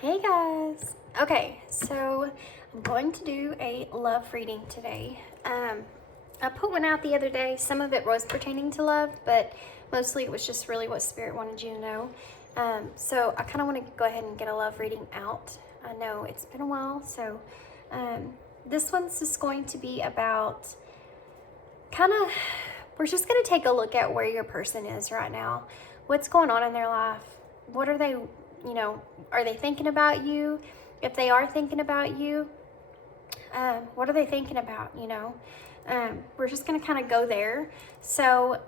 Hey guys. Okay, so I'm going to do a love reading today. I put one out the other day. Some of it was pertaining to love, but mostly it was just really what Spirit wanted you to know. So I kind of want to go ahead and get a love reading out. I know it's been a while, so this one's just going to be about we're just going to take a look at where your person is right now. What's going on in their life? What are they, are they thinking about you? If they are thinking about you, what are they thinking about, We're just going to kind of go there. So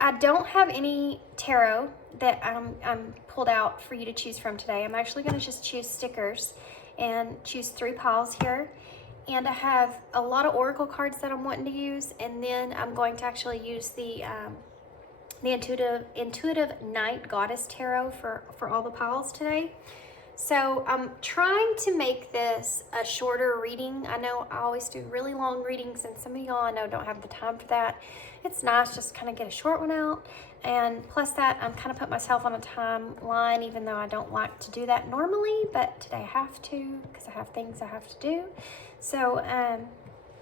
I don't have any tarot that I'm pulled out for you to choose from today. I'm actually going to just choose stickers and choose 3 piles here. And I have a lot of oracle cards that I'm wanting to use, and then I'm going to actually use the intuitive night goddess tarot for all the piles today. So I'm trying to make this a shorter reading. I know I always do really long readings, and some of y'all I know don't have the time for that. It's nice just kind of get a short one out. And plus that, I'm kind of put myself on a timeline, even though I don't like to do that normally, but today I have to because I have things I have to do. So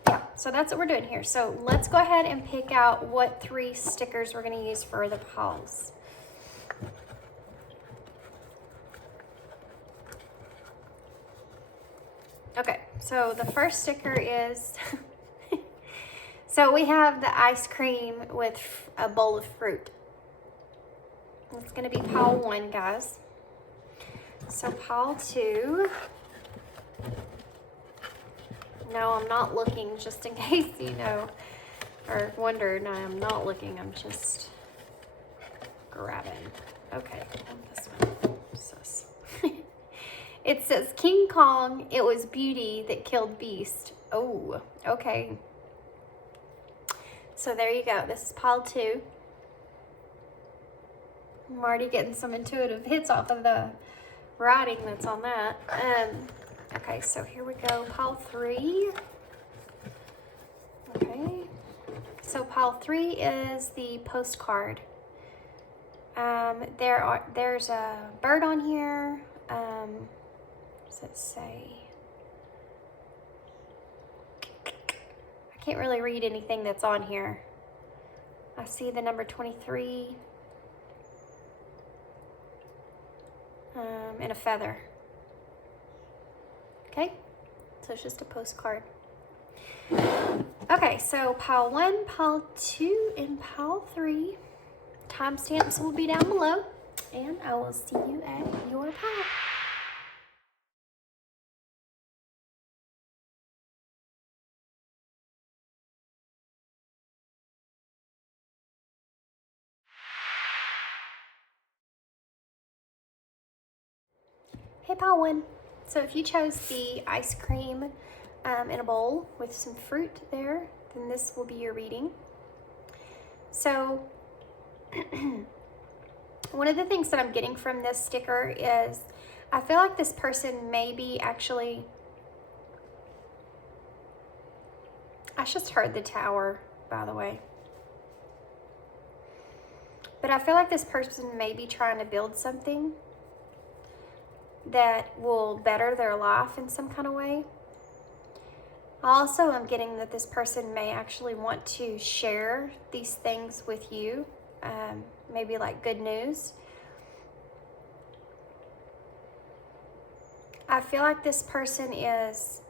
yeah, so that's what we're doing here. So let's go ahead and pick out what 3 stickers we're going to use for the piles. Okay, so the first sticker is, so we have the ice cream with a bowl of fruit. It's going to be pile 1, guys. So pile 2. No, I'm not looking, just in case or wondered. No, I'm not looking. I'm just grabbing. Okay, this one. Sus. It says, King Kong, it was beauty that killed beast. Oh, okay. So there you go. This is pile 2. I'm already getting some intuitive hits off of the writing that's on that. Okay, so here we go. Pile 3. Okay. So pile 3 is the postcard. There's a bird on here. What does it say? I can't really read anything that's on here. I see the number 23. And a feather. Okay, so it's just a postcard. Okay, so pile 1, pile 2, and pile 3. Timestamps will be down below, and I will see you at your pile. Hey, pile 1. So if you chose the ice cream in a bowl with some fruit there, then this will be your reading. So one of the things that I'm getting from this sticker is I feel like this person may be actually, I just heard the tower, by the way. But I feel like this person may be trying to build something that will better their life in some kind of way. Also, I'm getting that this person may actually want to share these things with you, maybe like good news. I feel like this person is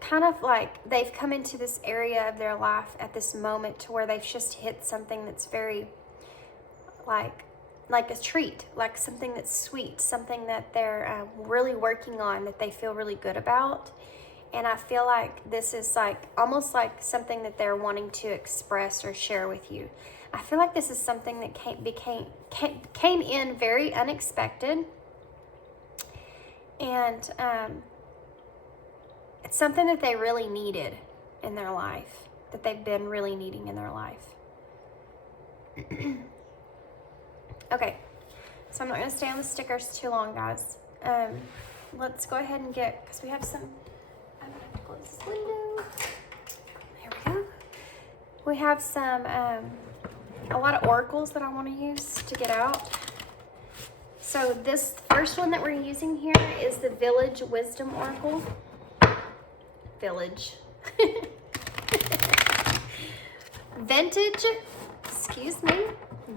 kind of like they've come into this area of their life at this moment to where they've just hit something that's very like a treat, like something that's sweet, something that they're really working on, that they feel really good about. And I feel like this is like almost like something that they're wanting to express or share with you. I feel like this is something that came in very unexpected, and it's something that they really needed in their life, that they've been really needing in their life. Okay, so I'm not going to stay on the stickers too long, guys. Let's go ahead and get, because we have some, I'm going to have to close this window. There we go. We have some, a lot of oracles that I want to use to get out. So this first one that we're using here is the Village Wisdom Oracle. Village. Vintage, excuse me,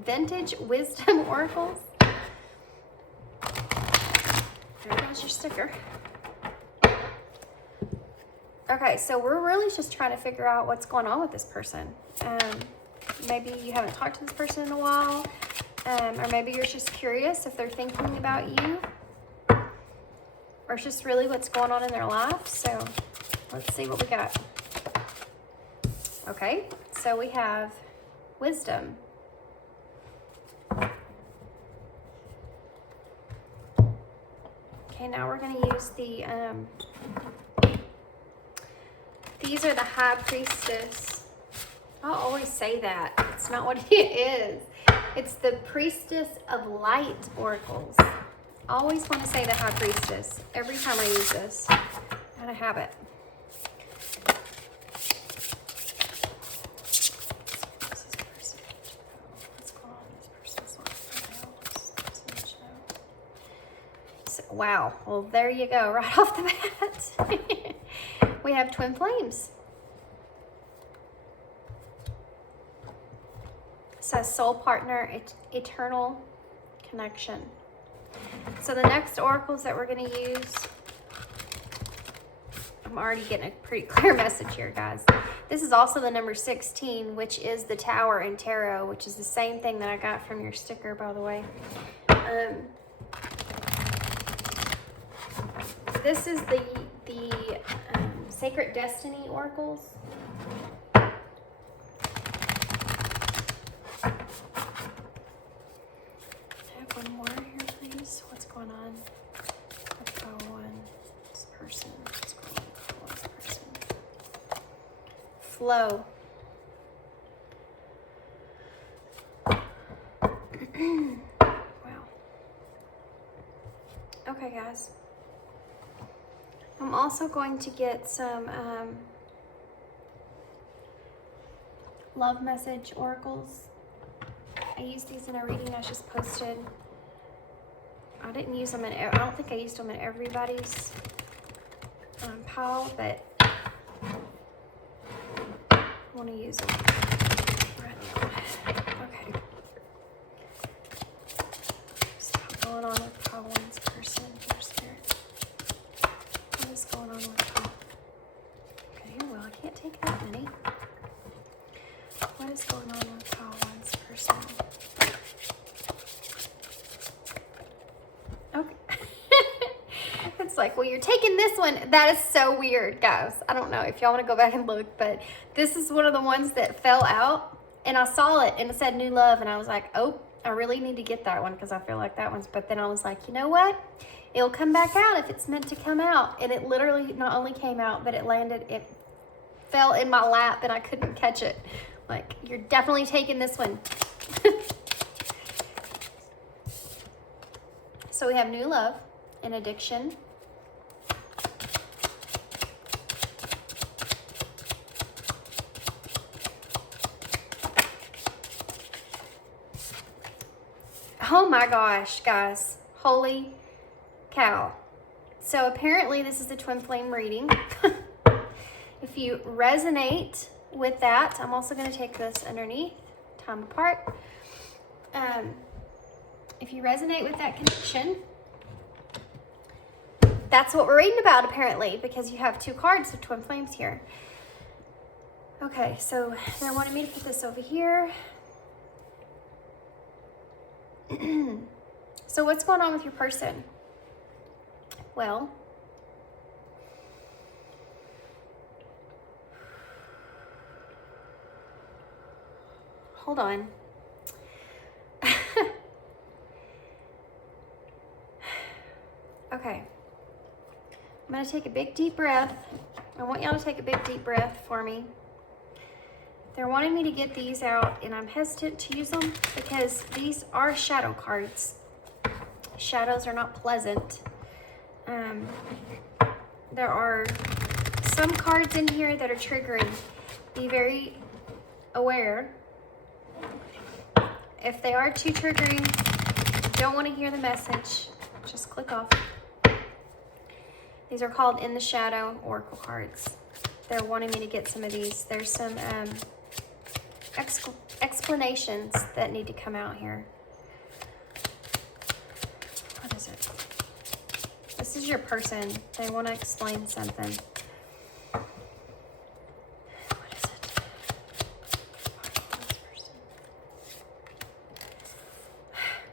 Vintage Wisdom Oracles. There goes your sticker. Okay, so we're really just trying to figure out what's going on with this person. Maybe you haven't talked to this person in a while, or maybe you're just curious if they're thinking about you, or it's just really what's going on in their life. So let's see what we got. Okay, so we have wisdom. Okay, now we're going to use the, these are the High Priestess. I'll always say that. It's not what it is. It's the Priestess of Light Oracles. I always want to say the High Priestess every time I use this. Out of habit. Wow, well there you go, right off the bat. We have twin flames. It says soul partner, eternal connection. So the next oracles that we're going to use, I'm already getting a pretty clear message here, guys. This is also the number 16, which is the Tower in Tarot, which is the same thing that I got from your sticker, by the way. This is the Sacred Destiny Oracles. I have one more here, please. What's going on? Let's go on this person. What's going on with this person? Flow. Wow. Okay, guys. I'm also going to get some love message oracles. I used these in a reading I just posted. I didn't use them I don't think I used them in everybody's pile, but I want to use them right now. Okay. Stop going on with pile one's person for spirit. What is going on with her? Okay, well, I can't take that many. What is going on with how one's person? Okay. It's like, well, you're taking this one. That is so weird, guys. I don't know if y'all want to go back and look, but this is one of the ones that fell out, and I saw it, and it said New Love, and I was like, oh, I really need to get that one because I feel like that one's, but then I was like, you know what? It'll come back out if it's meant to come out. And it literally not only came out, but it landed, it fell in my lap and I couldn't catch it. Like, you're definitely taking this one. So we have new love and addiction. Oh my gosh, guys. Holy cow. So apparently this is the twin flame reading. If you resonate with that, I'm also going to take this underneath, time apart. If you resonate with that connection, that's what we're reading about apparently, because you have two cards of twin flames here. Okay, so they're wanting me to put this over here. So what's going on with your person? Well, hold on. Okay. I'm going to take a big deep breath. I want y'all to take a big deep breath for me. They're wanting me to get these out, and I'm hesitant to use them because these are shadow cards. Shadows are not pleasant. There are some cards in here that are triggering. Be very aware. If they are too triggering, If you don't want to hear the message, just click off. These are called In the Shadow Oracle cards. They're wanting me to get some of these. There's some explanations that need to come out here. What is it? This is your person. They want to explain something. What is it?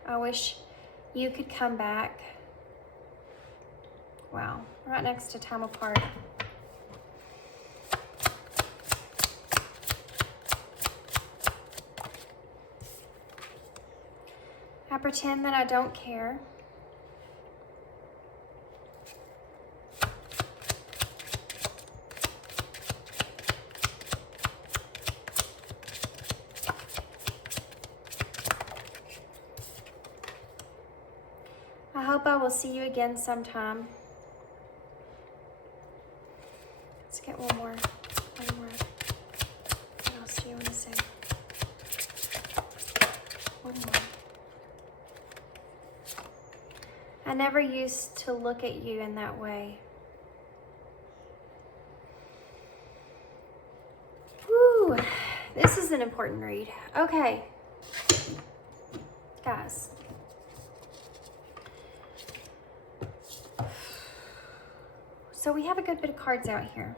I wish you could come back. Wow, right next to time apart. I pretend that I don't care. I hope I will see you again sometime. Let's get one more. What else do you want to say? One more. I never used to look at you in that way. Woo! This is an important read. Okay. Guys. So we have a good bit of cards out here.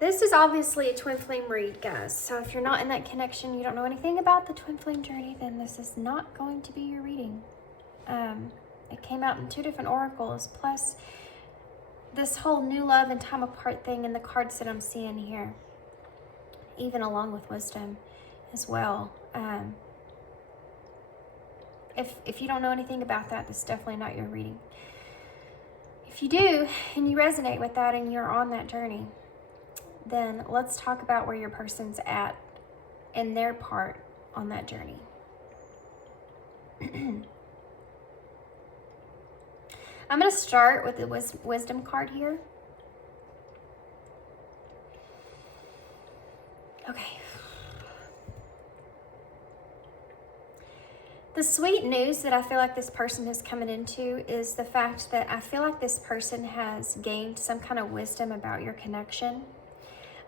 This is obviously a twin flame read, guys. So if you're not in that connection, you don't know anything about the twin flame journey, then this is not going to be your reading. It came out in 2 different oracles, plus this whole new love and time apart thing in the cards that I'm seeing here, even along with wisdom as well. If you don't know anything about that, this is definitely not your reading. If you do, and you resonate with that and you're on that journey, then let's talk about where your person's at in their part on that journey. I'm going to start with the wisdom card here. Okay. The sweet news that I feel like this person is coming into is the fact that I feel like this person has gained some kind of wisdom about your connection.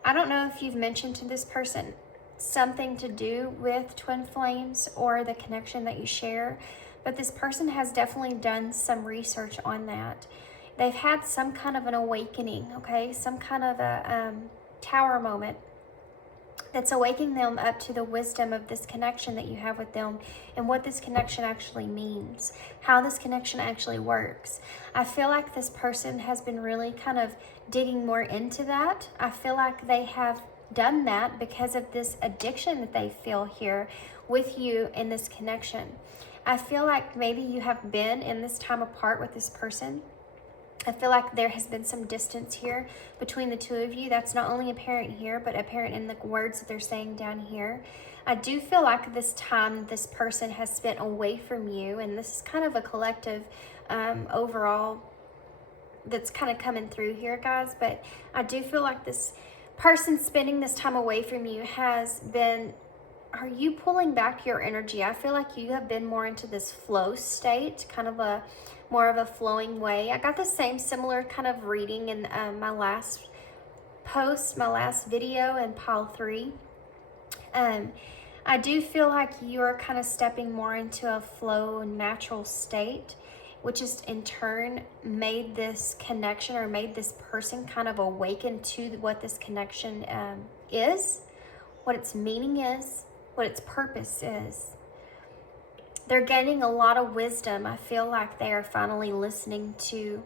I don't know if you've mentioned to this person something to do with twin flames or the connection that you share, but this person has definitely done some research on that. They've had some kind of an awakening, okay? Some kind of a tower moment that's awakening them up to the wisdom of this connection that you have with them and what this connection actually means, how this connection actually works. I feel like this person has been really kind of digging more into that. I feel like they have done that because of this addiction that they feel here with you in this connection. I feel like maybe you have been in this time apart with this person. I feel like there has been some distance here between the two of you. That's not only apparent here, but apparent in the words that they're saying down here. I do feel like this time this person has spent away from you, and this is kind of a collective overall that's kind of coming through here, guys. But I do feel like this person spending this time away from you has been, are you pulling back your energy? I feel like you have been more into this flow state, kind of a more of a flowing way. I got the same similar kind of reading in my last post, my last video in pile 3. I do feel like you're kind of stepping more into a flow natural state, which has in turn made this connection or made this person kind of awaken to what this connection is, what its meaning is, what its purpose is. They're gaining a lot of wisdom. I feel like they are finally listening to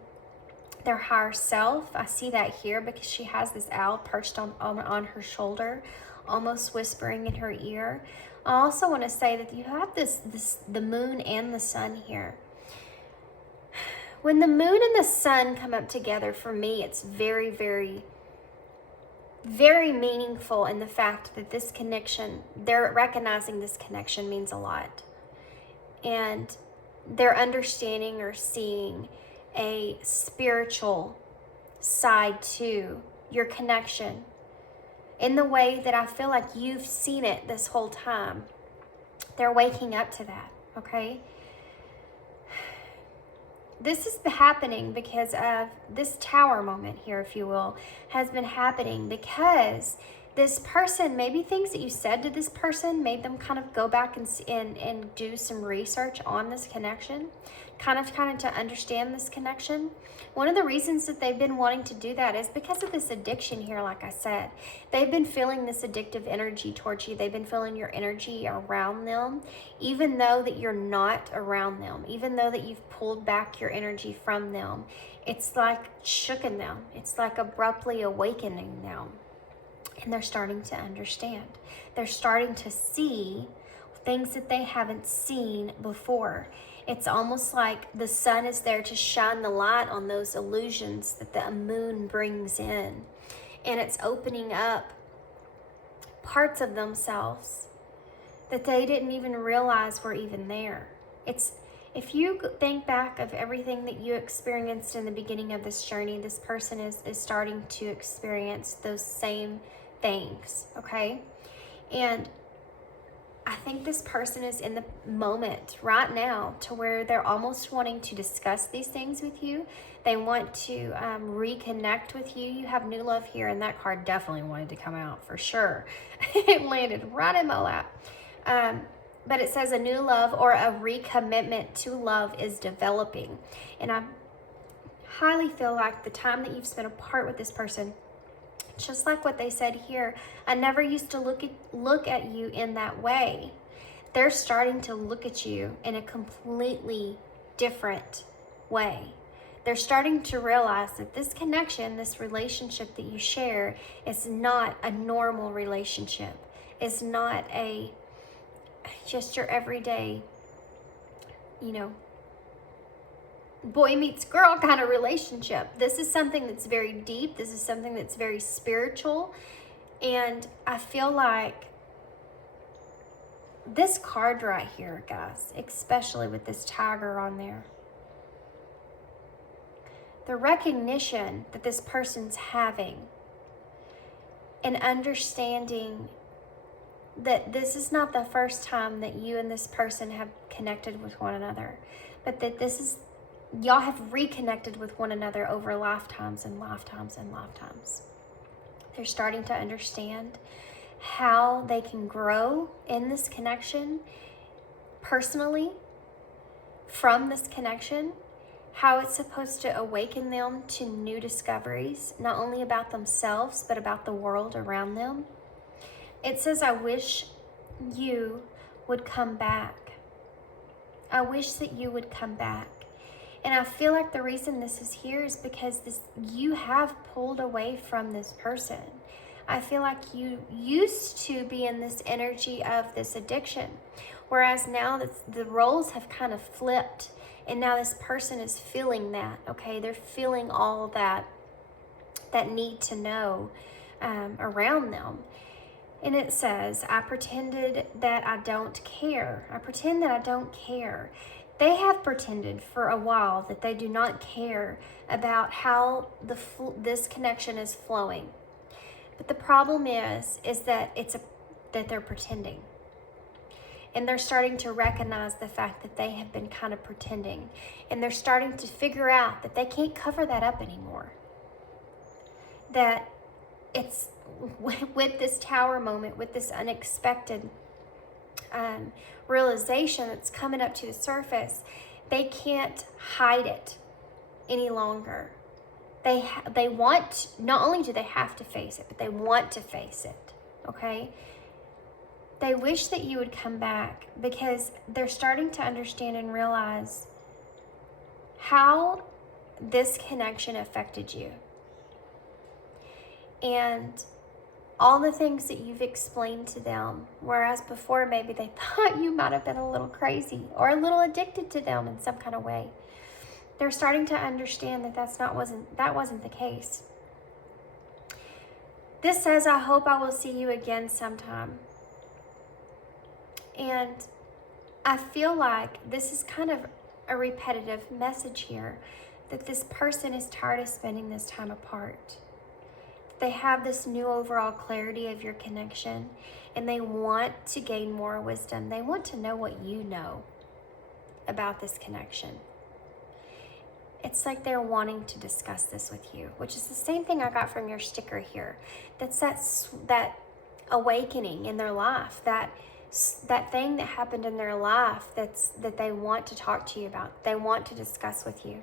their higher self. I see that here because she has this owl perched on her shoulder, almost whispering in her ear. I also want to say that you have the moon and the sun here. When the moon and the sun come up together, for me, it's very, very, very meaningful in the fact that this connection, they're recognizing this connection means a lot. And they're understanding or seeing a spiritual side to your connection in the way that I feel like you've seen it this whole time. They're waking up to that, okay? This is happening because of this tower moment here, if you will, has been happening because this person, maybe things that you said to this person made them kind of go back and do some research on this connection, kind of to understand this connection. One of the reasons that they've been wanting to do that is because of this addiction here, like I said. They've been feeling this addictive energy towards you. They've been feeling your energy around them, even though that you're not around them, even though that you've pulled back your energy from them. It's like shooken them. It's like abruptly awakening them. And they're starting to understand. They're starting to see things that they haven't seen before. It's almost like the sun is there to shine the light on those illusions that the moon brings in. And it's opening up parts of themselves that they didn't even realize were even there. If you think back of everything that you experienced in the beginning of this journey, this person is starting to experience those same things, okay? And I think this person is in the moment right now to where they're almost wanting to discuss these things with you. They want to reconnect with you. You have new love here, and that card definitely wanted to come out for sure. It landed right in my lap. But it says a new love or a recommitment to love is developing. And I highly feel like the time that you've spent apart with this person, just like what they said here, I never used to look at you in that way. They're starting to look at you in a completely different way. They're starting to realize that this connection, this relationship that you share, is not a normal relationship. It's not just your everyday, boy meets girl kind of relationship. This is something that's very deep. This is something that's very spiritual. And I feel like this card right here, guys, especially with this tiger on there, the recognition that this person's having and understanding that this is not the first time that you and this person have connected with one another, but that y'all have reconnected with one another over lifetimes and lifetimes and lifetimes. They're starting to understand how they can grow in this connection personally from this connection, how it's supposed to awaken them to new discoveries, not only about themselves, but about the world around them. It says, I wish you would come back. I wish that you would come back. And I feel like the reason this is here is because you have pulled away from this person. I feel like you used to be in this energy of this addiction, whereas now the roles have kind of flipped, and now this person is feeling that, okay? They're feeling all that need to know around them. And it says, I pretended that I don't care. I pretend that I don't care. They have pretended for a while that they do not care about how this connection is flowing. But the problem is that that they're pretending. And they're starting to recognize the fact that they have been kind of pretending. And they're starting to figure out that they can't cover that up anymore. That it's with this tower moment, with this unexpected realization that's coming up to the surface, they can't hide it any longer. They want, not only do they have to face it, but they want to face it, okay? They wish that you would come back because they're starting to understand and realize how this connection affected you. And all the things that you've explained to them, whereas before maybe they thought you might have been a little crazy or a little addicted to them in some kind of way. They're starting to understand that that wasn't the case. This says, I hope I will see you again sometime. And I feel like this is kind of a repetitive message here, that this person is tired of spending this time apart. They have this new overall clarity of your connection, and they want to gain more wisdom. They want to know what you know about this connection. It's like they're wanting to discuss this with you, which is the same thing I got from your sticker here. That's that awakening in their life, that thing that happened in their life that they want to talk to you about. They want to discuss with you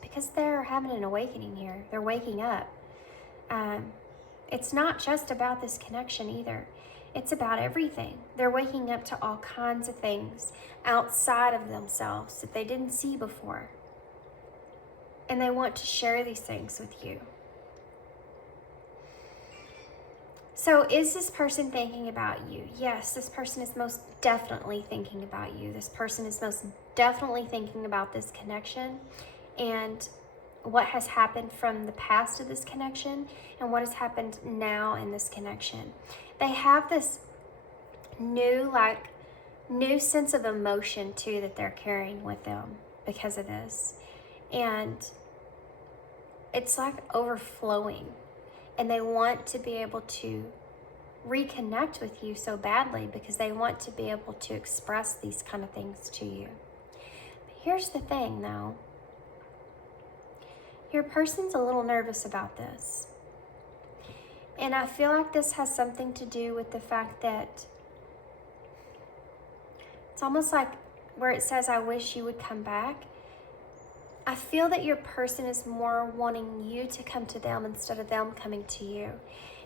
because they're having an awakening here. They're waking up. It's not just about this connection either. It's about everything. They're waking up to all kinds of things outside of themselves that they didn't see before. And they want to share these things with you. So is this person thinking about you? Yes, this person is most definitely thinking about you. This person is most definitely thinking about this connection and what has happened from the past of this connection and what has happened now in this connection. They have this new sense of emotion too that they're carrying with them because of this. And it's like overflowing, and they want to be able to reconnect with you so badly because they want to be able to express these kind of things to you. But here's the thing though. Your person's a little nervous about this. And I feel like this has something to do with the fact that it's almost like where it says, I wish you would come back. I feel that your person is more wanting you to come to them instead of them coming to you.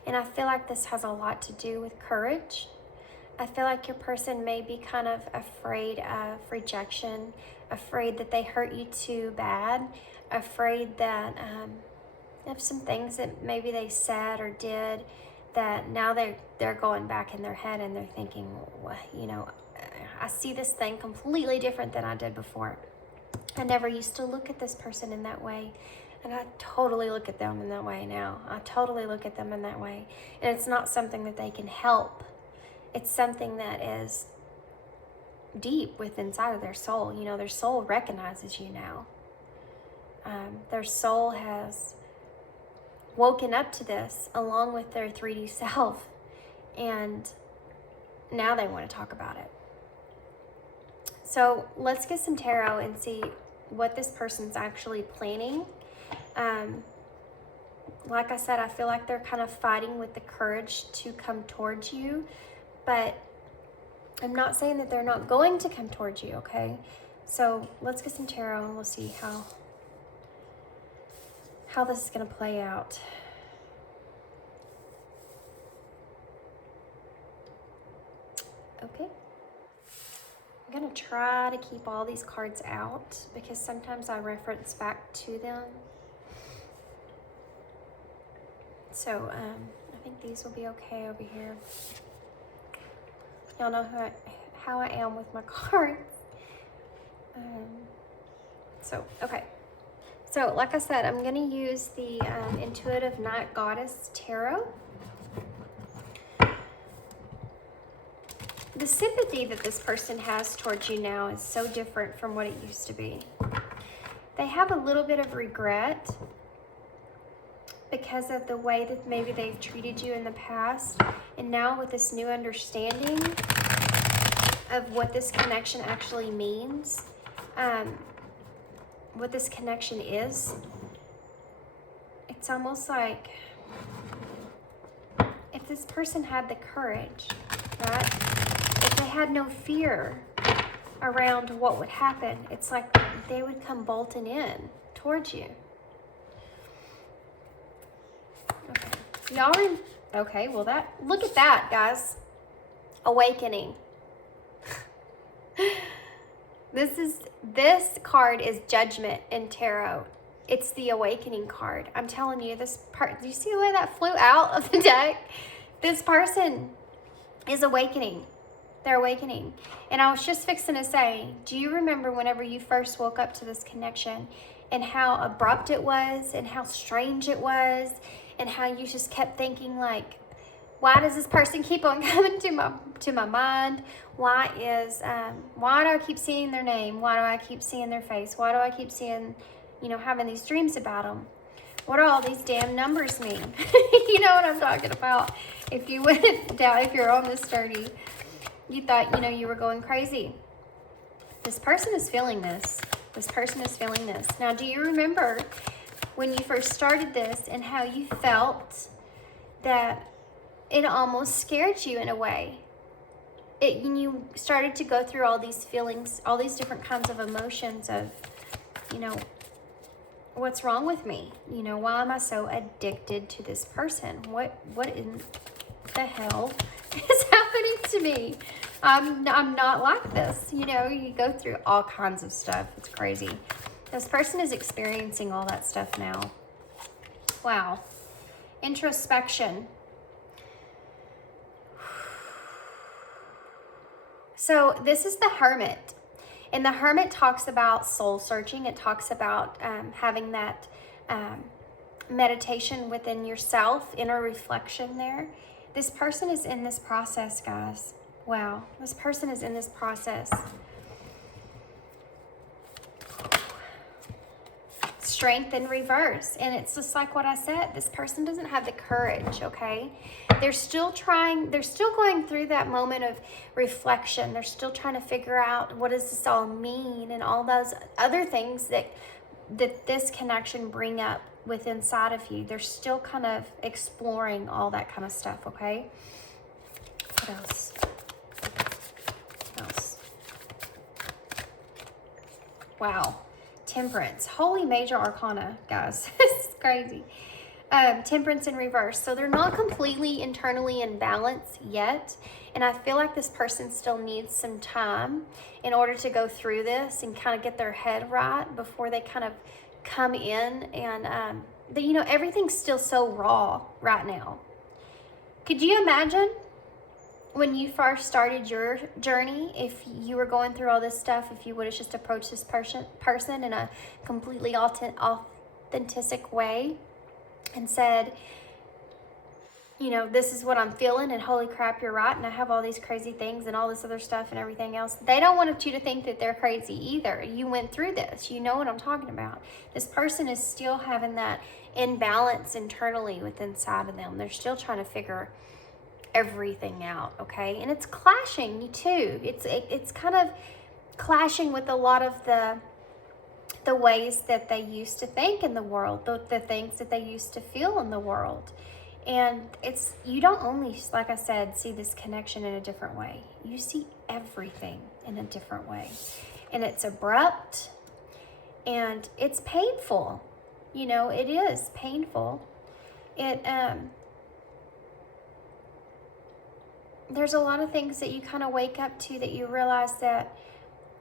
And I feel like this has a lot to do with courage. I feel like your person may be kind of afraid of rejection, afraid that they hurt you too bad, afraid that of some things that maybe they said or did that now they're going back in their head and they're thinking, well, you know, I see this thing completely different than I did before. I never used to look at this person in that way, and I totally look at them in that way now. I totally look at them in that way, and it's not something that they can help. It's something that is deep within inside of their soul. You know, their soul recognizes you now. Their soul has woken up to this along with their 3D self, and now they want to talk about it. So let's get some tarot and see what this person's actually planning. Like I said, I feel like they're kind of fighting with the courage to come towards you, but I'm not saying that they're not going to come towards you, okay? So let's get some tarot and we'll see how this is going to play out. Okay. I'm going to try to keep all these cards out because sometimes I reference back to them. So I think these will be okay over here. Y'all know how I am with my cards. Okay. So like I said, I'm going to use the Intuitive Night Goddess Tarot. The sympathy that this person has towards you now is so different from what it used to be. They have a little bit of regret because of the way that maybe they've treated you in the past. And now with this new understanding of what this connection actually means, what this connection is, it's almost like if this person had the courage, right? If they had no fear around what would happen, it's like they would come bolting in towards you. Okay, y'all okay, well look at that, guys. Awakening. This card is Judgment in tarot. It's the Awakening card. I'm telling you, this part, do you see the way that flew out of the deck? This person is awakening. They're awakening. And I was just fixing to say, do you remember whenever you first woke up to this connection and how abrupt it was and how strange it was and how you just kept thinking like, why does this person keep on coming to my mind? Why do I keep seeing their name? Why do I keep seeing their face? Why do I keep seeing, having these dreams about them? What do all these damn numbers mean? You know what I'm talking about. If you went down, if you're on this journey, you thought, you know, you were going crazy. This person is feeling this. This person is feeling this. Now, do you remember when you first started this and how you felt that it almost scared you in a way? You started to go through all these feelings, all these different kinds of emotions of, you know, what's wrong with me? You know, why am I so addicted to this person? What in the hell is happening to me? I'm not like this. You know, you go through all kinds of stuff. It's crazy. This person is experiencing all that stuff now. Wow. Introspection. So this is the Hermit. And the Hermit talks about soul searching. It talks about having that meditation within yourself, inner reflection there. This person is in this process, guys. Wow. This person is in this process. Strength in reverse. And it's just like what I said. This person doesn't have the courage, okay? They're still going through that moment of reflection. They're still trying to figure out what does this all mean and all those other things that this connection bring up with inside of you. They're still kind of exploring all that kind of stuff, okay? What else? What else? Wow. Temperance. Holy major arcana, guys. This is crazy. Temperance in reverse. So they're not completely internally in balance yet. And I feel like this person still needs some time in order to go through this and kind of get their head right before they kind of come in. And, you know, everything's still so raw right now. Could you imagine when you first started your journey, if you were going through all this stuff, if you would have just approached this person in a completely authentic way and said, you know, this is what I'm feeling, and holy crap, you're right, and I have all these crazy things and all this other stuff and everything else. They don't want you to think that they're crazy either. You went through this. You know what I'm talking about. This person is still having that imbalance internally within inside of them. They're still trying to figure everything out, okay? And it's clashing too. It's kind of clashing with a lot of the ways that they used to think in the world, the things that they used to feel in the world. And you don't only, like I said, see this connection in a different way. You see everything in a different way. And it's abrupt and it's painful. You know, it is painful. There's a lot of things that you kind of wake up to that you realize that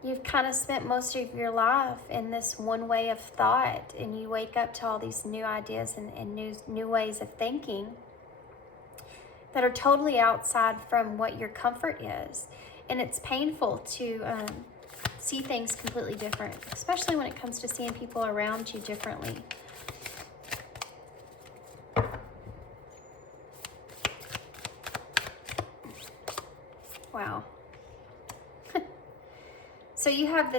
you've kind of spent most of your life in this one way of thought, and you wake up to all these new ideas and new ways of thinking that are totally outside from what your comfort is. And it's painful to see things completely different, especially when it comes to seeing people around you differently. Wow. So you have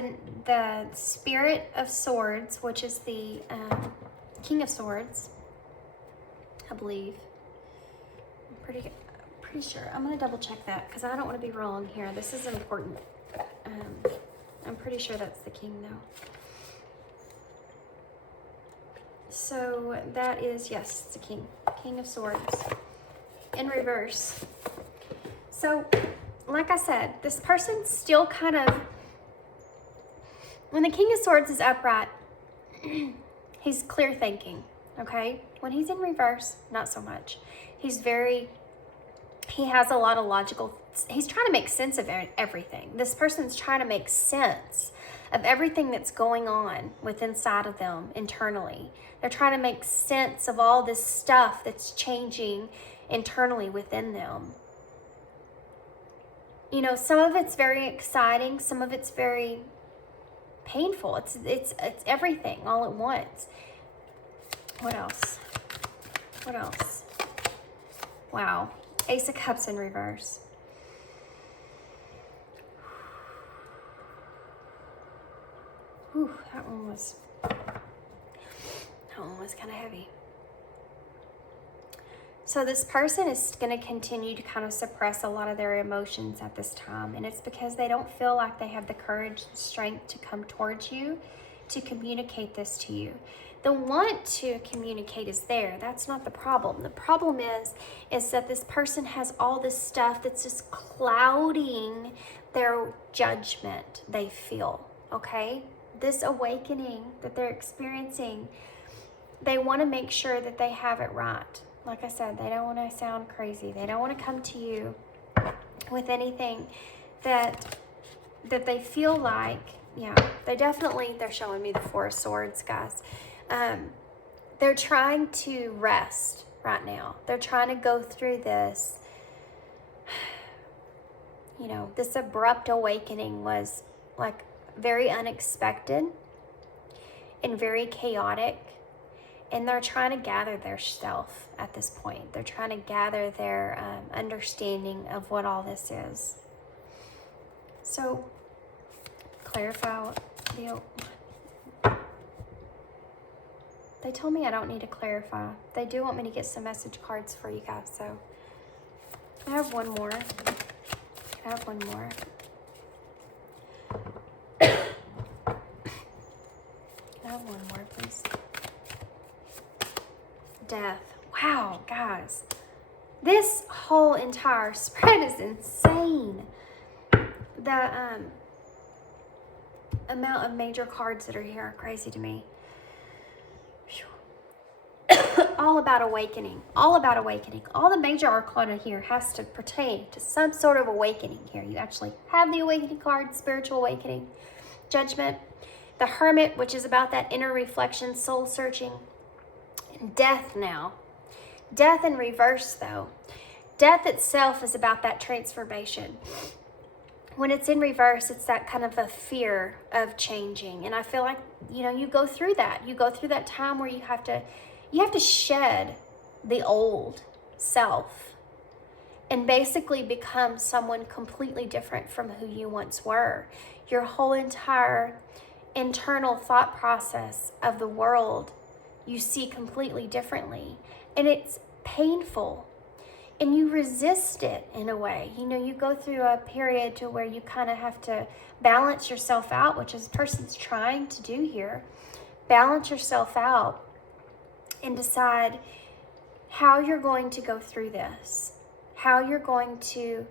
the Spirit of Swords, which is the King of Swords, I believe. I'm pretty sure. I'm going to double check that because I don't want to be wrong here. This is important. I'm pretty sure that's the King, though. So that is, yes, it's the King. King of Swords. In reverse. So, like I said, this person's still kind of... When the King of Swords is upright, he's clear thinking, okay? When he's in reverse, not so much. He has a lot of logical, he's trying to make sense of everything. This person's trying to make sense of everything that's going on within inside of them internally. They're trying to make sense of all this stuff that's changing internally within them. You know, some of it's very exciting, some of it's very painful. It's everything all at once. What else? What else? Wow. Ace of Cups in reverse. Whew, that one was was kind of heavy. So this person is going to continue to kind of suppress a lot of their emotions at this time. And it's because they don't feel like they have the courage, the strength to come towards you, to communicate this to you. The want to communicate is there. That's not the problem. The problem is that this person has all this stuff that's just clouding their judgment they feel, okay? This awakening that they're experiencing, they want to make sure that they have it right. Like I said, they don't want to sound crazy. They don't want to come to you with anything that they feel like, yeah, they're showing me the Four of Swords, guys. They're trying to rest right now. They're trying to go through this, you know, this abrupt awakening was like very unexpected and very chaotic. And they're trying to gather their self at this point. They're trying to gather their understanding of what all this is. So, clarify what they told me I don't need to clarify. They do want me to get some message cards for you guys, so I have one more. I have one more. I have one more, please. Death. Wow, guys. This whole entire spread is insane. The amount of major cards that are here are crazy to me. All about awakening. All about awakening. All the major arcana here has to pertain to some sort of awakening here. You actually have the awakening card, spiritual awakening, judgment. The Hermit, which is about that inner reflection, soul searching. Death now. Death in reverse, though. Death itself is about that transformation. When it's in reverse, it's that kind of a fear of changing. And I feel like, you know, you go through that. You go through that time where you have to shed the old self and basically become someone completely different from who you once were. Your whole entire internal thought process of the world you see completely differently, and it's painful, and you resist it in a way. You know, you go through a period to where you kind of have to balance yourself out, which is person's trying to do here. Balance yourself out and decide how you're going to go through this, how you're going to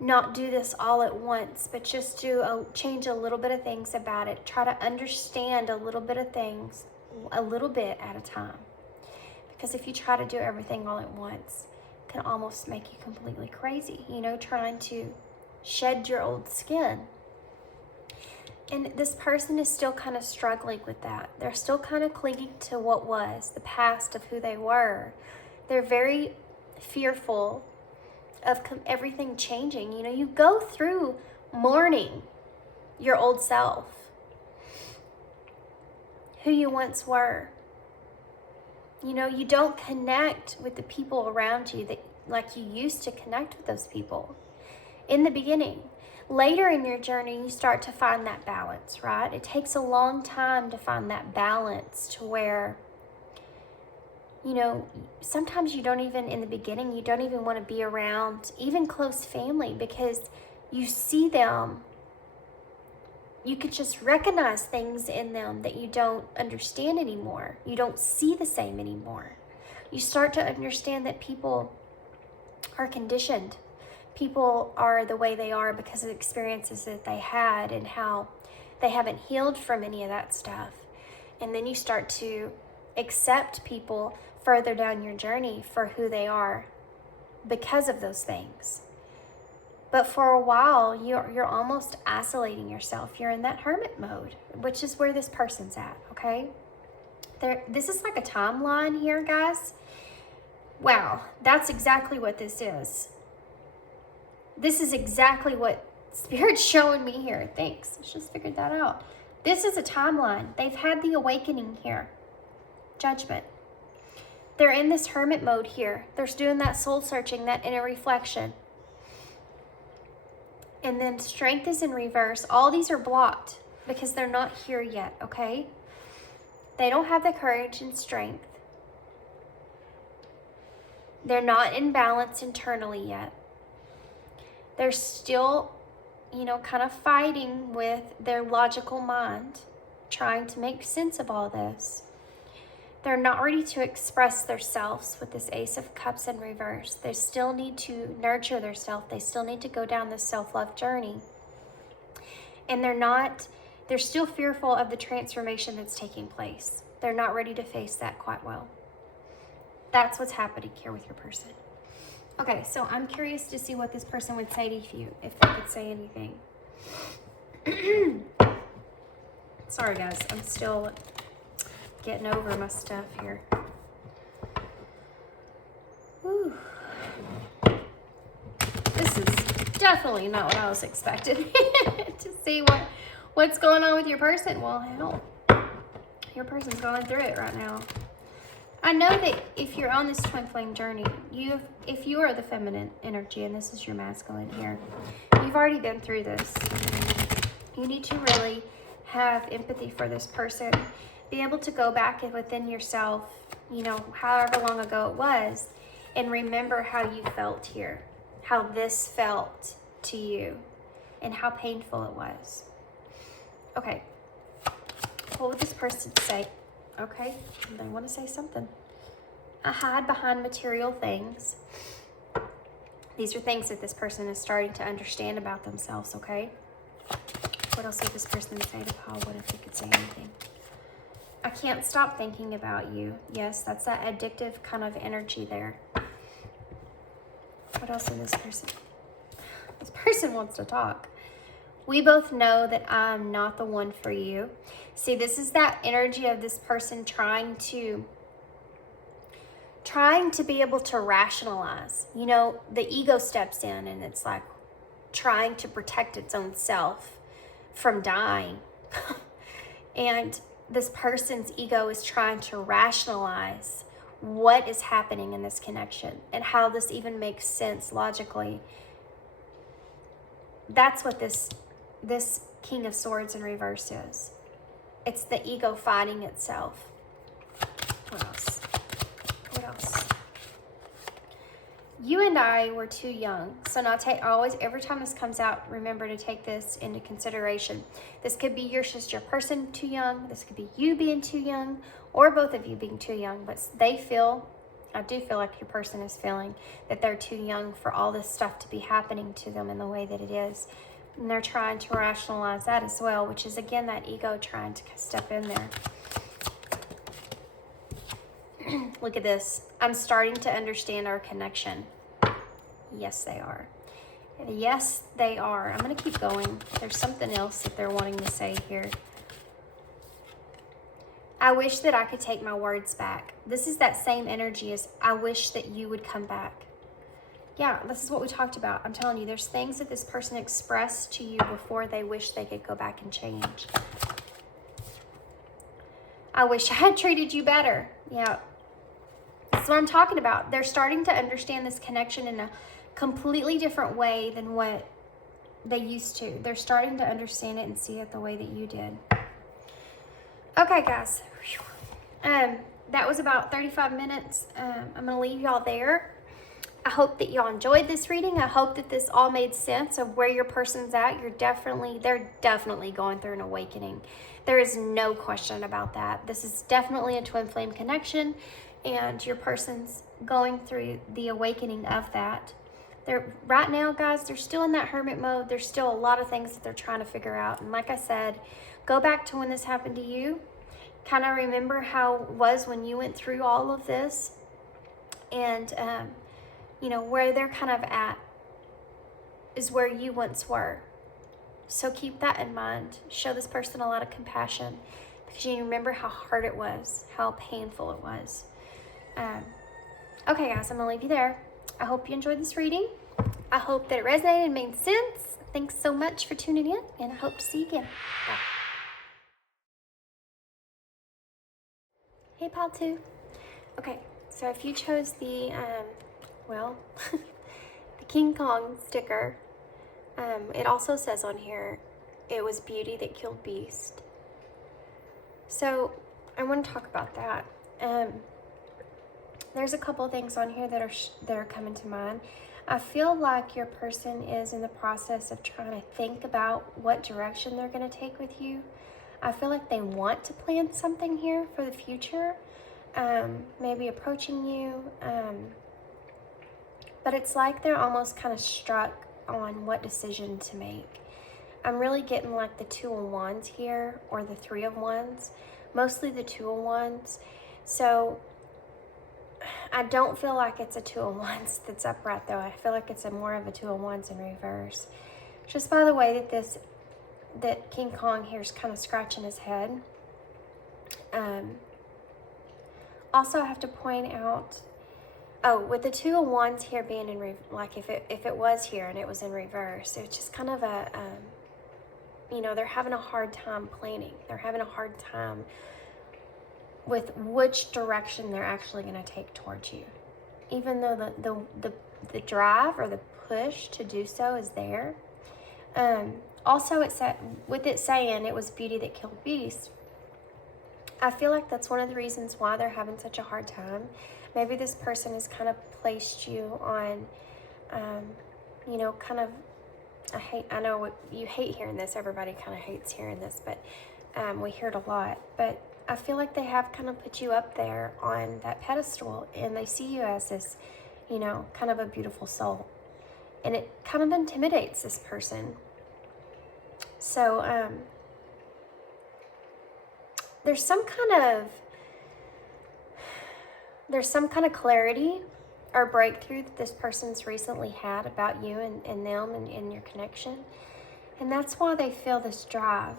not do this all at once, but just change a little bit of things about it. Try to understand a little bit of things a little bit at a time, because if you try to do everything all at once, it can almost make you completely crazy, you know, trying to shed your old skin. And this person is still kind of struggling with that. They're still kind of clinging to what was, the past of who they were. They're very fearful of everything changing. You know, you go through mourning your old self, who you once were. You know, you don't connect with the people around you that like you used to connect with those people in the beginning. Later in your journey, you start to find that balance, right? It takes a long time to find that balance to where, you know, sometimes you don't even, in the beginning, you don't even want to be around even close family, because you see them, you could just recognize things in them that you don't understand anymore. You don't see the same anymore. You start to understand that people are conditioned. People are the way they are because of experiences that they had and how they haven't healed from any of that stuff. And then you start to accept people further down your journey for who they are because of those things. But for a while, you're almost isolating yourself. You're in that hermit mode, which is where this person's at, okay? This is like a timeline here, guys. Wow, that's exactly what this is. This is exactly what Spirit's showing me here. Thanks. I just figured that out. This is a timeline. They've had the awakening here. Judgment. They're in this hermit mode here. They're doing that soul searching, that inner reflection. And then strength is in reverse. All these are blocked because they're not here yet, okay? They don't have the courage and strength They're not in balance internally yet. They're still, you know, kind of fighting with their logical mind, trying to make sense of all this. They're not ready to express themselves with this Ace of Cups in reverse. They still need to nurture themselves. They still need to go down this self-love journey. And they're still fearful of the transformation that's taking place. They're not ready to face that quite well. That's what's happening here with your person. Okay, so I'm curious to see what this person would say to you, if they could say anything. Sorry guys, I'm still getting over my stuff here. Whew. This is definitely not what I was expecting to see what's going on with your person. Well, hell, your person's going through it right now. I know that if you're on this twin flame journey, if you are the feminine energy and this is your masculine here, you've already been through this. You need to really have empathy for this person. Be able to go back within yourself, you know, however long ago it was, and remember how you felt here, how this felt to you, and how painful it was. Okay, what would this person say? Okay, they want to say something. I hide behind material things. These are things that this person is starting to understand about themselves, okay? What else would this person say to Paul? What if he could say anything? I can't stop thinking about you. Yes, that's that addictive kind of energy there. What else would this person? This person wants to talk. We both know that I'm not the one for you. See, this is that energy of this person trying to be able to rationalize. You know, the ego steps in and it's like trying to protect its own self from dying. And this person's ego is trying to rationalize what is happening in this connection and how this even makes sense logically. That's what this King of Swords in reverse is. It's the ego fighting itself. What else? What else? You and I were too young. So now every time this comes out, remember to take this into consideration. This could be just your person too young. This could be you being too young, or both of you being too young. But I do feel like your person is feeling that they're too young for all this stuff to be happening to them in the way that it is. And they're trying to rationalize that as well, which is, again, that ego trying to step in there. Look at this. I'm starting to understand our connection. Yes, they are. Yes, they are. I'm going to keep going. There's something else that they're wanting to say here. I wish that I could take my words back. This is that same energy as I wish that you would come back. Yeah, this is what we talked about. I'm telling you, there's things that this person expressed to you before they wish they could go back and change. I wish I had treated you better. Yeah, that's what I'm talking about. They're starting to understand this connection in a completely different way than what they used to. They're starting to understand it and see it the way that you did. Okay, guys. That was about 35 minutes. I'm going to leave y'all there. I hope that y'all enjoyed this reading. I hope that this all made sense of where your person's at. They're definitely going through an awakening. There is no question about that. This is definitely a twin flame connection, and your person's going through the awakening of that. Right now, guys, they're still in that hermit mode. There's still a lot of things that they're trying to figure out. And like I said, go back to when this happened to you. Kind of remember how it was when you went through all of this. And, you know, where they're kind of at is where you once were. So keep that in mind. Show this person a lot of compassion, because you remember how hard it was, how painful it was. Okay, guys, I'm going to leave you there. I hope you enjoyed this reading. I hope that it resonated and made sense. Thanks so much for tuning in, and I hope to see you again. Bye. Hey, pal, too. Okay, so if you chose the, the King Kong sticker, it also says on here, it was beauty that killed beast. So I want to talk about that. there's a couple things on here that are coming to mind. I feel like your person is in the process of trying to think about what direction they're going to take with you. I feel like they want to plan something here for the future, maybe approaching you, but it's like they're almost kind of struck on what decision to make. I'm really getting like the 2 of Wands here, or the 3 of Wands, mostly the 2 of Wands. So I don't feel like it's a 2 of Wands that's upright though. I feel like it's more of a 2 of Wands in reverse. Just by the way that King Kong here is kind of scratching his head. Also, I have to point out, with the 2 of Wands here being in like if it was here and it was in reverse, it's just kind of a you know, they're having a hard time planning. They're having a hard time with which direction they're actually going to take towards you. Even though the drive or the push to do so is there. Also, it said, with it saying it was beauty that killed beast, I feel like that's one of the reasons why they're having such a hard time. Maybe this person has kind of placed you on, you know, kind of, I know you hate hearing this. Everybody kind of hates hearing this, but we hear it a lot. But I feel like they have kind of put you up there on that pedestal, and they see you as this, you know, kind of a beautiful soul. And it kind of intimidates this person. So there's some kind of clarity or breakthrough that this person's recently had about you and them and your connection. And that's why they feel this drive.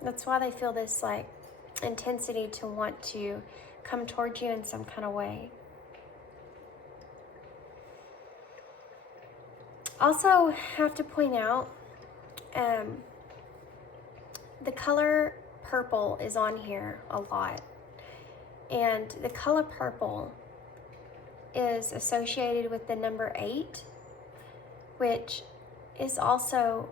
That's why they feel this like intensity to want to come towards you in some kind of way. Also have to point out, the color purple is on here a lot. And the color purple is associated with the number 8, which is also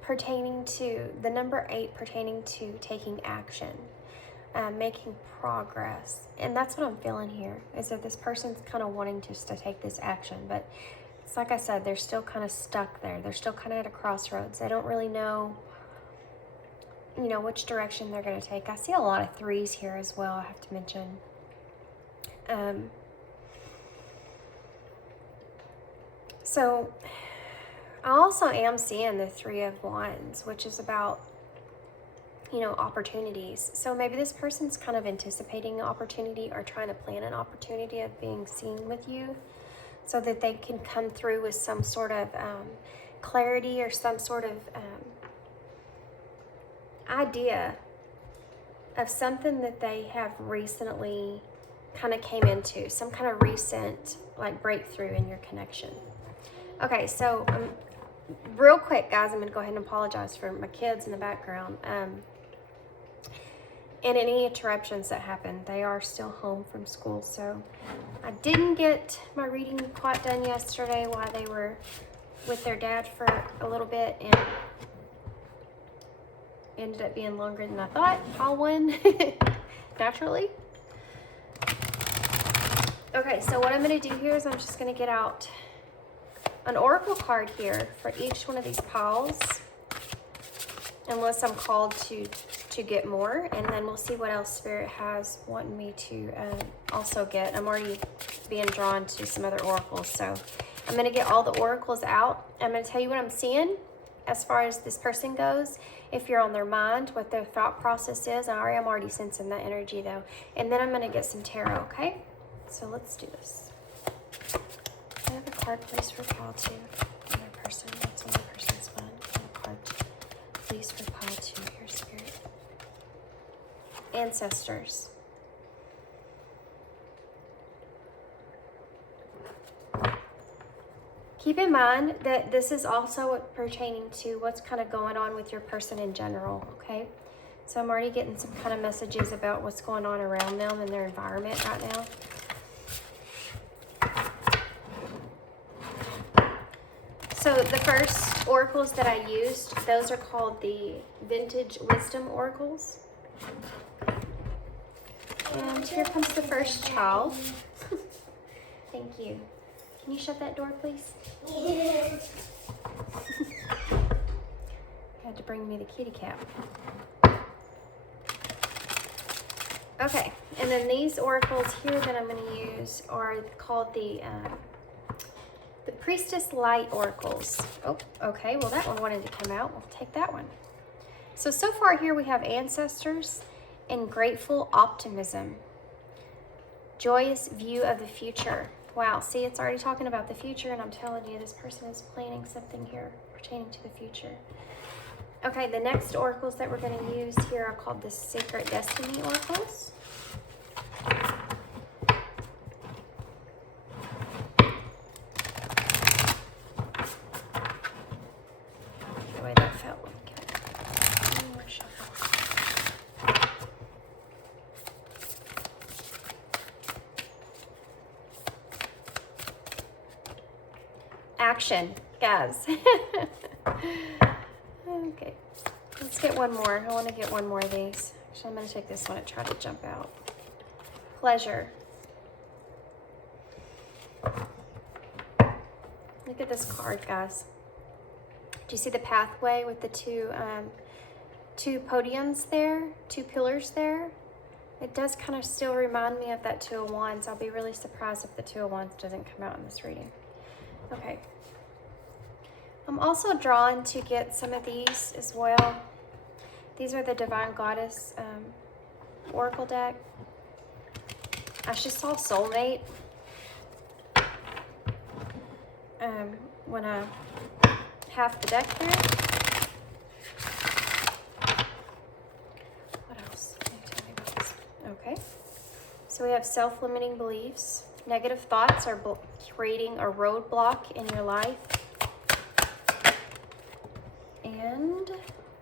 pertaining to the number 8, pertaining to taking action, making progress. And that's what I'm feeling here, is that this person's kind of wanting just to take this action, but it's like I said, they're still kind of stuck there. They're still kind of at a crossroads. They don't really know, you know, which direction they're going to take. I see a lot of 3s here as well, I have to mention. So I also am seeing the 3 of Wands, which is about, you know, opportunities. So maybe this person's kind of anticipating an opportunity or trying to plan an opportunity of being seen with you, so that they can come through with some sort of clarity or some sort of idea of something that they have recently kind of came into, some kind of recent like breakthrough in your connection. Okay, so real quick, guys, I'm going to go ahead and apologize for my kids in the background. And any interruptions that happen. They are still home from school, so I didn't get my reading quite done yesterday while they were with their dad for a little bit, and ended up being longer than I thought. All one, naturally. Okay, so what I'm going to do here is I'm just going to get out an oracle card here for each one of these piles, unless I'm called to get more, and then we'll see what else Spirit has wanting me to also get. I'm already being drawn to some other oracles, so I'm going to get all the oracles out. I'm going to tell you what I'm seeing as far as this person goes, if you're on their mind, what their thought process is. I'm already sensing that energy though, and then I'm going to get some tarot. Okay, so let's do this. I have a card, please, for pile 2. Another person. That's one person's fun. A card, please, for pile 2. Here, Spirit. Ancestors. Keep in mind that this is also pertaining to what's kind of going on with your person in general, okay? So I'm already getting some kind of messages about what's going on around them and their environment right now. So the first oracles that I used, those are called the Vintage Wisdom Oracles. And here comes the first child. Thank you. Can you shut that door, please? You had to bring me the kitty cat. Okay, and then these oracles here that I'm going to use are called the Priestess Light oracles. Oh, okay, well that one wanted to come out. We'll take that one. So far here we have ancestors and grateful optimism. Joyous view of the future. Wow, see, it's already talking about the future, and I'm telling you, this person is planning something here pertaining to the future. Okay, the next oracles that we're going to use here are called the Sacred Destiny oracles. The way that felt. Okay. One more shuffle. Action, guys. Okay, let's get one more. I want to get one more of these. Actually, I'm going to take this one and try to jump out. Pleasure. Look at this card, guys. Do you see the pathway with the two podiums there, two pillars there? It does kind of still remind me of that Two of Wands. I'll be really surprised if the Two of Wands doesn't come out in this reading. Okay. I'm also drawn to get some of these as well. These are the Divine Goddess Oracle deck. I just saw Soulmate when I half the deck here. What else? Can you tell me about this? Okay. So we have self-limiting beliefs. Negative thoughts are creating a roadblock in your life. And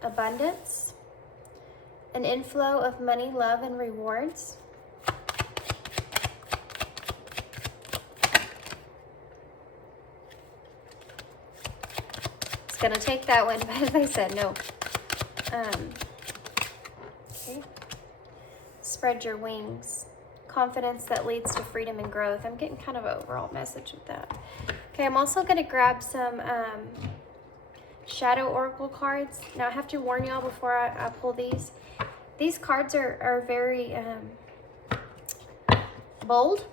abundance. An inflow of money, love, and rewards. It's gonna take that one, but they said no. Okay. Spread your wings. Confidence that leads to freedom and growth. I'm getting kind of an overall message with that. Okay, I'm also gonna grab some Shadow Oracle cards. Now I have to warn y'all before I pull these. These cards are very bold.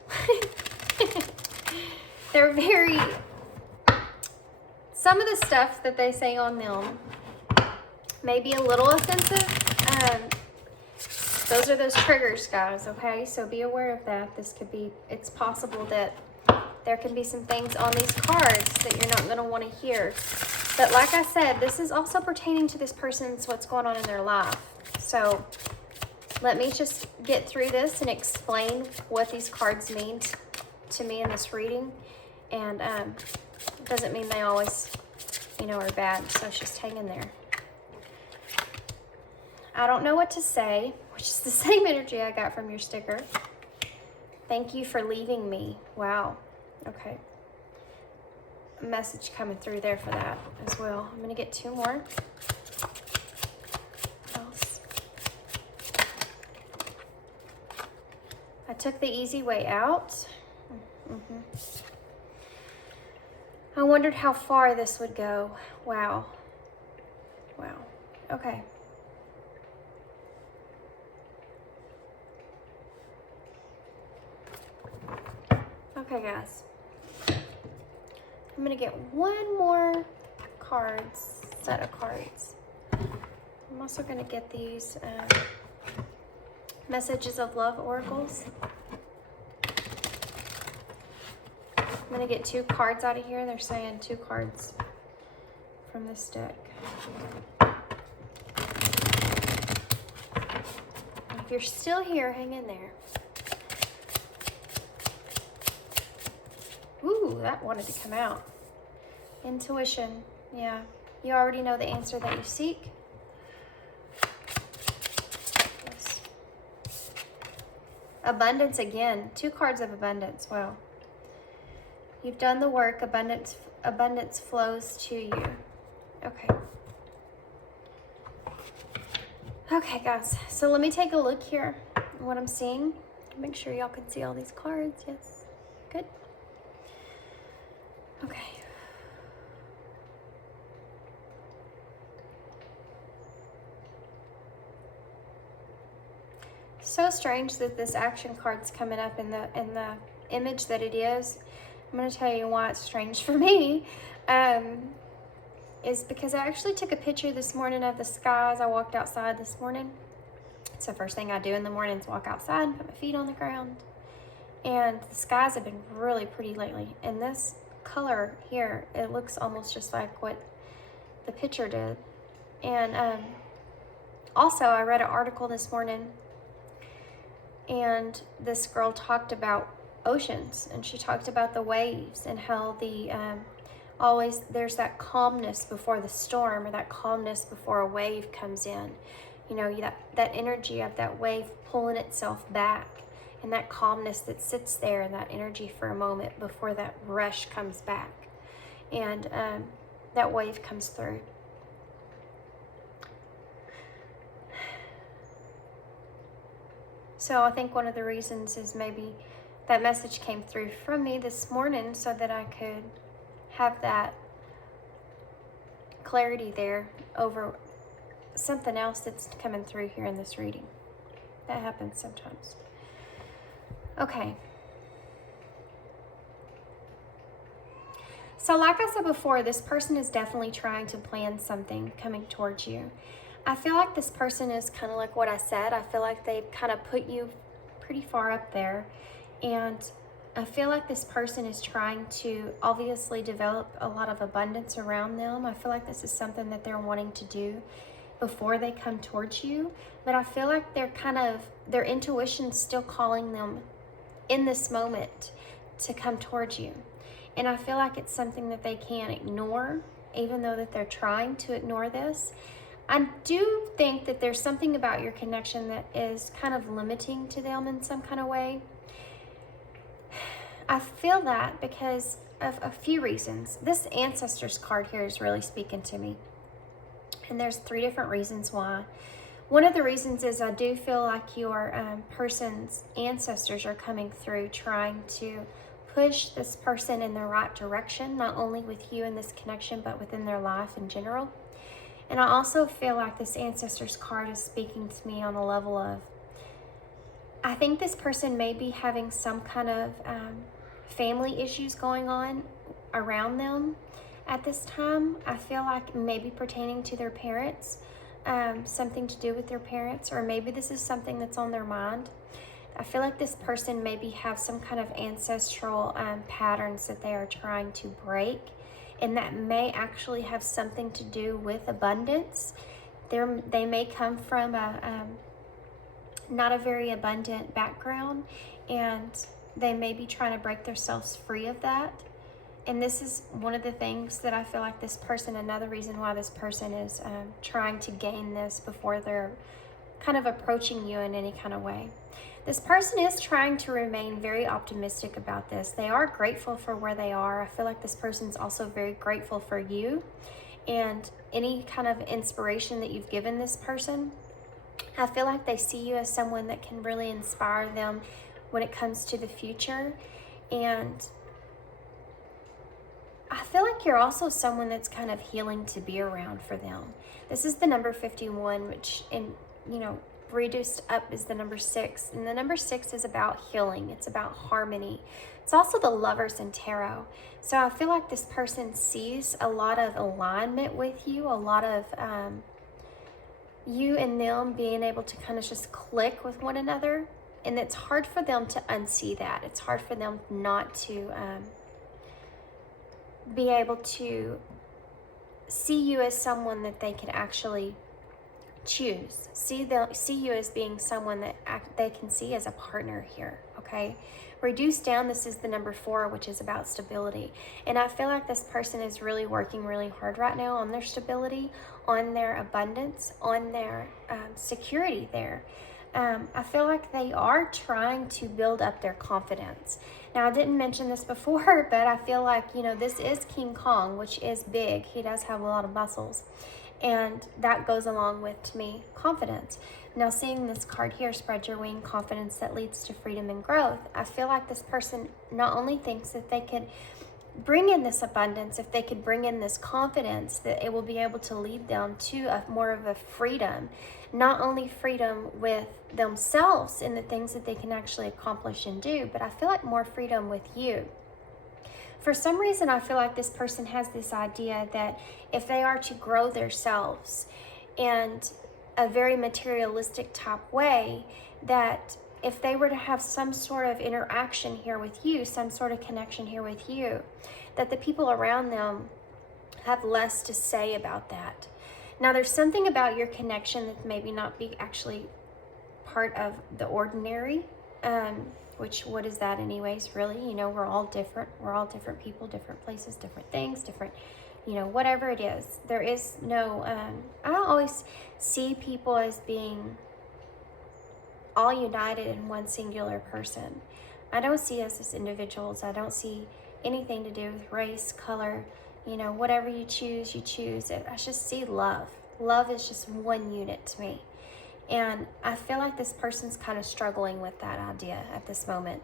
They're very, some of the stuff that they say on them may be a little offensive. Those are those triggers, guys, okay? So be aware of that. This could be, it's possible that there can be some things on these cards that you're not going to want to hear. But like I said, this is also pertaining to this person's, what's going on in their life. So let me just get through this and explain what these cards mean to me in this reading. And it doesn't mean they always, you know, are bad. So just hang in there. I don't know what to say, which is the same energy I got from your sticker. Thank you for leaving me. Wow. Okay. A message coming through there for that as well. I'm going to get two more. What else? I took the easy way out. I wondered how far this would go. Wow. Wow. Okay. Okay, guys. I'm going to get one more set of cards. I'm also going to get these Messages of Love oracles. I'm going to get two cards out of here. They're saying two cards from this deck. If you're still here, hang in there. Ooh, that wanted to come out. Intuition. Yeah. You already know the answer that you seek. Yes. Abundance again. Two cards of abundance. Wow. You've done the work. Abundance flows to you. Okay. Okay, guys. So let me take a look here at what I'm seeing. Make sure y'all can see all these cards. Yes. Good. Okay. So strange that this action card's coming up in the image that it is. I'm going to tell you why it's strange for me. Is because I actually took a picture this morning of the sky as I walked outside this morning. It's the first thing I do in the morning is walk outside and put my feet on the ground. And the skies have been really pretty lately. And this color here, it looks almost just like what the picture did. And also, I read an article this morning, and this girl talked about oceans, and she talked about the waves and how the always there's that calmness before the storm, or that calmness before a wave comes in. You know, that energy of that wave pulling itself back, and that calmness that sits there, and that energy for a moment before that rush comes back, and that wave comes through. So I think one of the reasons is maybe that message came through from me this morning so that I could have that clarity there over something else that's coming through here in this reading. That happens sometimes. Okay. So like I said before, this person is definitely trying to plan something coming towards you. I feel like this person is kind of like what I said. I feel like they've kind of put you pretty far up there. And I feel like this person is trying to obviously develop a lot of abundance around them. I feel like this is something that they're wanting to do before they come towards you. But I feel like they're their intuition's still calling them in this moment to come towards you. And I feel like it's something that they can't ignore, even though that they're trying to ignore this. I do think that there's something about your connection that is kind of limiting to them in some kind of way. I feel that because of a few reasons. This Ancestors card here is really speaking to me. And there's 3 different reasons why. One of the reasons is I do feel like your person's ancestors are coming through trying to push this person in the right direction, not only with you in this connection, but within their life in general. And I also feel like this Ancestors card is speaking to me on a level of, I think this person may be having some kind of family issues going on around them at this time. I feel like maybe pertaining to their parents, something to do with their parents, or maybe this is something that's on their mind. I feel like this person maybe have some kind of ancestral patterns that they are trying to break, and that may actually have something to do with abundance. They may come from a not a very abundant background, and they may be trying to break themselves free of that. And this is one of the things that I feel like this person, another reason why this person is trying to gain this before they're kind of approaching you in any kind of way. This person is trying to remain very optimistic about this. They are grateful for where they are. I feel like this person's also very grateful for you and any kind of inspiration that you've given this person. I feel like they see you as someone that can really inspire them when it comes to the future. And I feel like you're also someone that's kind of healing to be around for them. This is the number 51, which, reduced up is the number 6. And the number 6 is about healing. It's about harmony. It's also the Lovers in tarot. So I feel like this person sees a lot of alignment with you, a lot of you and them being able to kind of just click with one another. And it's hard for them to unsee that. It's hard for them not to be able to see you as someone that they can actually choose. See you as being someone that they can see as a partner here, okay? Reduced down, this is the number 4, which is about stability. And I feel like this person is really working really hard right now on their stability, on their abundance, on their security there. I feel like they are trying to build up their confidence. Now, I didn't mention this before, but I feel like, this is King Kong, which is big. He does have a lot of muscles. And that goes along with, to me, confidence. Now, seeing this card here, spread your wing, confidence that leads to freedom and growth, I feel like this person not only thinks that they could bring in this abundance, if they could bring in this confidence, that it will be able to lead them to more of a freedom, not only freedom with themselves in the things that they can actually accomplish and do, but I feel like more freedom with you. For some reason, I feel like this person has this idea that if they are to grow themselves and a very materialistic type way, that if they were to have some sort of interaction here with you, some sort of connection here with you, that the people around them have less to say about that. Now, there's something about your connection that maybe not be actually part of the ordinary, which, what is that anyways, really? You know, we're all different. We're all different people, different places, different things, different, you know, whatever it is. There is no, I don't always see people as being all united in one singular person. I don't see us as individuals. I don't see anything to do with race, color, you know, whatever you choose, you choose. I just see love. Love is just one unit to me. And I feel like this person's kind of struggling with that idea at this moment.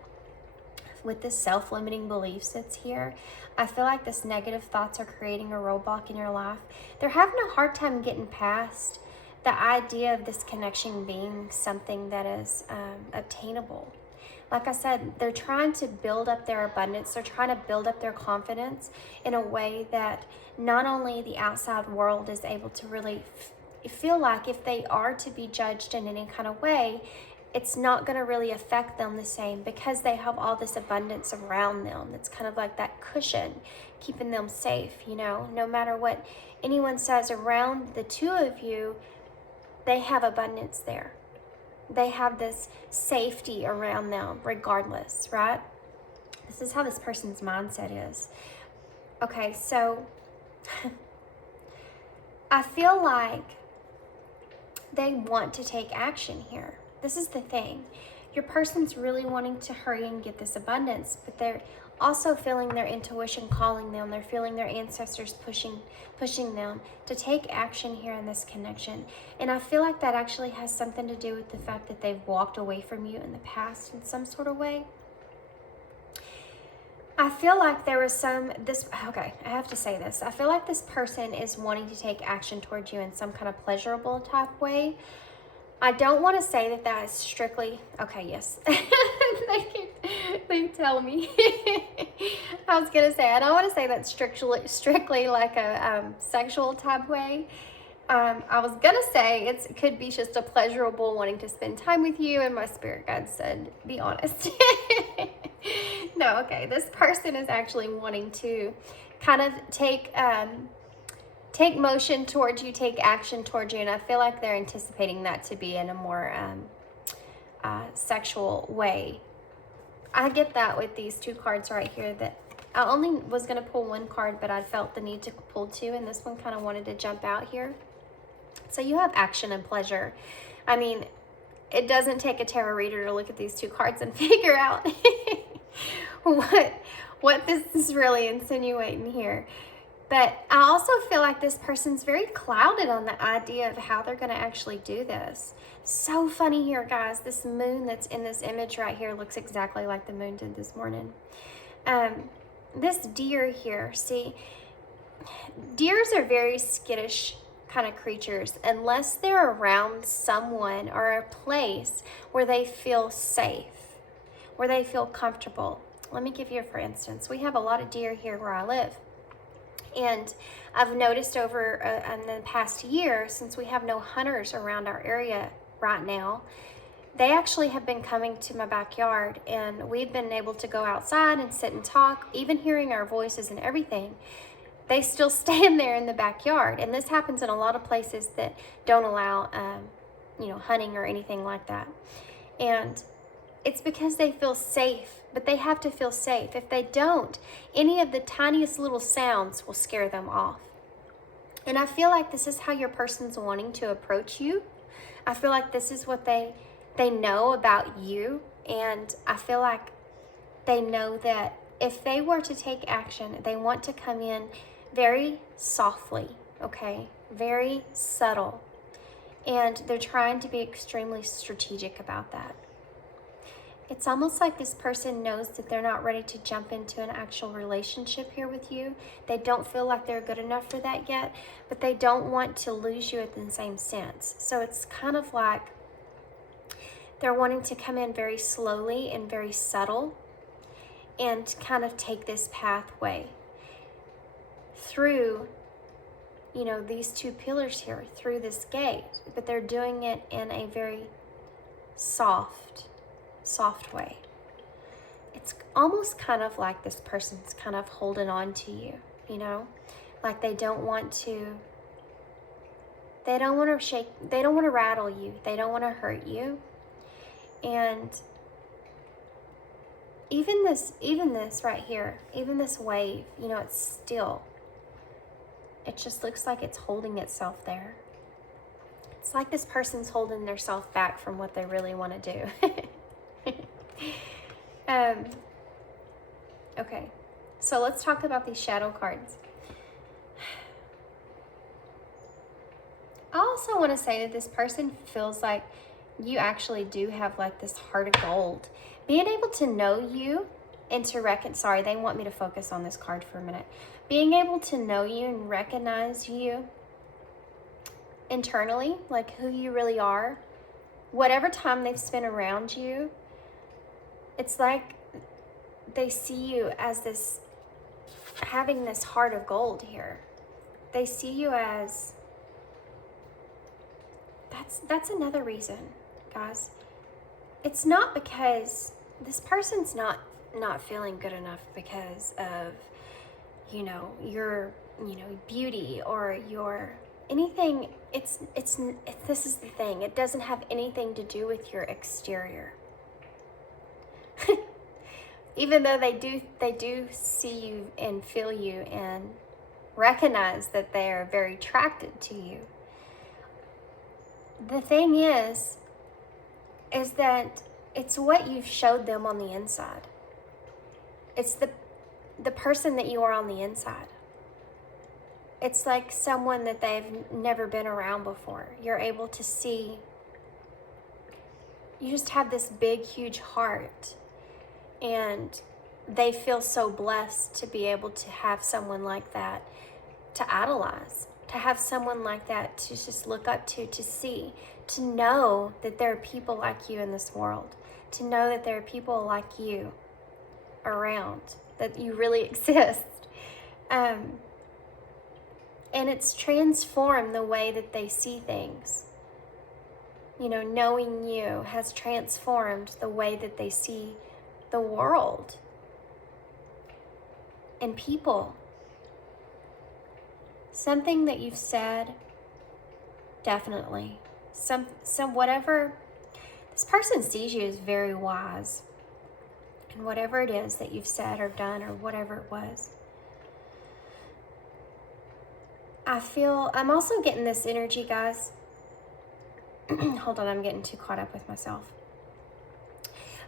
With this self-limiting beliefs that's here, I feel like this negative thoughts are creating a roadblock in your life. They're having a hard time getting past the idea of this connection being something that is obtainable. Like I said, they're trying to build up their abundance. They're trying to build up their confidence in a way that not only the outside world is able to really feel like if they are to be judged in any kind of way, it's not going to really affect them the same because they have all this abundance around them. It's kind of like that cushion keeping them safe, you know, no matter what anyone says around the two of you, they have abundance there. They have this safety around them regardless, right? This is how this person's mindset is. Okay, so I feel like they want to take action here. This is the thing. Your person's really wanting to hurry and get this abundance, but they're also feeling their intuition calling them. They're feeling their ancestors pushing them to take action here in this connection. And I feel like that actually has something to do with the fact that they've walked away from you in the past in some sort of way. I feel like there was okay, I have to say this. I feel like this person is wanting to take action towards you in some kind of pleasurable type way. I don't want to say that that is strictly, okay, yes. they tell me. I was going to say, I don't want to say that's strictly like a sexual type way. I was going to say it could be just a pleasurable wanting to spend time with you, and my spirit guide said, be honest. No, okay, this person is actually wanting to kind of take motion towards you, take action towards you, and I feel like they're anticipating that to be in a more sexual way. I get that with these two cards right here, that I only was going to pull one card, but I felt the need to pull two, and this one kind of wanted to jump out here. So you have action and pleasure. I mean, it doesn't take a tarot reader to look at these two cards and figure out what this is really insinuating here. But I also feel like this person's very clouded on the idea of how they're going to actually do this. So funny here, guys. This moon that's in this image right here looks exactly like the moon did this morning. This deer here, see, deers are very skittish kind of creatures unless they're around someone or a place where they feel safe, where they feel comfortable. Let me give you, for instance, we have a lot of deer here where I live. And I've noticed over in the past year, since we have no hunters around our area right now, they actually have been coming to my backyard, and we've been able to go outside and sit and talk, even hearing our voices and everything. They still stand there in the backyard, and this happens in a lot of places that don't allow, hunting or anything like that. And it's because they feel safe, but they have to feel safe. If they don't, any of the tiniest little sounds will scare them off. And I feel like this is how your person's wanting to approach you. I feel like this is what they know about you. And I feel like they know that if they were to take action, they want to come in very softly, okay? Very subtle. And they're trying to be extremely strategic about that. It's almost like this person knows that they're not ready to jump into an actual relationship here with you. They don't feel like they're good enough for that yet, but they don't want to lose you at the same sense. So it's kind of like they're wanting to come in very slowly and very subtle and kind of take this pathway through, you know, these two pillars here, through this gate, but they're doing it in a very soft way. It's almost kind of like this person's kind of holding on to you, you know, like they don't want to shake, they don't want to rattle you, they don't want to hurt you. And even this right here, even this wave, you know, it's still, it just looks like it's holding itself there. It's like this person's holding themselves back from what they really want to do. Okay, so let's talk about these shadow cards. I also want to say that this person feels like you actually do have like this heart of gold. Being able to know you and to sorry, they want me to focus on this card for a minute. Being able to know you and recognize you internally, like who you really are, whatever time they've spent around you, it's like they see you as this, having this heart of gold here. They see you as, that's another reason, guys. It's not because this person's not feeling good enough because of, you know, your, you know, beauty or your anything. It's this is the thing. It doesn't have anything to do with your exterior. Even though they do see you and feel you and recognize that they are very attracted to you. The thing is that it's what you've showed them on the inside. It's the person that you are on the inside. It's like someone that they've never been around before. You're able to see, you just have this big, huge heart. And they feel so blessed to be able to have someone like that to idolize, to have someone like that to just look up to see, to know that there are people like you in this world, to know that there are people like you around, that you really exist. And it's transformed the way that they see things. You know, knowing you has transformed the way that they see the world and people. Something that you've said, definitely. Some whatever, this person sees you as very wise. And whatever it is that you've said or done or whatever it was. I'm also getting this energy, guys. Hold on, I'm getting too caught up with myself.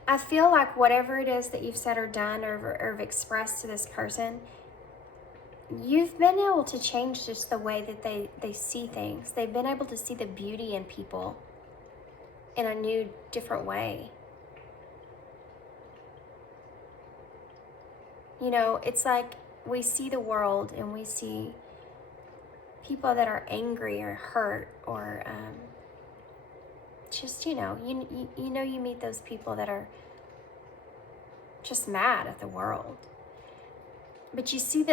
I feel like whatever it is that you've said or done or expressed to this person, you've been able to change just the way that they see things. They've been able to see the beauty in people in a new, different way. You know, it's like we see the world and we see people that are angry or hurt or just, you know, you meet those people that are just mad at the world. But you see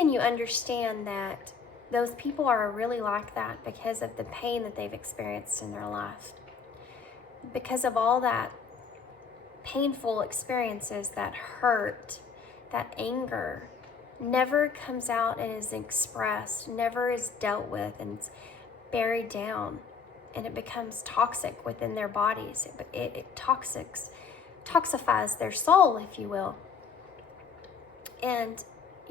and you understand that those people are really like that because of the pain that they've experienced in their life. Because of all that painful experiences, that hurt, that anger, never comes out and is expressed, never is dealt with, and it's buried down, and it becomes toxic within their bodies. It toxifies their soul, if you will. And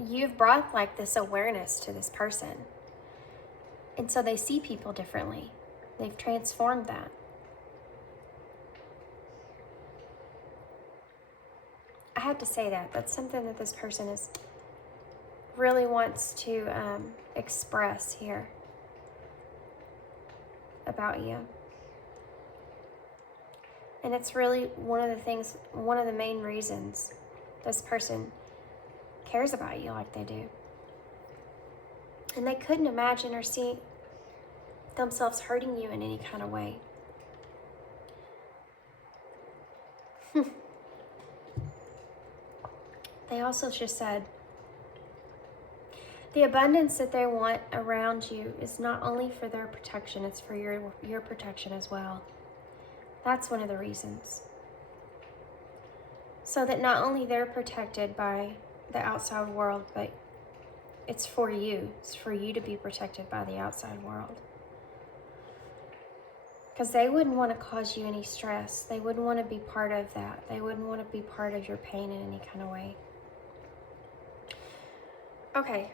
you've brought like this awareness to this person. And so they see people differently. They've transformed that. I have to say that. That's something that this person really wants to express here. about you. And it's really one of the main reasons this person cares about you like they do. And they couldn't imagine or see themselves hurting you in any kind of way. They also just said, the abundance that they want around you is not only for their protection, it's for your protection as well. That's one of the reasons. So that not only they're protected by the outside world, but it's for you. It's for you to be protected by the outside world. Because they wouldn't want to cause you any stress. They wouldn't want to be part of that. They wouldn't want to be part of your pain in any kind of way. Okay.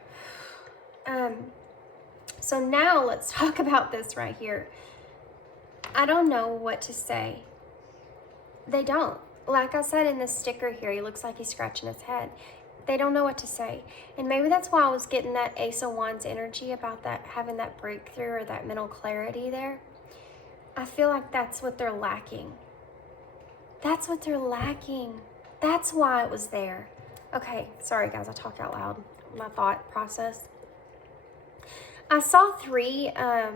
So now let's talk about this right here. I don't know what to say. They don't. Like I said in this sticker here, he looks like he's scratching his head. They don't know what to say. And maybe that's why I was getting that Ace of Wands energy about that, having that breakthrough or that mental clarity there. I feel like that's what they're lacking. That's what they're lacking. That's why it was there. Okay, sorry guys, I talk out loud. My thought process. I saw 3, oh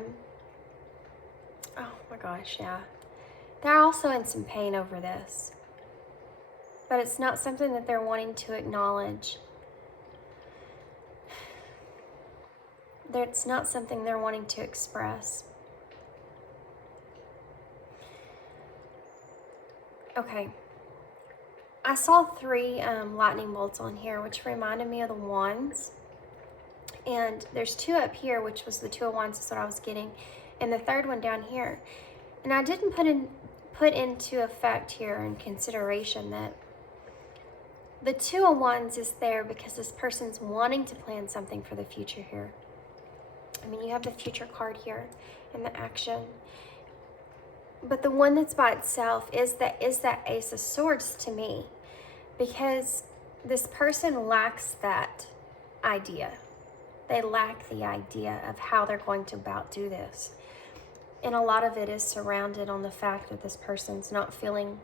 my gosh, yeah. They're also in some pain over this. But it's not something that they're wanting to acknowledge. It's not something they're wanting to express. Okay. I saw 3 lightning bolts on here, which reminded me of the wands. And there's 2 up here, which was the 2 of wands, is what I was getting. And the 3rd one down here. And I didn't put into effect here in consideration that the 2 of wands is there because this person's wanting to plan something for the future here. I mean, you have the future card here in the action. But the one that's by itself is that Ace of Swords to me. Because this person lacks that idea. They lack the idea of how they're going to about do this. And a lot of it is surrounded on the fact that this person's not feeling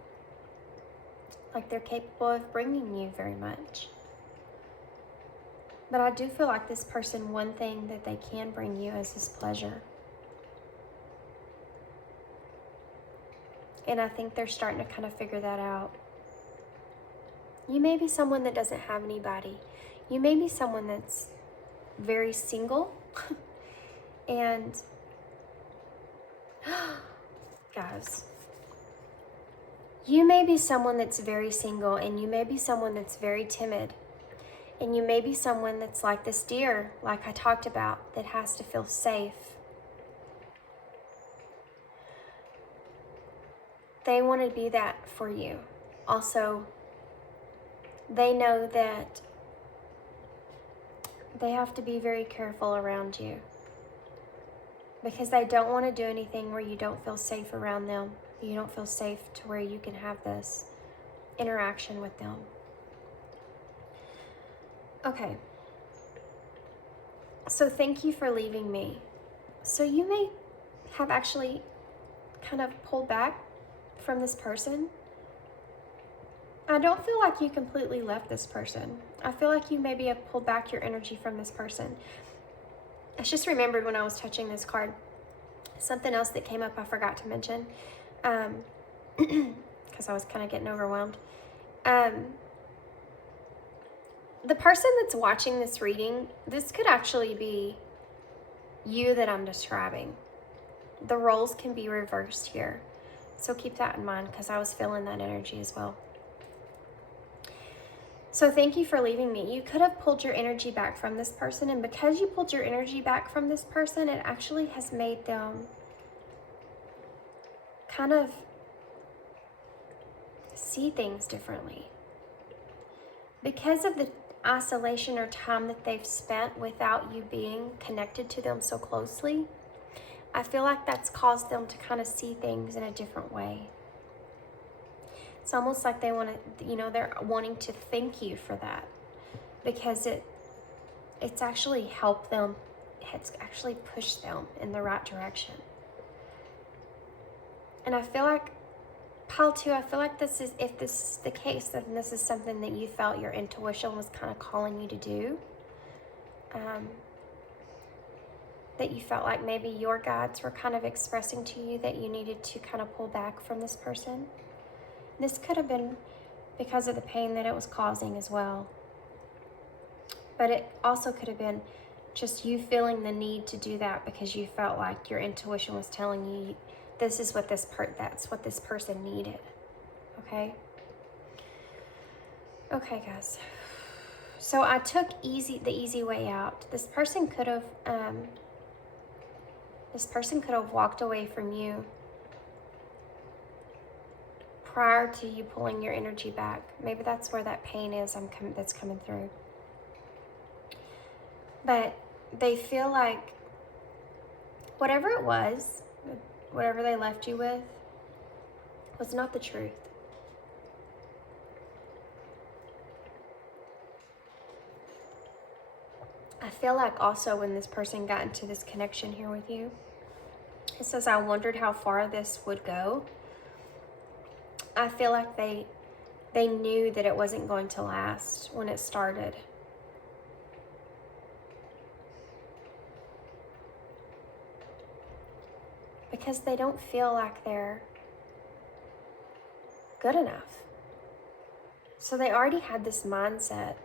like they're capable of bringing you very much. But I do feel like this person, one thing that they can bring you is this pleasure. And I think they're starting to kind of figure that out. You may be someone that doesn't have anybody. You may be someone that's very single. And guys, you may be someone that's very single, and you may be someone that's very timid. And you may be someone that's like this deer, like I talked about, that has to feel safe. They want to be that for you. Also, they know that they have to be very careful around you because they don't want to do anything where you don't feel safe around them. You don't feel safe to where you can have this interaction with them. Okay. So thank you for leaving me. So you may have actually kind of pulled back from this person. I don't feel like you completely left this person. I feel like you maybe have pulled back your energy from this person. I just remembered when I was touching this card, something else that came up I forgot to mention, because I was kind of getting overwhelmed. The person that's watching this reading, this could actually be you that I'm describing. The roles can be reversed here. So keep that in mind because I was feeling that energy as well. So thank you for leaving me. You could have pulled your energy back from this person, and because you pulled your energy back from this person, it actually has made them kind of see things differently. Because of the isolation or time that they've spent without you being connected to them so closely, I feel like that's caused them to kind of see things in a different way. It's almost like they want to, they're wanting to thank you for that because it's actually helped them. It's actually pushed them in the right direction. And I feel like, pile 2, I feel like this is, if this is the case, then this is something that you felt your intuition was kind of calling you to do. That you felt like maybe your guides were kind of expressing to you that you needed to kind of pull back from this person. This could have been because of the pain that it was causing as well. But it also could have been just you feeling the need to do that because you felt like your intuition was telling you this is what that's what this person needed. Okay? Okay, guys. So I took the easy way out. This person could have walked away from you prior to you pulling your energy back. Maybe that's where that pain is that's coming through. But they feel like whatever it was, whatever they left you with, was not the truth. I feel like also when this person got into this connection here with you, it says, I wondered how far this would go. I feel like they knew that it wasn't going to last when it started. Because they don't feel like they're good enough. So they already had this mindset.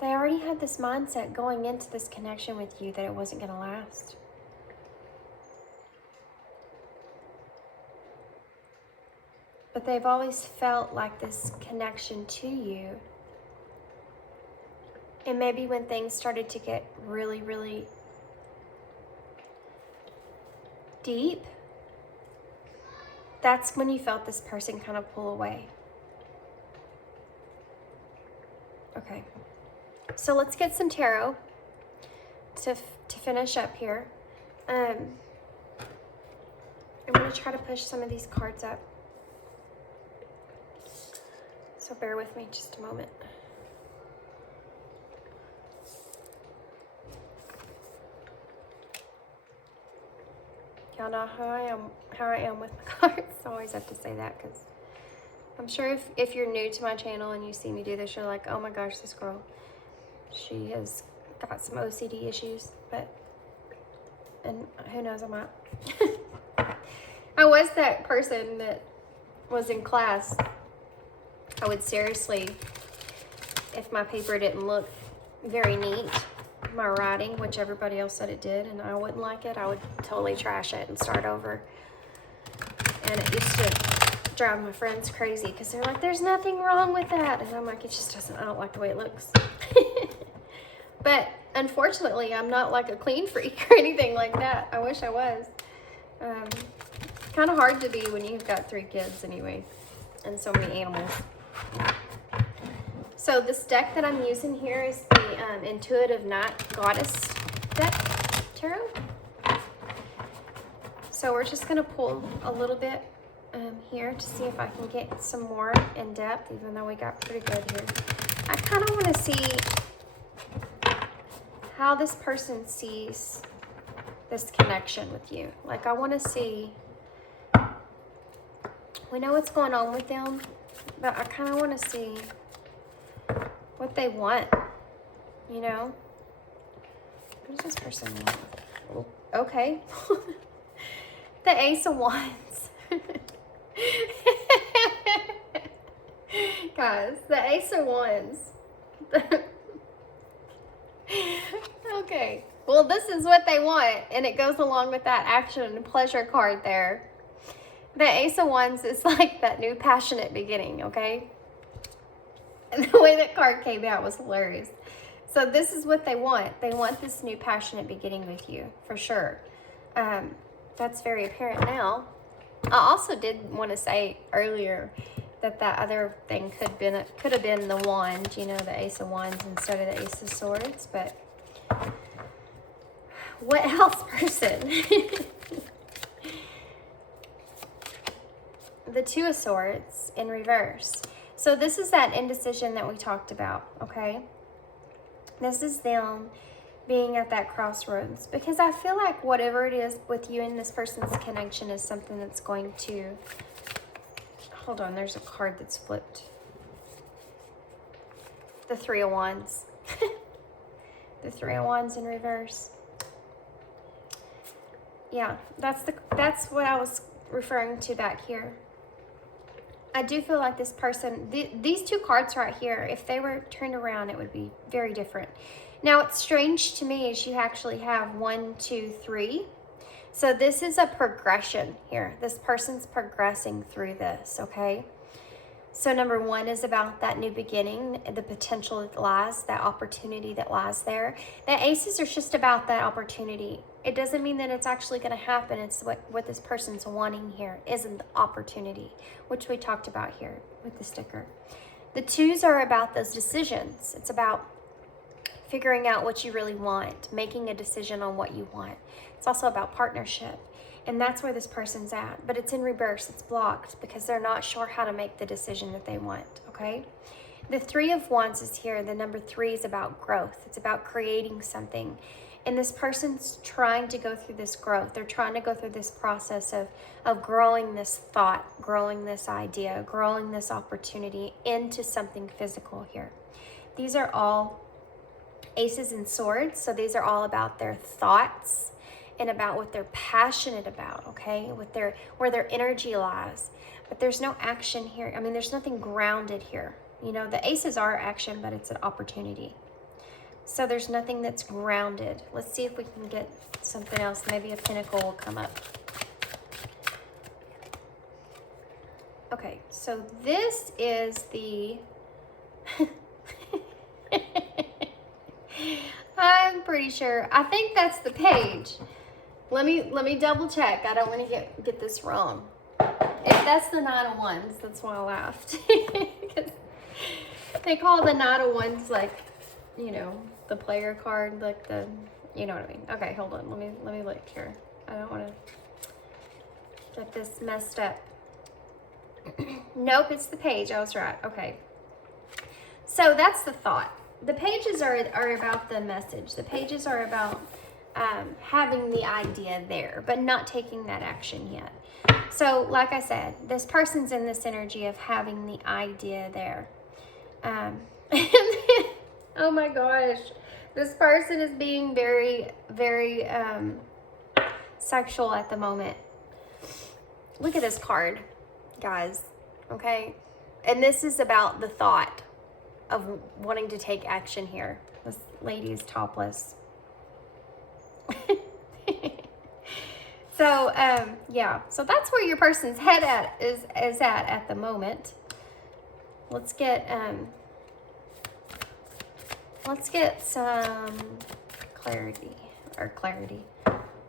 They already had this mindset going into this connection with you that it wasn't going to last. But they've always felt like this connection to you. And maybe when things started to get really, really deep, that's when you felt this person kind of pull away. Okay. So let's get some tarot to finish up here. I'm going to try to push some of these cards up. So bear with me just a moment. Y'all know how I am with my cards. I always have to say that because I'm sure if you're new to my channel and you see me do this, you're like, oh my gosh, this girl, she has got some OCD issues, and who knows, I might. I was that person that was in class. I would seriously, if my paper didn't look very neat, my writing, which everybody else said it did, and I wouldn't like it, I would totally trash it and start over. And it used to drive my friends crazy because they're like, there's nothing wrong with that. And I'm like, it just doesn't, I don't like the way it looks. But unfortunately, I'm not like a clean freak or anything like that. I wish I was. Kind of hard to be when you've got 3 kids anyway, and so many animals. So this deck that I'm using here is the Intuitive Night Goddess deck tarot. So we're just going to pull a little bit here to see if I can get some more in depth, even though we got pretty good here. I kind of want to see how this person sees this connection with you. Like, I want to see, we know what's going on with them, but I kind of want to see what they want, you know? What does this person want? Oh, okay. The Ace of Wands. Guys, the Ace of Wands. Okay. Well, this is what they want, and it goes along with that action and pleasure card there. The Ace of Wands is like that new passionate beginning, okay? And the way that card came out was hilarious. So this is what they want. They want this new passionate beginning with you, for sure. That's very apparent now. I also did want to say earlier that other thing could have been the wand, you know, the Ace of Wands instead of the Ace of Swords. But what else, person? The Two of Swords in reverse. So this is that indecision that we talked about, okay? This is them being at that crossroads, because I feel like whatever it is with you and this person's connection is something that's going to, hold on, there's a card that's flipped. The Three of Wands. The Three of Wands in reverse. Yeah, that's what I was referring to back here. I do feel like this person, these two cards right here, if they were turned around, it would be very different. Now, what's strange to me is you actually have 1, 2, 3. So this is a progression here. This person's progressing through this, okay? So number 1 is about that new beginning, the potential that lies, that opportunity that lies there. The aces are just about that opportunity. It doesn't mean that it's actually going to happen. It's what this person's wanting here is an opportunity, which we talked about here with the sticker. The 2s are about those decisions. It's about figuring out what you really want, making a decision on what you want. It's also about partnership. And that's where this person's at. But it's in reverse. It's blocked because they're not sure how to make the decision that they want, okay? The 3 of Wands is here. The number 3 is about growth. It's about creating something. And this person's trying to go through this growth. They're trying to go through this process of growing this thought, growing this idea, growing this opportunity into something physical here. These are all Aces and Swords. So these are all about their thoughts and about what they're passionate about, okay? Where their energy lies. But there's no action here. I mean, there's nothing grounded here. You know, the aces are action, but it's an opportunity. So there's nothing that's grounded. Let's see if we can get something else. Maybe a pentacle will come up. Okay, so this is the... I'm pretty sure. I think that's the page. Let me double check. I don't want to get this wrong. If that's the Knight of Wands, that's why I laughed. They call the Knight of Wands, like, you know, the player card, like the, you know what I mean. Okay, hold on. Let me look here. I don't want to get this messed up. Nope, it's the page. I was right. Okay. So that's the thought. The pages are about the message. The pages are about having the idea there, but not taking that action yet. So, like I said, this person's in this energy of having the idea there. Oh my gosh. This person is being very, very sexual at the moment. Look at this card, guys. Okay? And this is about the thought of wanting to take action here. This lady is topless. So, yeah. So that's where your person's head is at the moment. Let's get some clarity.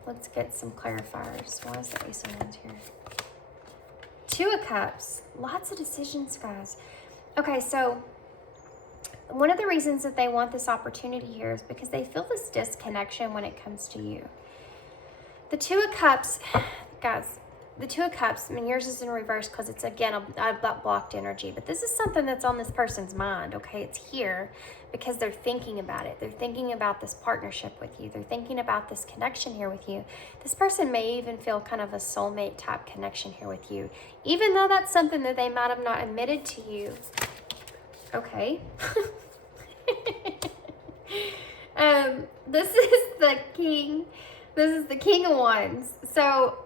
Let's get some clarifiers. Why is the Ace of Wands here? 2 of Cups. Lots of decisions, guys. Okay, so one of the reasons that they want this opportunity here is because they feel this disconnection when it comes to you. The 2 of Cups, guys, the 2 of Cups, I mean, yours is in reverse because it's, again, a blocked energy. But this is something that's on this person's mind, okay? It's here because they're thinking about it. They're thinking about this partnership with you. They're thinking about this connection here with you. This person may even feel kind of a soulmate type connection here with you, even though that's something that they might have not admitted to you. Okay. This is the King. This is the King of Wands. So,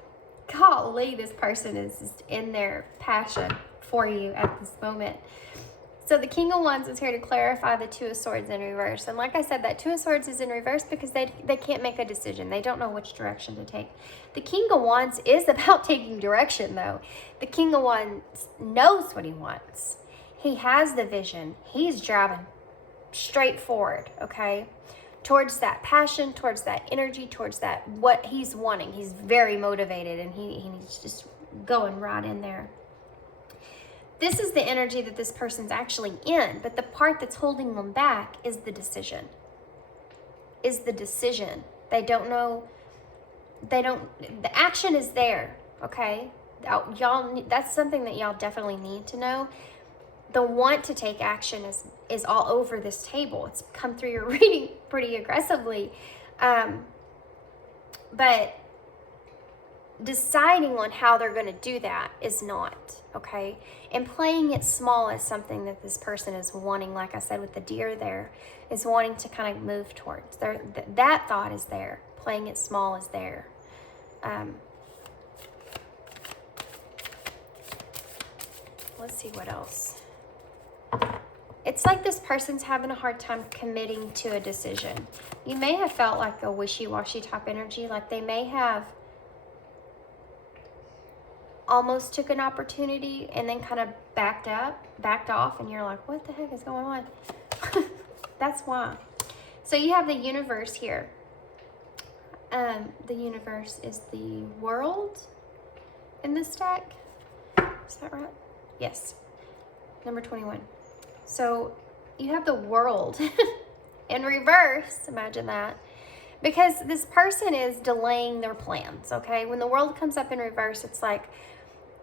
golly, this person is just in their passion for you at this moment. So the King of Wands is here to clarify the 2 of Swords in reverse. And like I said, that 2 of Swords is in reverse because they can't make a decision. They don't know which direction to take. The King of Wands is about taking direction, though. The King of Wands knows what he wants. He has the vision. He's driving straight forward, okay? Towards that passion, towards that energy, towards that what he's wanting. He's very motivated and he's just going right in there. This is the energy that this person's actually in, but the part that's holding them back is the decision. They don't know, the action is there, okay? Y'all, that's something that y'all definitely need to know. the want to take action is all over this table. It's come through your reading pretty aggressively. But deciding on how they're going to do that is not, okay? And playing it small is something that this person is wanting, like I said with the deer there, is wanting to kind of move towards. That thought is there. Playing it small is there. Let's see what else. It's like this person's having a hard time committing to a decision. You may have felt like a wishy-washy type energy, like they may have almost took an opportunity and then kind of backed off, and you're like, what the heck is going on? That's why. So you have the universe here. The universe is the world in this deck. Is that right? Yes. Number 21. So you have the world in reverse. Imagine that. Because this person is delaying their plans, okay? When the world comes up in reverse, it's like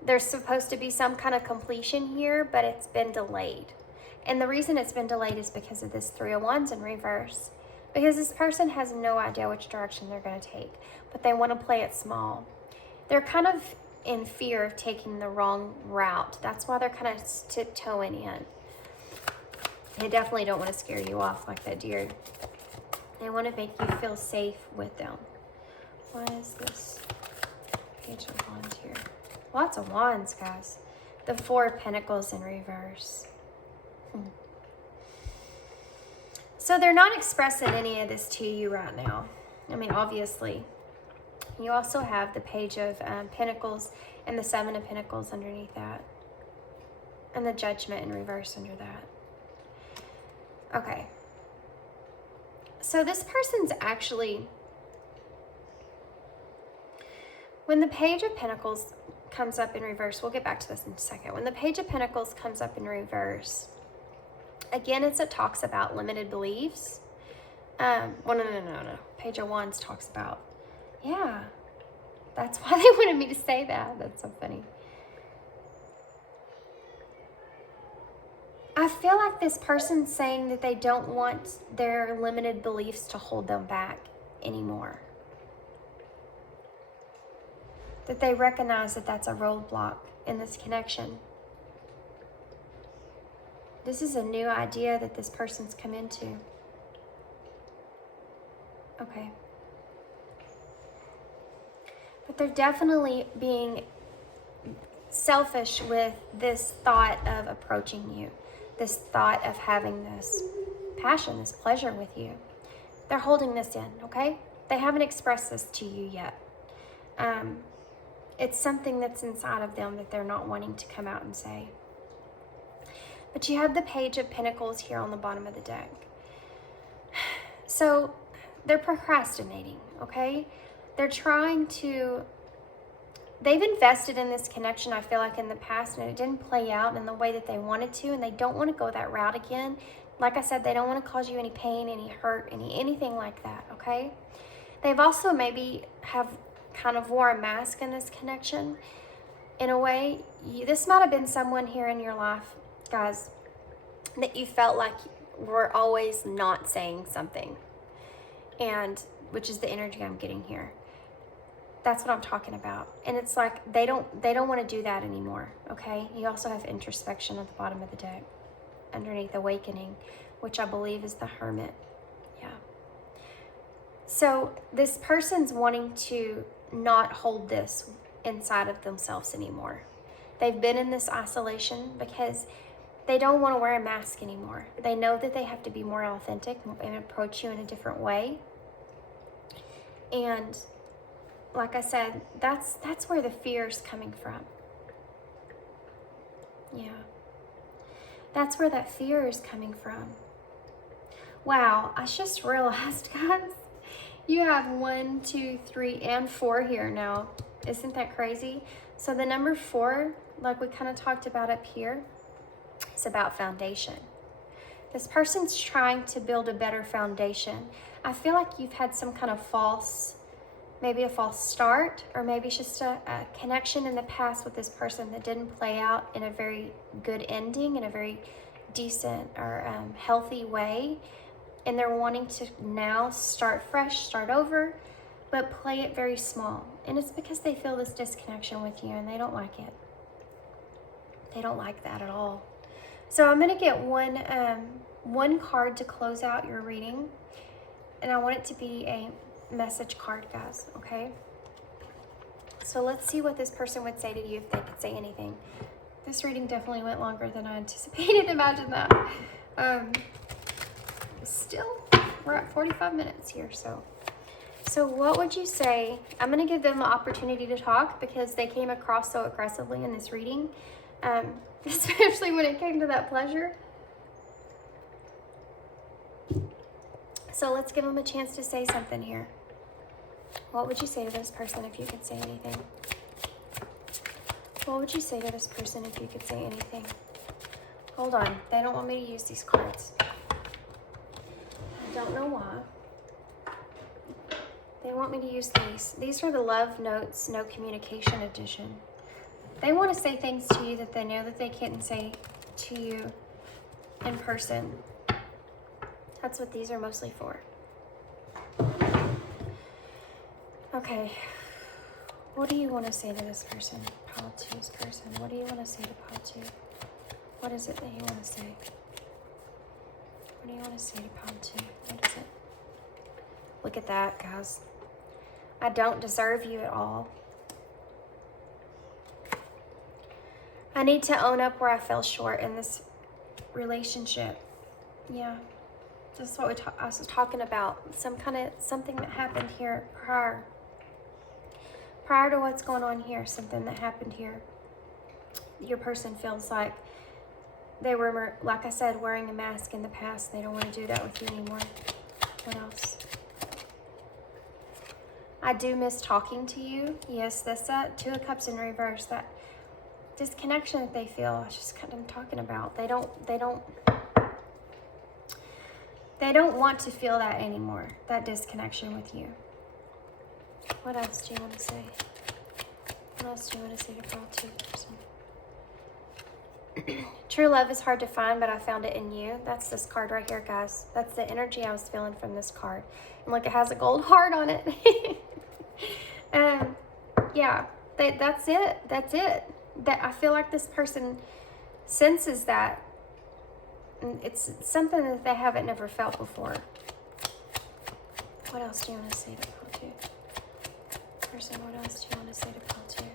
there's supposed to be some kind of completion here, but it's been delayed. And the reason it's been delayed is because of this Three of Wands in reverse. Because this person has no idea which direction they're going to take, but they want to play it small. They're kind of in fear of taking the wrong route. That's why they're kind of tiptoeing in. They definitely don't want to scare you off like that deer. They want to make you feel safe with them. Why is this Page of Wands here? Lots of wands, guys. The Four of Pentacles in reverse. So they're not expressing any of this to you right now. I mean, obviously. You also have the Page of Pentacles and the Seven of Pentacles underneath that. And the Judgment in reverse under that. Okay. So this person's actually, when the Page of Pentacles comes up in reverse, we'll get back to this in a second. When the Page of Pentacles comes up in reverse, again, it talks about limited beliefs. Well, no. Page of Wands talks about, yeah, that's why they wanted me to say that. That's so funny. I feel like this person's saying that they don't want their limited beliefs to hold them back anymore. That they recognize that that's a roadblock in this connection. This is a new idea that this person's come into. Okay. But they're definitely being selfish with this thought of approaching you. This thought of having this passion, this pleasure with you. They're holding this in, okay? They haven't expressed this to you yet. It's something that's inside of them that they're not wanting to come out and say. But you have the Page of Pentacles here on the bottom of the deck. So they're procrastinating, okay? They're trying to, they've invested in this connection, I feel like, in the past, and it didn't play out in the way that they wanted to, and they don't want to go that route again. Like I said, they don't want to cause you any pain, any hurt, anything like that, okay? They've also maybe have kind of wore a mask in this connection. In a way, this might have been someone here in your life, guys, that you felt like were always not saying something, and which is the energy I'm getting here. That's what I'm talking about. And it's like they don't want to do that anymore, okay? You also have introspection at the bottom of the deck underneath Awakening, which I believe is the Hermit. Yeah. So this person's wanting to not hold this inside of themselves anymore. They've been in this isolation because they don't want to wear a mask anymore. They know that they have to be more authentic and approach you in a different way. And like I said, that's where the fear is coming from. Yeah. That's where that fear is coming from. Wow, I just realized, guys, you have 1, 2, 3, and 4 here now. Isn't that crazy? So the number 4, like we kind of talked about up here, is about foundation. This person's trying to build a better foundation. I feel like you've had some kind of false, maybe a false start, or maybe it's just a connection in the past with this person that didn't play out in a very good ending, in a very decent or healthy way. And they're wanting to now start fresh, start over, but play it very small. And it's because they feel this disconnection with you and they don't like it. They don't like that at all. So I'm going to get one card to close out your reading. And I want it to be a message card, guys, okay? So let's see what this person would say to you if they could say anything. This reading definitely went longer than I anticipated. Imagine that. Still, we're at 45 minutes here, so what would you say? I'm going to give them the opportunity to talk because they came across so aggressively in this reading, especially when it came to that pleasure. So let's give them a chance to say something here. What would you say to this person if you could say anything? What would you say to this person if you could say anything? Hold on. They don't want me to use these cards. I don't know why. They want me to use these. These are the Love Notes, No Communication Edition. They want to say things to you that they know that they couldn't say to you in person. That's what these are mostly for. Okay. What do you want to say to this person? Pile 2's person. What do you want to say to Pile 2? What is it that you want to say? What do you want to say to Pile 2? What is it? Look at that, guys. I don't deserve you at all. I need to own up where I fell short in this relationship. Yeah. This is what I was talking about. Something that happened here prior to what's going on here. Something that happened here. Your person feels like they were, like I said, wearing a mask in the past. They don't want to do that with you anymore. What else? I do miss talking to you. Yes, that's that. 2 of Cups in reverse. That disconnection that they feel. I was just kind of talking about. They don't want to feel that anymore. That disconnection with you. What else do you want to say? What else do you want to say to Pile 2 person? True love is hard to find, but I found it in you. That's this card right here, guys. That's the energy I was feeling from this card. And look, it has a gold heart on it. Yeah, that's it. That's it. That I feel like this person senses that. It's something that they haven't never felt before. What else do you want to say to Pile 2? Person, what else do you want to say to Pile 2? Do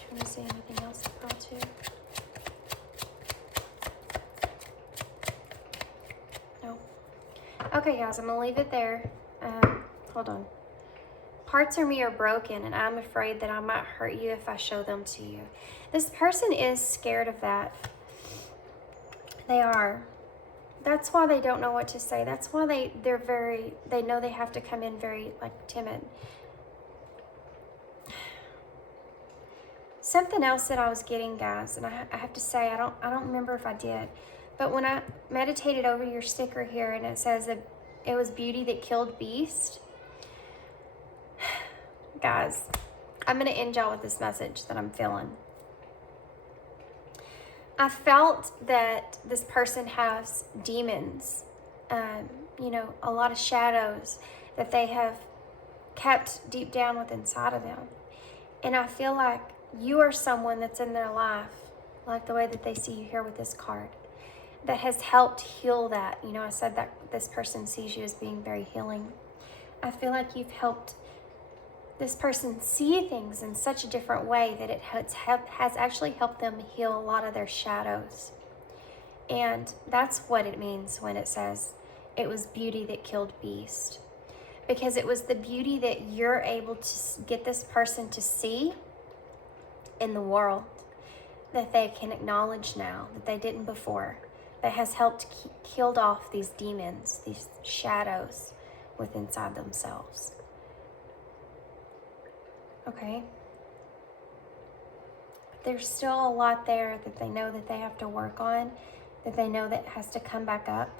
you want to say anything else to Pile 2? No. Okay, guys, I'm going to leave it there. Hold on. Parts of me are broken, and I'm afraid that I might hurt you if I show them to you. This person is scared of that. They are. That's why they don't know what to say. That's why they know they have to come in very, like, timid. Something else that I was getting, guys, and I have to say, I don't remember if I did, but when I meditated over your sticker here, and it says that it was beauty that killed beast. Guys, I'm going to end y'all with this message that I'm feeling. I felt that this person has demons, a lot of shadows that they have kept deep down within inside of them. And I feel like you are someone that's in their life, like the way that they see you here with this card, that has helped heal that. I said that this person sees you as being very healing. I feel like you've helped this person see things in such a different way that it has actually helped them heal a lot of their shadows. And that's what it means when it says it was beauty that killed beast. Because it was the beauty that you're able to get this person to see in the world that they can acknowledge now, that they didn't before, that has helped killed off these demons, these shadows within inside themselves. Okay? There's still a lot there that they know that they have to work on, that they know that has to come back up.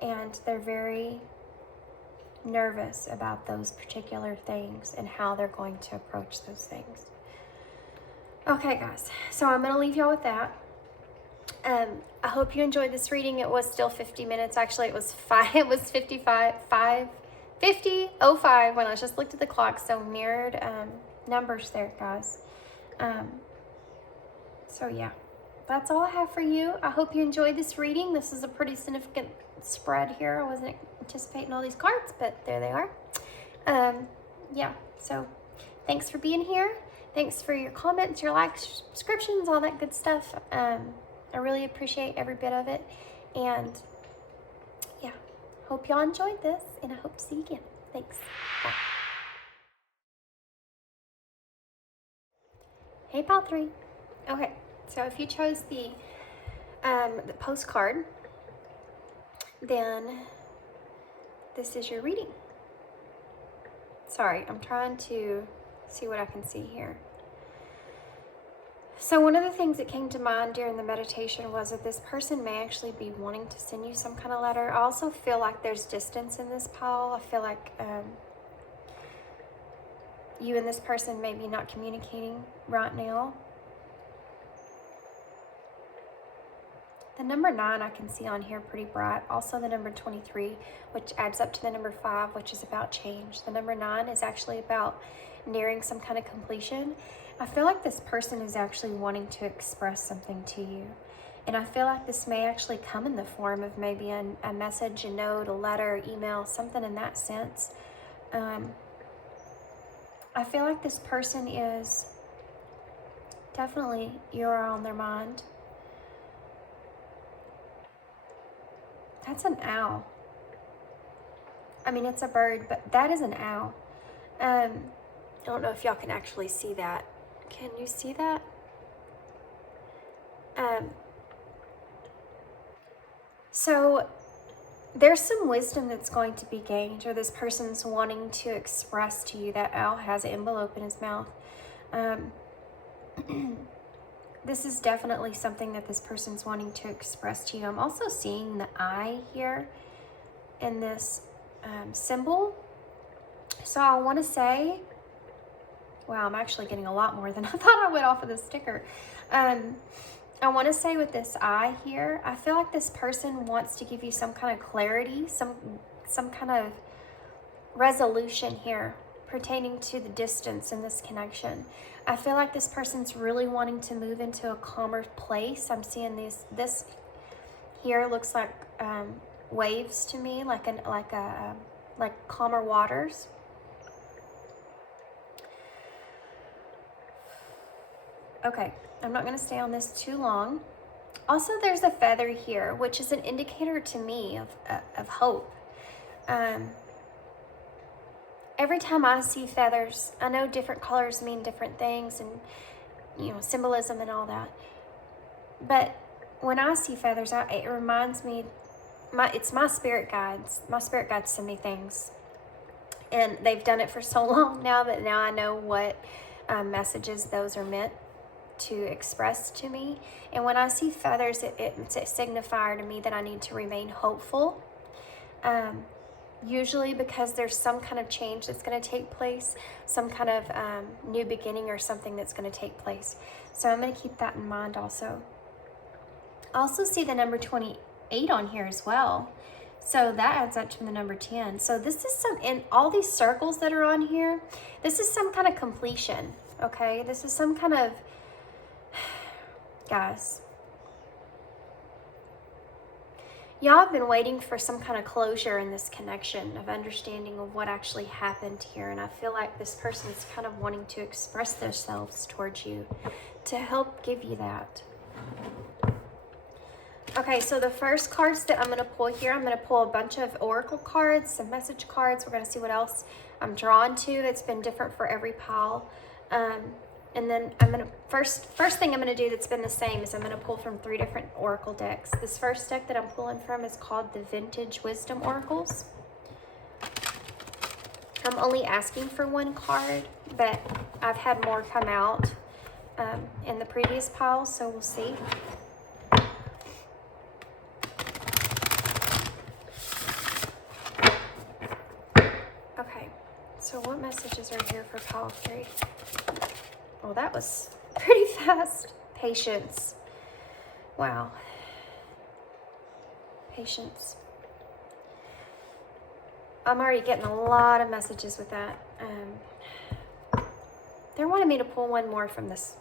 And they're very nervous about those particular things and how they're going to approach those things. Okay, guys, so I'm going to leave y'all with that. I hope you enjoyed this reading. It was still 50 minutes. Actually, it was 50:05 when I just looked at the clock. So mirrored numbers there, guys. So yeah, that's all I have for you. I hope you enjoyed this reading. This is a pretty significant spread here. I wasn't anticipating all these cards, but there they are. Yeah, so thanks for being here. Thanks for your comments, your likes, subscriptions, all that good stuff. I really appreciate every bit of it. And yeah, hope y'all enjoyed this, and I hope to see you again. Thanks. Bye. Hey, Pile 3. Okay, so if you chose the postcard, then this is your reading. Sorry, I'm trying to see what I can see here. So one of the things that came to mind during the meditation was that this person may actually be wanting to send you some kind of letter. I also feel like there's distance in this pile. I feel like you and this person may be not communicating right now. The number 9 I can see on here pretty bright. Also the number 23, which adds up to the number 5, which is about change. The number 9 is actually about nearing some kind of completion. I feel like this person is actually wanting to express something to you. And I feel like this may actually come in the form of maybe a message, a note, a letter, email, something in that sense. I feel like this person is definitely, you're on their mind. That's an owl. I mean, it's a bird, but that is an owl. I don't know if y'all can actually see that. Can you see that? So there's some wisdom that's going to be gained, or this person's wanting to express to you. That owl has an envelope in his mouth. This is definitely something that this person's wanting to express to you. I'm also seeing the eye here in this symbol. So I want to say, wow, I'm actually getting a lot more than I thought I would off of this sticker. I want to say with this eye here, I feel like this person wants to give you some kind of clarity, some kind of resolution here pertaining to the distance in this connection. I feel like this person's really wanting to move into a calmer place. I'm seeing this here looks like waves to me, like calmer waters. Okay, I'm not going to stay on this too long. Also, there's a feather here, which is an indicator to me of hope. Every time I see feathers, I know different colors mean different things, and symbolism and all that. But when I see feathers, it reminds me, it's my spirit guides. My spirit guides send me things, and they've done it for so long now that now I know what messages those are meant to express to me. And when I see feathers, it's a signifier to me that I need to remain hopeful. Usually because there's some kind of change that's going to take place, some kind of new beginning or something that's going to take place. So I'm going to keep that in mind also. I also see the number 28 on here as well. So that adds up to the number 10. So this is in all these circles that are on here, this is some kind of completion, okay? This is some kind of, guys, y'all have been waiting for some kind of closure in this connection, of understanding of what actually happened here. And I feel like this person is kind of wanting to express themselves towards you to help give you that. Okay, so the first cards that I'm going to pull here, I'm going to pull a bunch of oracle cards, some message cards. We're going to see what else I'm drawn to. It's been different for every pile. And then I'm going to, first thing I'm going to do that's been the same is I'm going to pull from 3 different oracle decks. This first deck that I'm pulling from is called the Vintage Wisdom Oracles. I'm only asking for 1 card, but I've had more come out in the previous pile, so we'll see. So what messages are here for pile 3? Well, that was pretty fast. Patience. Wow. Patience. I'm already getting a lot of messages with that. They're wanting me to pull one more from this.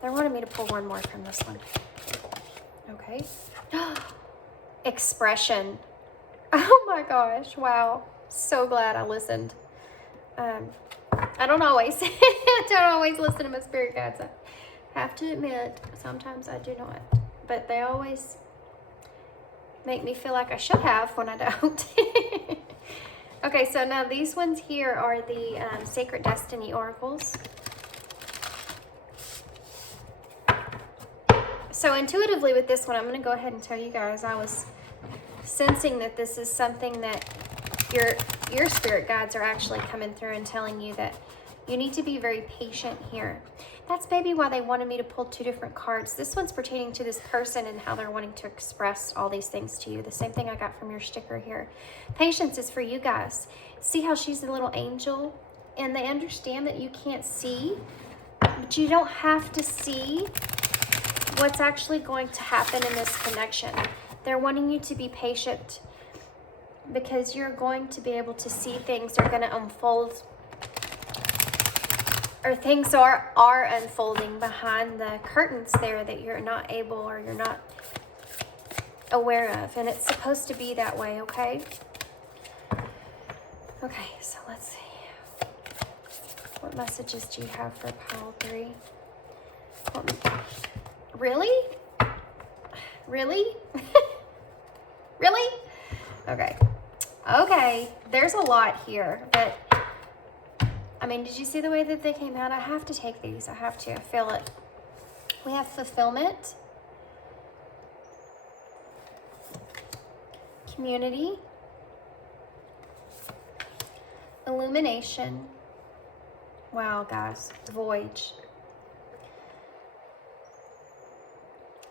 They're wanting me to pull one more from this one. Okay. Expression. Oh my gosh. Wow. So glad I listened. I don't always listen to my spirit guides. I have to admit, sometimes I do not. But they always make me feel like I should have when I don't. Okay, so now these ones here are the Sacred Destiny Oracles. So intuitively with this one, I'm going to go ahead and tell you guys, I was sensing that this is something that your spirit guides are actually coming through and telling you that you need to be very patient here. That's maybe why they wanted me to pull 2 different cards. This one's pertaining to this person and how they're wanting to express all these things to you. The same thing I got from your sticker here. Patience is for you guys. See how she's a little angel? And they understand that you can't see, but you don't have to see what's actually going to happen in this connection. They're wanting you to be patient because you're going to be able to see things are going to unfold, or things are unfolding behind the curtains there that you're not able or you're not aware of. And it's supposed to be that way, okay? Okay, so let's see. What messages do you have for pile 3? Really? Really? Really? Okay. Okay, there's a lot here, but I mean, did you see the way that they came out? I have to take these. I have to. I feel it. We have fulfillment, community, illumination. Wow, guys. Voyage.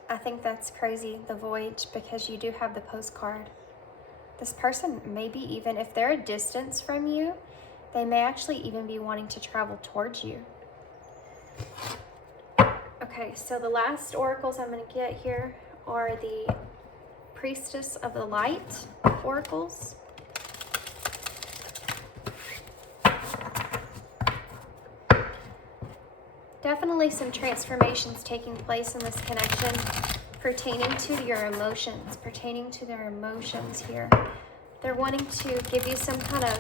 I think that's crazy, the voyage, because you do have the postcard. This person, maybe even if they're a distance from you, they may actually even be wanting to travel towards you. Okay, so the last oracles I'm going to get here are the Priestess of the Light oracles. Definitely some transformations taking place in this connection pertaining to your emotions, pertaining to their emotions here. They're wanting to give you some kind of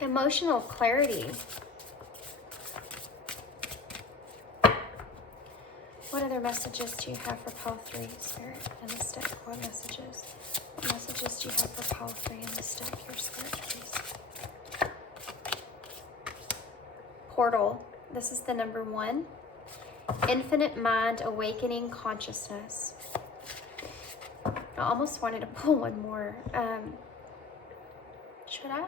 emotional clarity. What other messages do you have for pile 3, Spirit, in this deck? What messages? What messages do you have for pile 3 in this deck, your Spirit, please? Portal. This is the number 1. Infinite Mind Awakening Consciousness. I almost wanted to pull one more. Should I?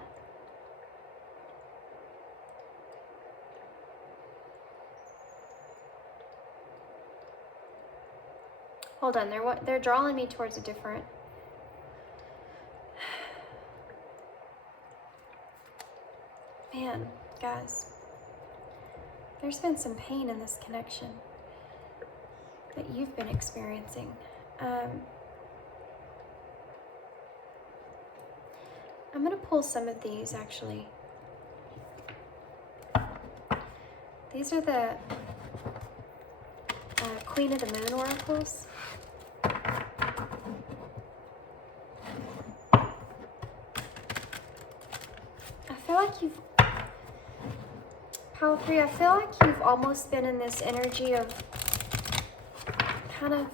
Hold on, they're drawing me towards a different. Man, guys, there's been some pain in this connection that you've been experiencing. I'm going to pull some of these, actually. These are the Queen of the Moon oracles. I feel like you've... Pile 3, I feel like you've almost been in this energy of kind of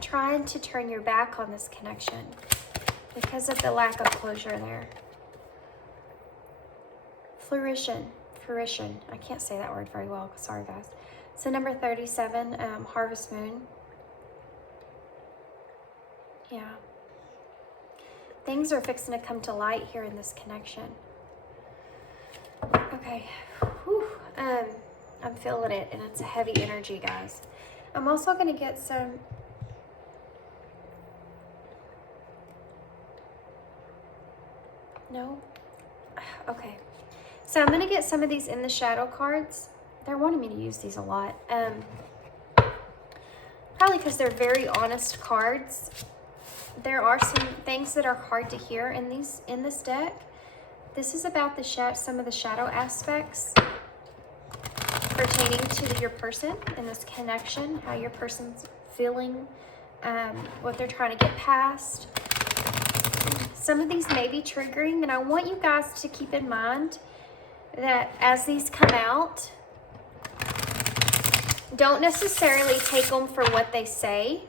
trying to turn your back on this connection because of the lack of closure there. Fruition. I can't say that word very well. Sorry, guys. So number 37, Harvest Moon. Yeah. Things are fixing to come to light here in this connection. Okay. Whew. I'm feeling it, and it's a heavy energy, guys. I'm also going to get some... No? Okay. So I'm going to get some of these in the shadow cards. They're wanting me to use these a lot. Probably because they're very honest cards. There are some things that are hard to hear in this deck. This is about some of the shadow aspects pertaining to your person and this connection, how your person's feeling, what they're trying to get past. Some of these may be triggering, and I want you guys to keep in mind that as these come out, don't necessarily take them for what they say.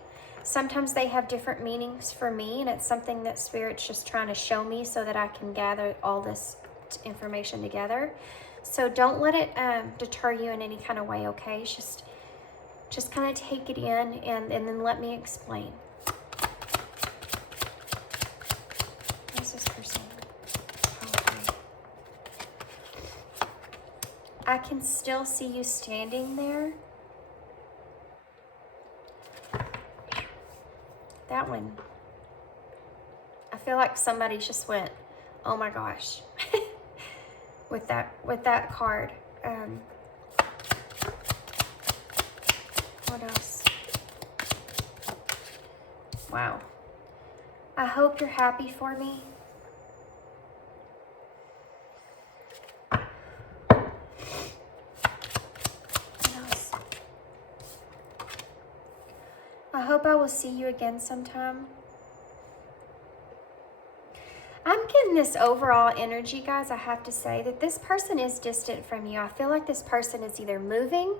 Sometimes they have different meanings for me, and it's something that Spirit's just trying to show me so that I can gather all this information together. So don't let it deter you in any kind of way, okay? Just kind of take it in and then let me explain. What's this person? Okay. I can still see you standing there. That one. I feel like somebody just went, oh my gosh, with that card. What else? Wow. I hope you're happy for me. What else? I hope I will see you again sometime. I'm getting this overall energy, guys, I have to say, that this person is distant from you. I feel like this person is either moving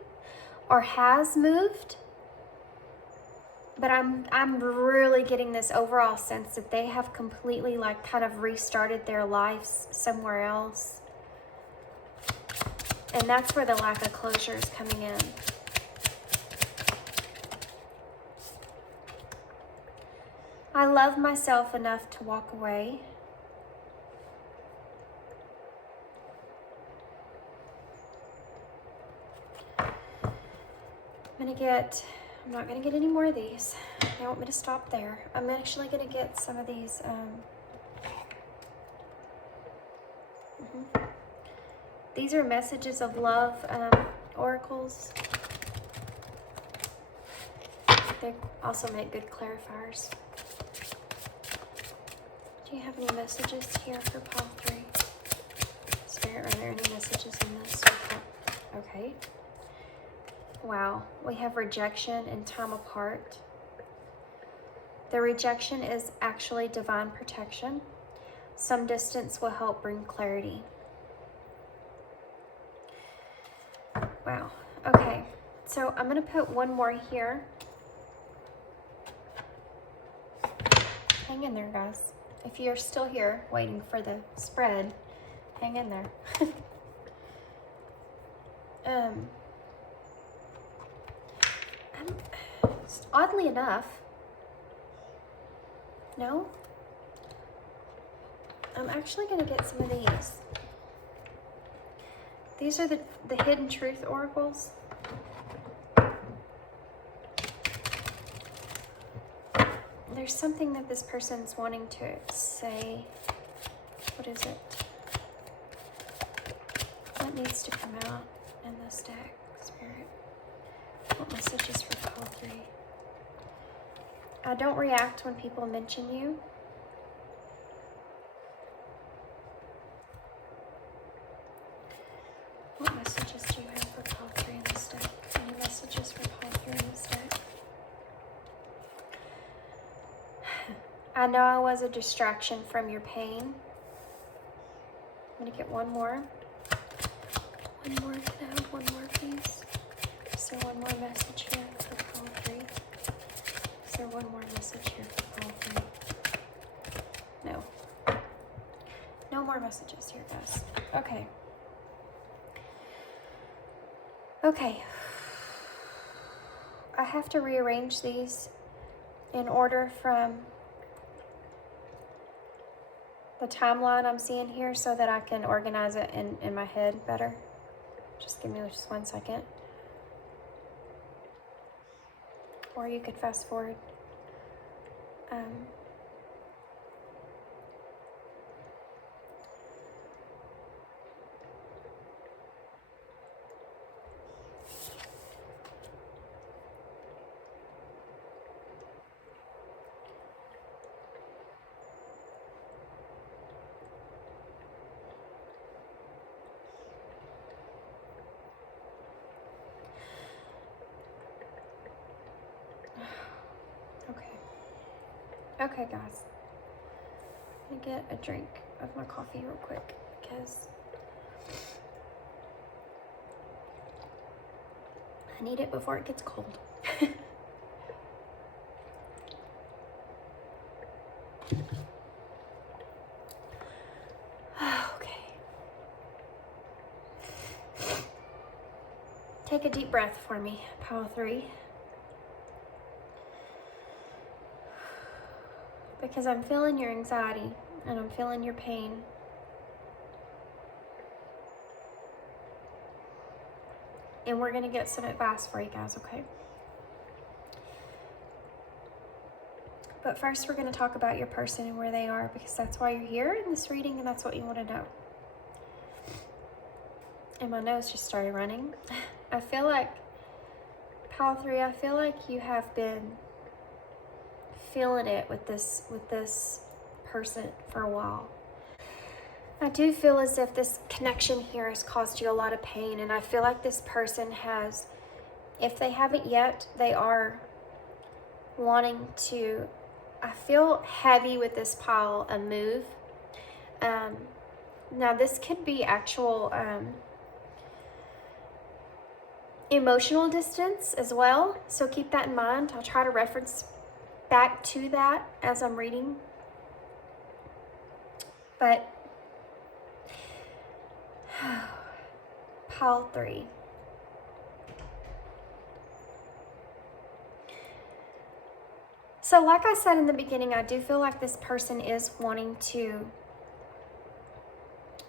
or has moved. But I'm really getting this overall sense that they have completely like kind of restarted their lives somewhere else. And that's where the lack of closure is coming in. I love myself enough to walk away. I'm not gonna get any more of these. They want me to stop there. I'm actually gonna get some of these. These are messages of love oracles. They also make good clarifiers. Do you have any messages here for pile 3? Spirit, are there any messages in this? Okay. Wow, we have rejection and time apart. The rejection is actually divine protection. Some distance will help bring clarity. Wow, okay. So I'm gonna put one more here. Hang in there, guys. If you're still here waiting for the spread, hang in there. Oddly enough, no, I'm actually going to get some of these. These are the hidden truth oracles. There's something that this person's wanting to say. What is it? What needs to come out in this deck, Spirit? What messages for pile 3? I don't react when people mention you. What messages do you have for pile 3 in this deck? Any messages for pile 3 in this deck? I know I was a distraction from your pain. I'm gonna get one more. One more, can I have one more, please? Is there one more message here for pile 3? Is there one more message here for pile 3? No. No more messages here, guys. Okay. Okay. I have to rearrange these in order from the timeline I'm seeing here so that I can organize it in my head better. Just give me just 1 second. Or you could fast forward. Okay, guys. Let me get a drink of my coffee real quick because I need it before it gets cold. Okay. Take a deep breath for me, pile 3. Because I'm feeling your anxiety and I'm feeling your pain. And we're going to get some advice for you guys, okay? But first, we're going to talk about your person and where they are, because that's why you're here in this reading and that's what you want to know. And my nose just started running. I feel like, pile 3, I feel like you have been feeling it with this person for a while. I do feel as if this connection here has caused you a lot of pain, and I feel like this person has, if they haven't yet, they are wanting to, I feel heavy with this pile, a move. Now this could be actual emotional distance as well, so keep that in mind. I'll try to reference back to that as I'm reading. But pile 3. So like I said in the beginning, I do feel like this person is wanting to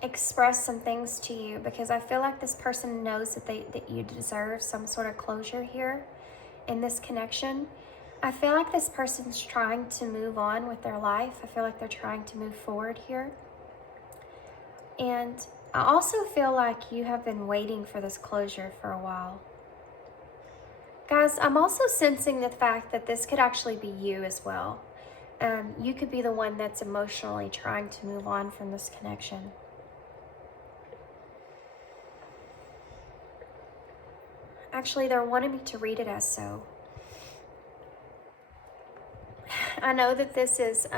express some things to you, because I feel like this person knows that you deserve some sort of closure here in this connection. I feel like this person's trying to move on with their life. I feel like they're trying to move forward here. And I also feel like you have been waiting for this closure for a while. Guys, I'm also sensing the fact that this could actually be you as well. You could be the one that's emotionally trying to move on from this connection. Actually, they're wanting me to read it as so. I know that this is,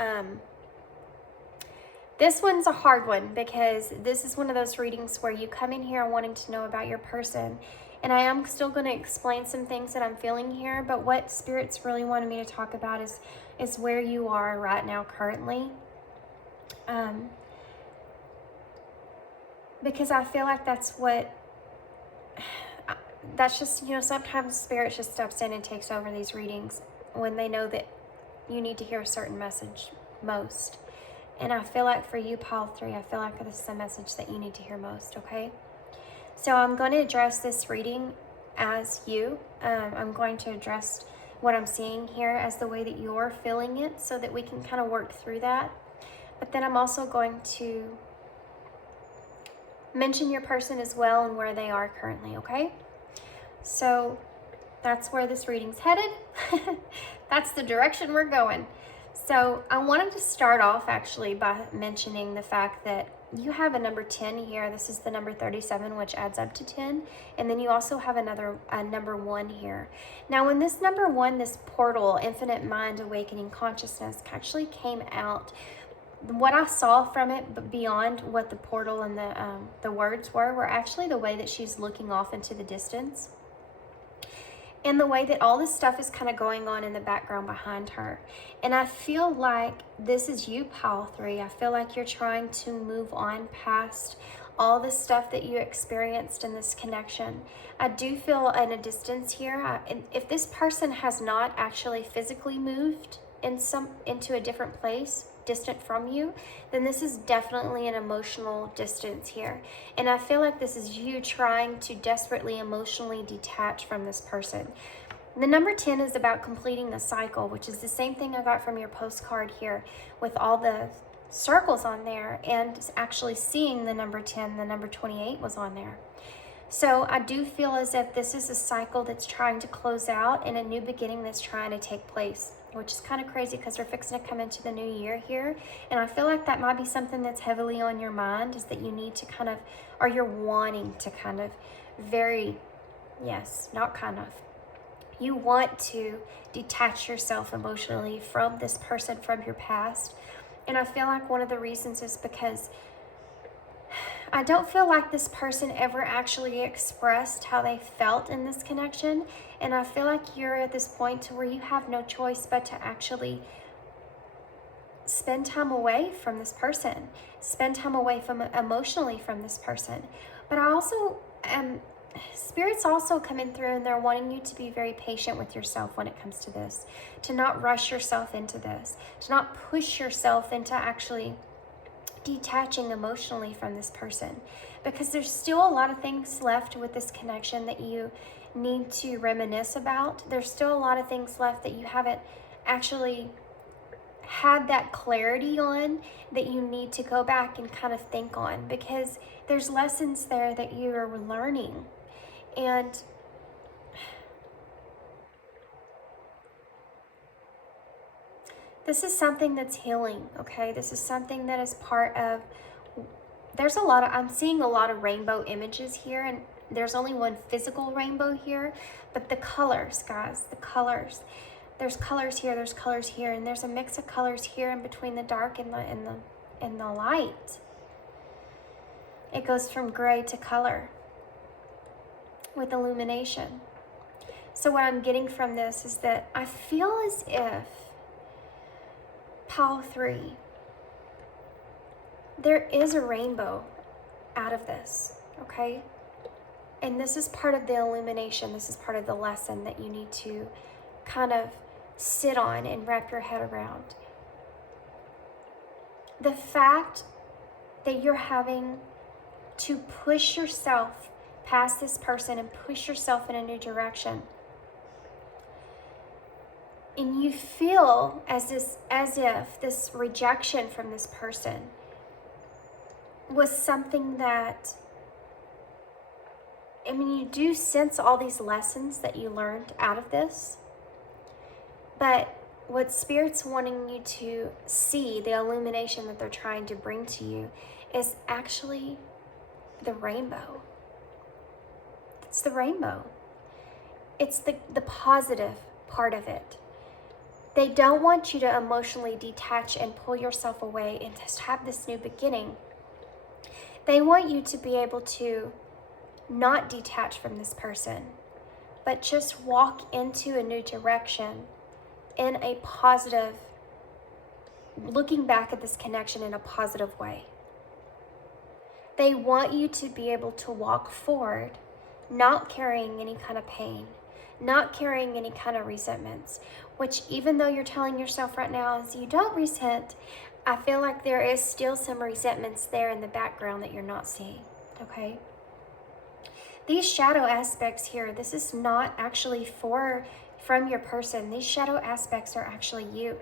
this one's a hard one, because this is one of those readings where you come in here wanting to know about your person. And I am still going to explain some things that I'm feeling here, but what Spirit's really wanted me to talk about is where you are right now currently. Because I feel like that's just, you know, sometimes Spirit just steps in and takes over these readings when they know that you need to hear a certain message most. And I feel like for you, pile 3, I feel like this is the message that you need to hear most, okay? So I'm going to address this reading as you. I'm going to address what I'm seeing here as the way that you're feeling it, so that we can kind of work through that. But then I'm also going to mention your person as well and where they are currently, okay? So that's where this reading's headed. That's the direction we're going. So I wanted to start off actually by mentioning the fact that you have a number 10 here. This is the number 37, which adds up to 10. And then you also have a number 1 here. Now, when this number 1, this portal, infinite mind, awakening consciousness, actually came out, what I saw from it, but beyond what the portal and the words were actually the way that she's looking off into the distance. And the way that all this stuff is kind of going on in the background behind her. And I feel like this is you, pile 3. I feel like you're trying to move on past all the stuff that you experienced in this connection. I do feel in a distance here. If this person has not actually physically moved into a different place, distant from you, then this is definitely an emotional distance here. And I feel like this is you trying to desperately emotionally detach from this person. The number 10 is about completing the cycle, which is the same thing I got from your postcard here with all the circles on there, and actually seeing the number 10, the number 28 was on there. So I do feel as if this is a cycle that's trying to close out and a new beginning that's trying to take place, which is kind of crazy because we're fixing to come into the new year here. And I feel like that might be something that's heavily on your mind, is that you need to kind of, or you're wanting to kind of You want to detach yourself emotionally from this person, from your past. And I feel like one of the reasons is because I don't feel like this person ever actually expressed how they felt in this connection. And I feel like you're at this point to where you have no choice but to actually spend time away from this person, spend time away from emotionally from this person. But I also, Spirit's also coming through and they're wanting you to be very patient with yourself when it comes to this, to not rush yourself into this, to not push yourself into actually detaching emotionally from this person, because there's still a lot of things left with this connection that you need to reminisce about. There's still a lot of things left that you haven't actually had that clarity on, that you need to go back and kind of think on, because there's lessons there that you're learning. And this is something that's healing, okay? This is something that is part of, I'm seeing a lot of rainbow images here, and there's only one physical rainbow here, but the colors, guys, the colors. There's colors here, there's colors here, and there's a mix of colors here in between the dark and the light. It goes from gray to color with illumination. So what I'm getting from this is that I feel as if Pile 3, there is a rainbow out of this, okay? And this is part of the illumination. This is part of the lesson that you need to kind of sit on and wrap your head around. The fact that you're having to push yourself past this person and push yourself in a new direction, and you feel as if this rejection from this person was something that, I mean, you do sense all these lessons that you learned out of this, but what Spirit's wanting you to see, the illumination that they're trying to bring to you, is actually the rainbow. It's the rainbow. It's the positive part of it. They don't want you to emotionally detach and pull yourself away and just have this new beginning. They want you to be able to not detach from this person, but just walk into a new direction in a positive, looking back at this connection in a positive way. They want you to be able to walk forward, not carrying any kind of pain, not carrying any kind of resentments, which even though you're telling yourself right now is you don't resent, I feel like there is still some resentments there in the background that you're not seeing, okay? These shadow aspects here, this is not actually from your person. These shadow aspects are actually you.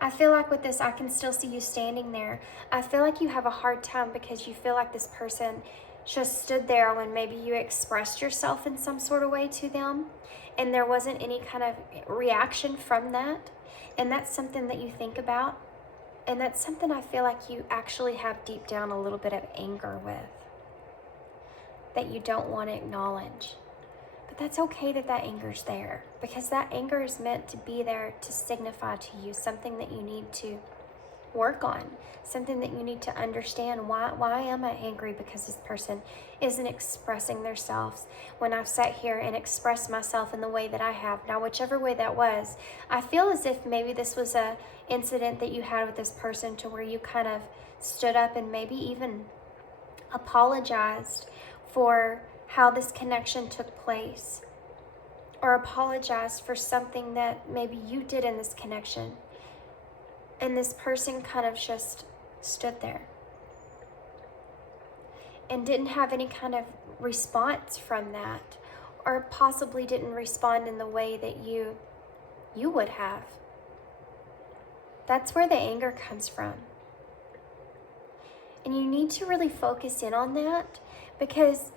I feel like with this, I can still see you standing there. I feel like you have a hard time because you feel like this person just stood there when maybe you expressed yourself in some sort of way to them and there wasn't any kind of reaction from that. And that's something that you think about. And that's something I feel like you actually have deep down a little bit of anger with, that you don't want to acknowledge. But that's okay that anger's there, because that anger is meant to be there to signify to you something that you need to work on, something that you need to understand. Why am I angry? Because this person isn't expressing themselves when I've sat here and expressed myself in the way that I have. Now, whichever way that was, I feel as if maybe this was a incident that you had with this person to where you kind of stood up and maybe even apologized for how this connection took place, or apologized for something that maybe you did in this connection, and this person kind of just stood there and didn't have any kind of response from that, or possibly didn't respond in the way that you would have. That's where the anger comes from. And you need to really focus in on that, because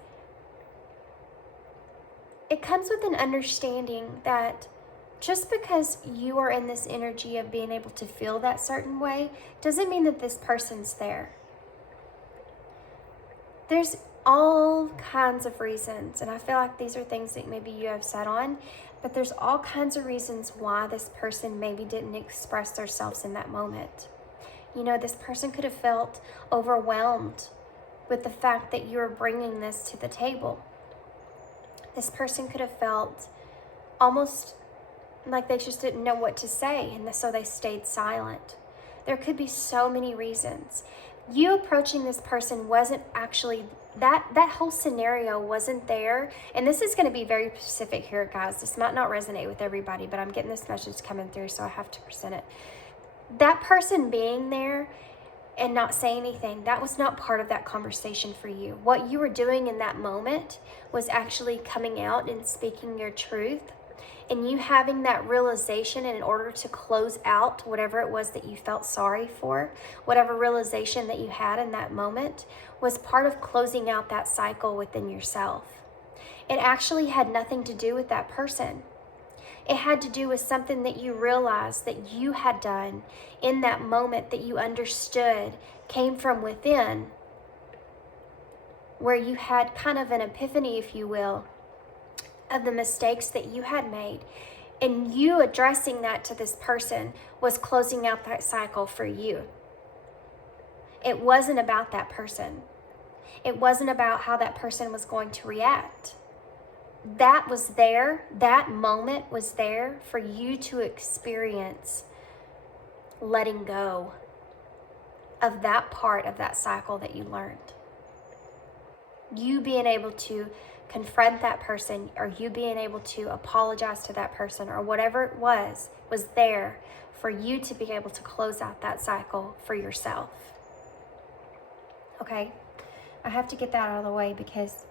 it comes with an understanding that just because you are in this energy of being able to feel that certain way doesn't mean that this person's there. There's all kinds of reasons, and I feel like these are things that maybe you have sat on, but there's all kinds of reasons why this person maybe didn't express themselves in that moment. You know, this person could have felt overwhelmed with the fact that you were bringing this to the table. This person could have felt almost like they just didn't know what to say, and so they stayed silent. There could be so many reasons. You approaching this person wasn't actually, that whole scenario wasn't there. And this is going to be very specific here, guys. This might not resonate with everybody, but I'm getting this message coming through, so I have to present it. That person being there and not saying anything, that was not part of that conversation for you. What you were doing in that moment was actually coming out and speaking your truth, and you having that realization in order to close out whatever it was that you felt sorry for, whatever realization that you had in that moment was part of closing out that cycle within yourself. It actually had nothing to do with that person. It had to do with something that you realized that you had done in that moment, that you understood came from within, where you had kind of an epiphany, if you will, of the mistakes that you had made. And you addressing that to this person was closing out that cycle for you. It wasn't about that person. It wasn't about how that person was going to react. That was there, that moment was there for you to experience letting go of that part of that cycle that you learned. You being able to confront that person, or you being able to apologize to that person, or whatever it was there for you to be able to close out that cycle for yourself. Okay? I have to get that out of the way because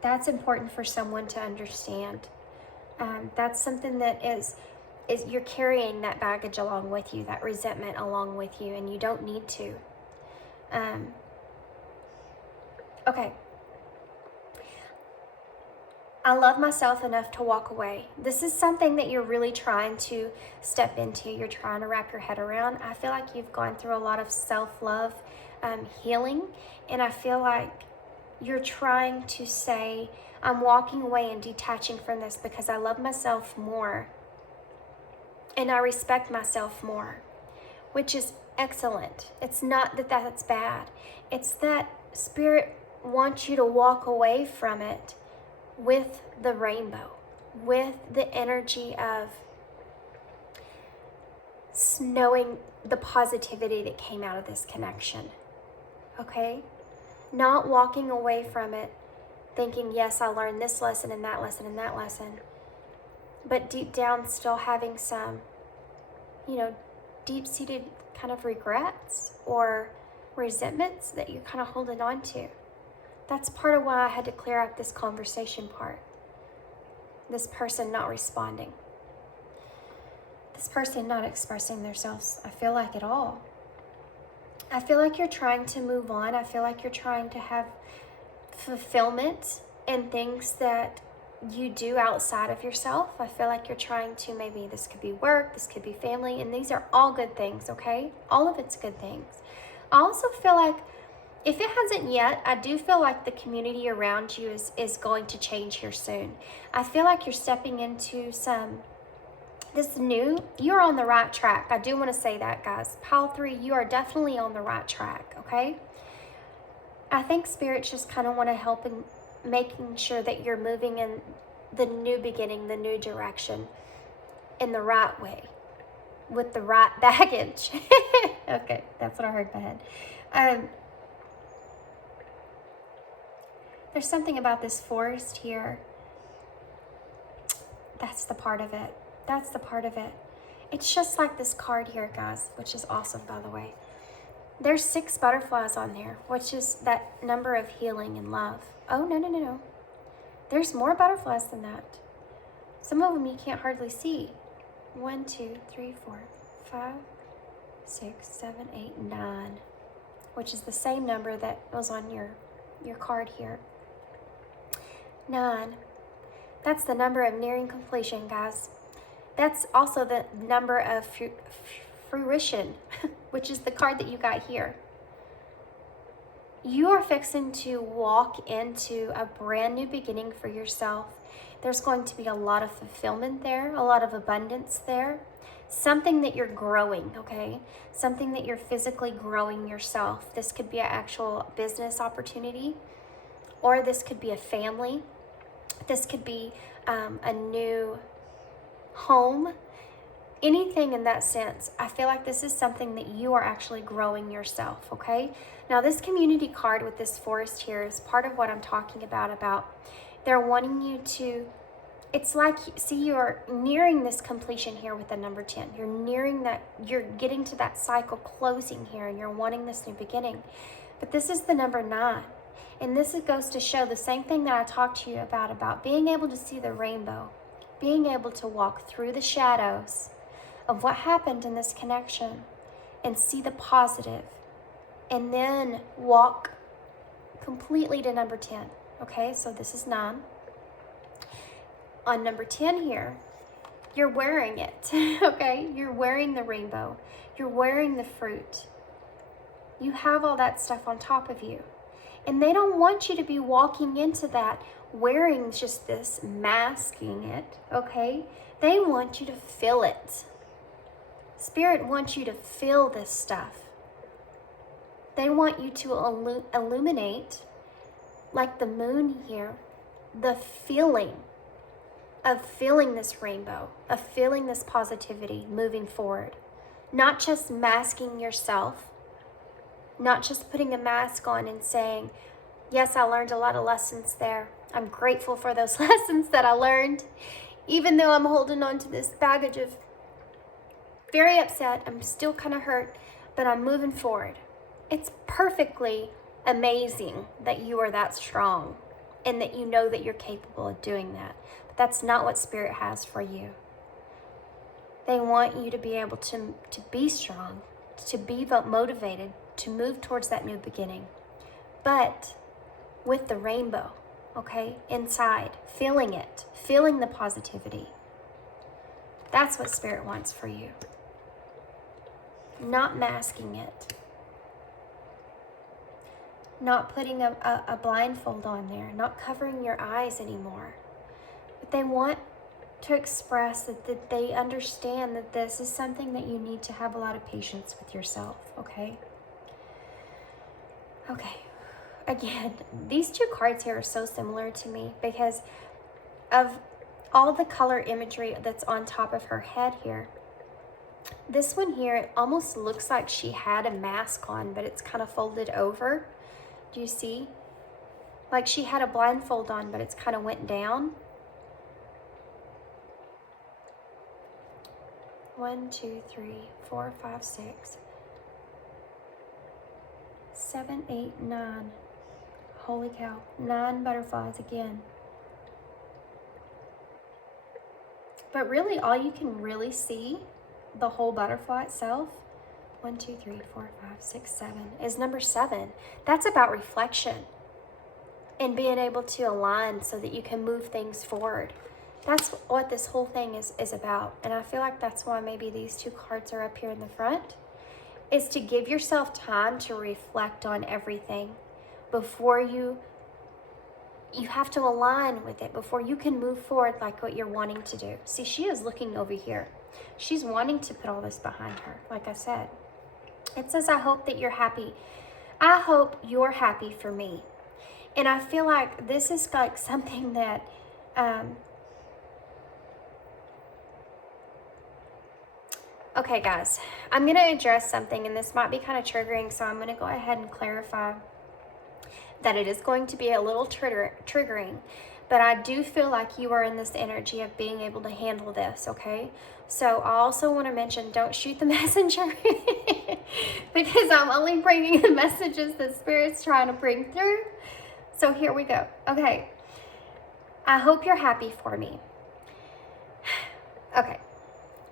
that's important for someone to understand. That's something that is you're carrying that baggage along with you, that resentment along with you, and you don't need to. Okay. I love myself enough to walk away. This is something that you're really trying to step into. You're trying to wrap your head around. I feel like you've gone through a lot of self-love healing, and I feel like you're trying to say, I'm walking away and detaching from this because I love myself more and I respect myself more, which is excellent. It's not that that's bad. It's that Spirit wants you to walk away from it with the rainbow, with the energy of knowing the positivity that came out of this connection. Okay? Not walking away from it thinking, yes, I learned this lesson and that lesson and that lesson, but deep down still having some, deep-seated kind of regrets or resentments that you're kind of holding on to. That's part of why I had to clear up this conversation part. This person not responding. This person not expressing themselves, I feel like, at all. I feel like you're trying to move on. I feel like you're trying to have fulfillment in things that you do outside of yourself. I feel like you're trying to, maybe this could be work, this could be family, and these are all good things, okay? All of it's good things. I also feel like, if it hasn't yet, I do feel like the community around you is going to change here soon. I feel like you're stepping into you're on the right track. I do want to say that, guys. Pile 3, you are definitely on the right track, okay? I think spirits just kind of want to help in making sure that you're moving in the new beginning, the new direction, in the right way, with the right baggage. Okay, that's what I heard in my head. There's something about this forest here. That's the part of it. That's the part of it. It's just like this card here, guys, which is awesome, by the way. There's 6 butterflies on there, which is that number of healing and love. Oh, no. There's more butterflies than that. Some of them you can't hardly see. 1, 2, 3, 4, 5, 6, 7, 8, 9, which is the same number that was on your card here. 9. That's the number of nearing completion, guys. That's also the number of fruition, which is the card that you got here. You are fixing to walk into a brand new beginning for yourself. There's going to be a lot of fulfillment there, a lot of abundance there, something that you're growing, okay? Something that you're physically growing yourself. This could be an actual business opportunity, or this could be a family. This could be a new home. Anything in that sense. I feel like this is something that you are actually growing yourself, okay? Now, this community card with this forest here is part of what I'm talking about they're wanting you to, it's like, see, you're nearing this completion here with the number 10. You're nearing that, you're getting to that cycle closing here, and you're wanting this new beginning. But this is the number 9. And this goes to show the same thing that I talked to you about being able to see the rainbow, being able to walk through the shadows of what happened in this connection and see the positive, and then walk completely to number 10. Okay, so this is 9. On number 10 here, you're wearing it, okay? You're wearing the rainbow. You're wearing the fruit. You have all that stuff on top of you. And they don't want you to be walking into that wearing just this, masking it, okay? They want you to feel it. Spirit wants you to feel this stuff. They want you to illuminate, like the moon here, the feeling of feeling this rainbow, of feeling this positivity moving forward. Not just masking yourself, not just putting a mask on and saying, yes, I learned a lot of lessons there. I'm grateful for those lessons that I learned, even though I'm holding on to this baggage of very upset. I'm still kind of hurt, but I'm moving forward. It's perfectly amazing that you are that strong and that you know that you're capable of doing that. But that's not what Spirit has for you. They want you to be able to be strong, to be motivated, to move towards that new beginning. But with the rainbow, okay, inside, feeling it, feeling the positivity. That's what Spirit wants for you. Not masking it. Not putting a blindfold on there, not covering your eyes anymore. But they want to express that they understand that this is something that you need to have a lot of patience with yourself, okay? Okay, again, these two cards here are so similar to me because of all the color imagery that's on top of her head here. This one here, it almost looks like she had a mask on, but it's kind of folded over. Do you see? Like she had a blindfold on, but it's kind of went down. 1, 2, 3, 4, 5, 6, 7, 8, 9. Holy cow. 9 butterflies again. But really, all you can really see, the whole butterfly itself, 1, 2, 3, 4, 5, 6, 7, is number 7. That's about reflection and being able to align so that you can move things forward. That's what this whole thing is about. And I feel like that's why maybe these two cards are up here in the front, is to give yourself time to reflect on everything before you have to align with it, before you can move forward like what you're wanting to do. See, she is looking over here. She's wanting to put all this behind her, like I said. It says, I hope that you're happy. I hope you're happy for me. And I feel like this is like something that, okay, guys, I'm going to address something, and this might be kind of triggering, so I'm going to go ahead and clarify that it is going to be a little triggering, but I do feel like you are in this energy of being able to handle this, okay? So I also want to mention, don't shoot the messenger because I'm only bringing the messages that Spirit's trying to bring through. So here we go. Okay. I hope you're happy for me. Okay.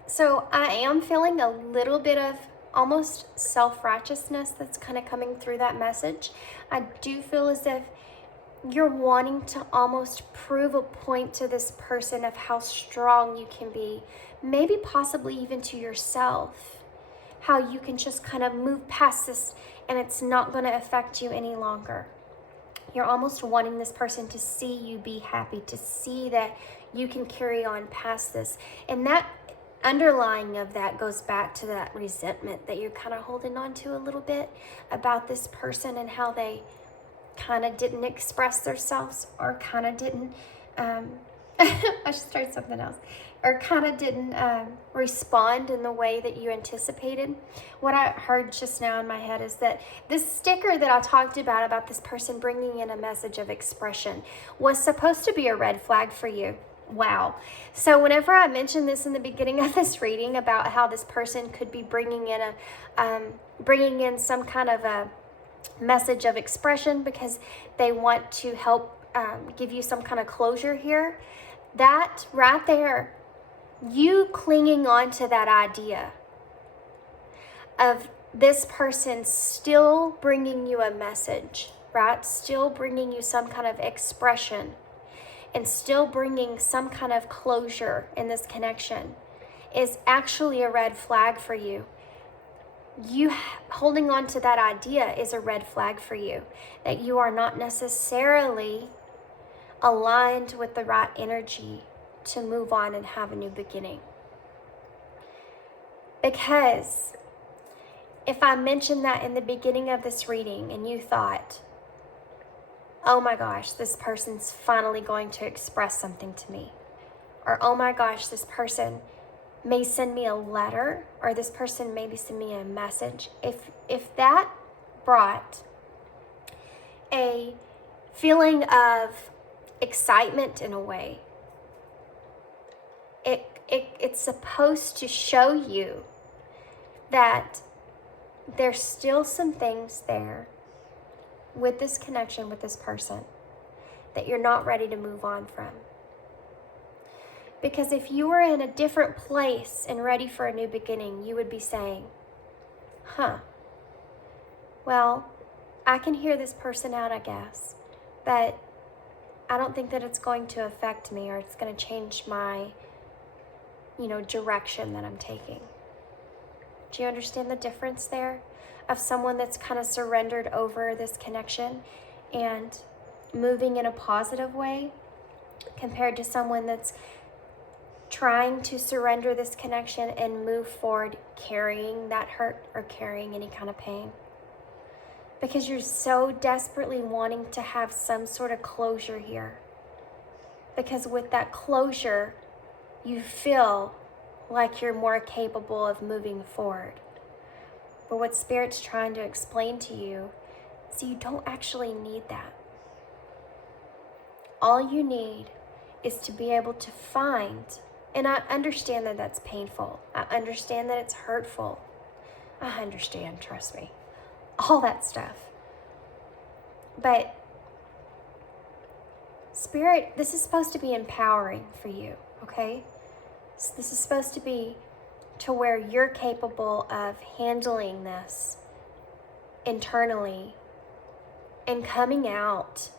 So I am feeling a little bit of almost self-righteousness that's kind of coming through that message. I do feel as if you're wanting to almost prove a point to this person of how strong you can be, maybe possibly even to yourself, how you can just kind of move past this and it's not going to affect you any longer. You're almost wanting this person to see you be happy, to see that you can carry on past this. And that underlying of that goes back to that resentment that you're kind of holding on to a little bit about this person and how they kind of didn't express themselves, or kind of didn't, I should start something else, or kind of didn't respond in the way that you anticipated. What I heard just now in my head is that this sticker that I talked about this person bringing in a message of expression, was supposed to be a red flag for you. Wow. So whenever I mentioned this in the beginning of this reading about how this person could be bringing in some kind of a message of expression because they want to help give you some kind of closure here, that right there, you clinging on to that idea of this person still bringing you a message, right? Still bringing you some kind of expression and still bringing some kind of closure in this connection is actually a red flag for you. You holding on to that idea is a red flag for you, that you are not necessarily aligned with the right energy to move on and have a new beginning. Because if I mentioned that in the beginning of this reading and you thought, oh my gosh, this person's finally going to express something to me, or oh my gosh, this person may send me a letter, or this person maybe send me a message, if that brought a feeling of excitement in a way, it's supposed to show you that there's still some things there with this connection with this person that you're not ready to move on from. Because if you were in a different place and ready for a new beginning, you would be saying, well, I can hear this person out, I guess, but I don't think that it's going to affect me, or it's going to change my, direction that I'm taking. Do you understand the difference there of someone that's kind of surrendered over this connection and moving in a positive way, compared to someone that's trying to surrender this connection and move forward carrying that hurt or carrying any kind of pain? Because you're so desperately wanting to have some sort of closure here. Because with that closure, you feel like you're more capable of moving forward. But what Spirit's trying to explain to you is you don't actually need that. All you need is to be able to find, and I understand that that's painful. I understand that it's hurtful. I understand, trust me. All that stuff. But Spirit, this is supposed to be empowering for you, okay? So this is supposed to be to where you're capable of handling this internally and coming out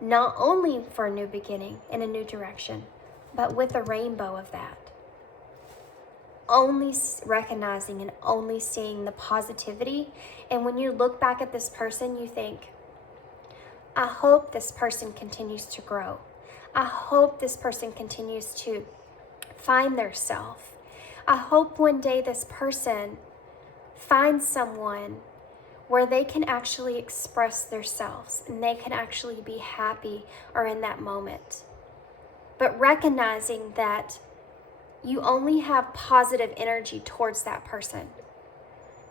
not only for a new beginning and a new direction, but with a rainbow of that. Only recognizing and only seeing the positivity. And when you look back at this person, you think, I hope this person continues to grow. I hope this person continues to find their self. I hope one day this person finds someone where they can actually express themselves and they can actually be happy or in that moment. But recognizing that you only have positive energy towards that person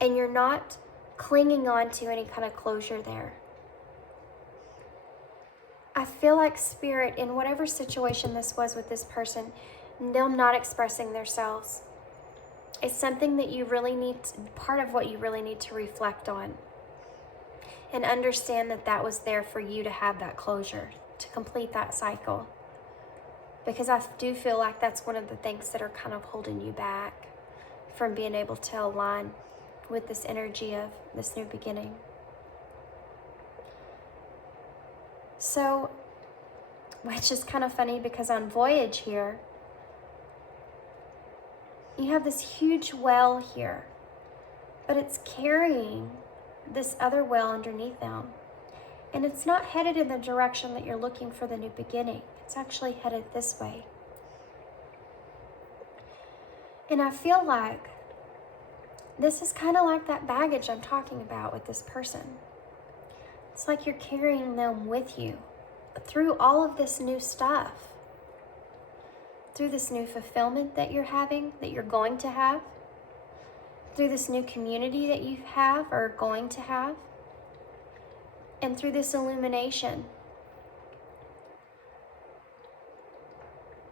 and you're not clinging on to any kind of closure there. I feel like Spirit, in whatever situation this was with this person, them not expressing themselves, is something that you really need, part of what you really need to reflect on. And understand that that was there for you to have that closure, to complete that cycle. Because I do feel like that's one of the things that are kind of holding you back from being able to align with this energy of this new beginning. So, which is kind of funny because on Voyage here, you have this huge well here. but it's carrying this other well underneath them. And it's not headed in the direction that you're looking for the new beginning. It's actually headed this way. And I feel like this is kind of like that baggage I'm talking about with this person. It's like you're carrying them with you through all of this new stuff, through this new fulfillment that you're having, that you're going to have, through this new community that you have or are going to have, and through this illumination.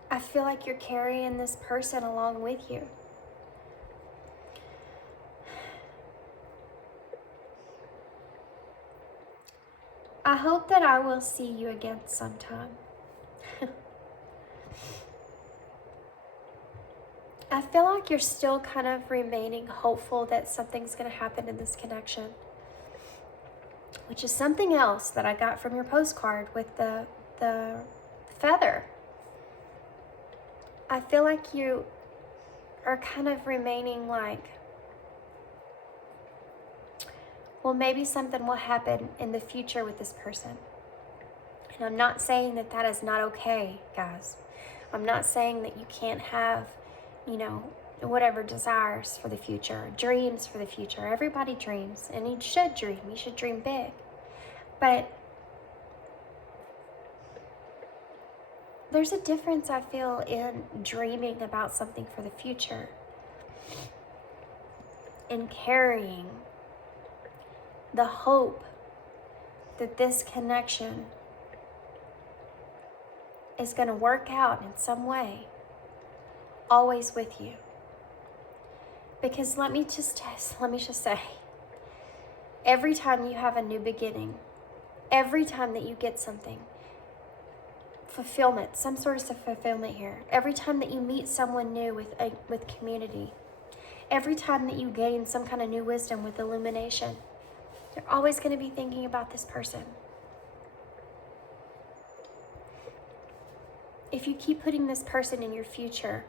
I feel like you're carrying this person along with you. I hope that I will see you again sometime. I feel like you're still kind of remaining hopeful that something's going to happen in this connection, which is something else that I got from your postcard with the feather. I feel like you are kind of remaining like, well, maybe something will happen in the future with this person. And I'm not saying that that is not okay, guys. I'm not saying that you can't have, whatever desires for the future, dreams for the future. Everybody dreams, and you should dream. You should dream big. But there's a difference, I feel, in dreaming about something for the future and carrying the hope that this connection is going to work out in some way, always with you. Because let me just say, every time you have a new beginning, every time that you get something, fulfillment, some sort of fulfillment here, every time that you meet someone new with community, every time that you gain some kind of new wisdom with illumination, you're always going to be thinking about this person. If you keep putting this person in your future,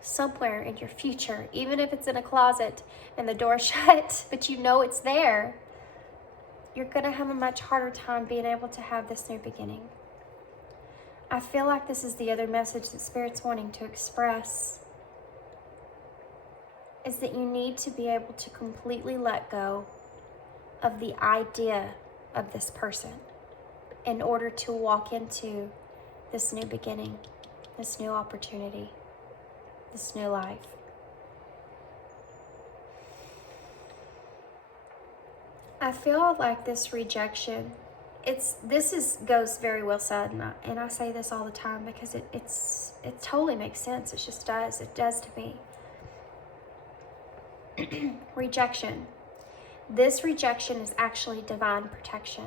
somewhere in your future, even if it's in a closet and the door shut, but you know it's there, you're going to have a much harder time being able to have this new beginning. I feel like this is the other message that Spirit's wanting to express, is that you need to be able to completely let go of the idea of this person in order to walk into this new beginning, this new opportunity, this new life. I feel like this rejection, goes very well said, and I say this all the time because it totally makes sense. It just does. It does to me. Rejection. This rejection is actually divine protection.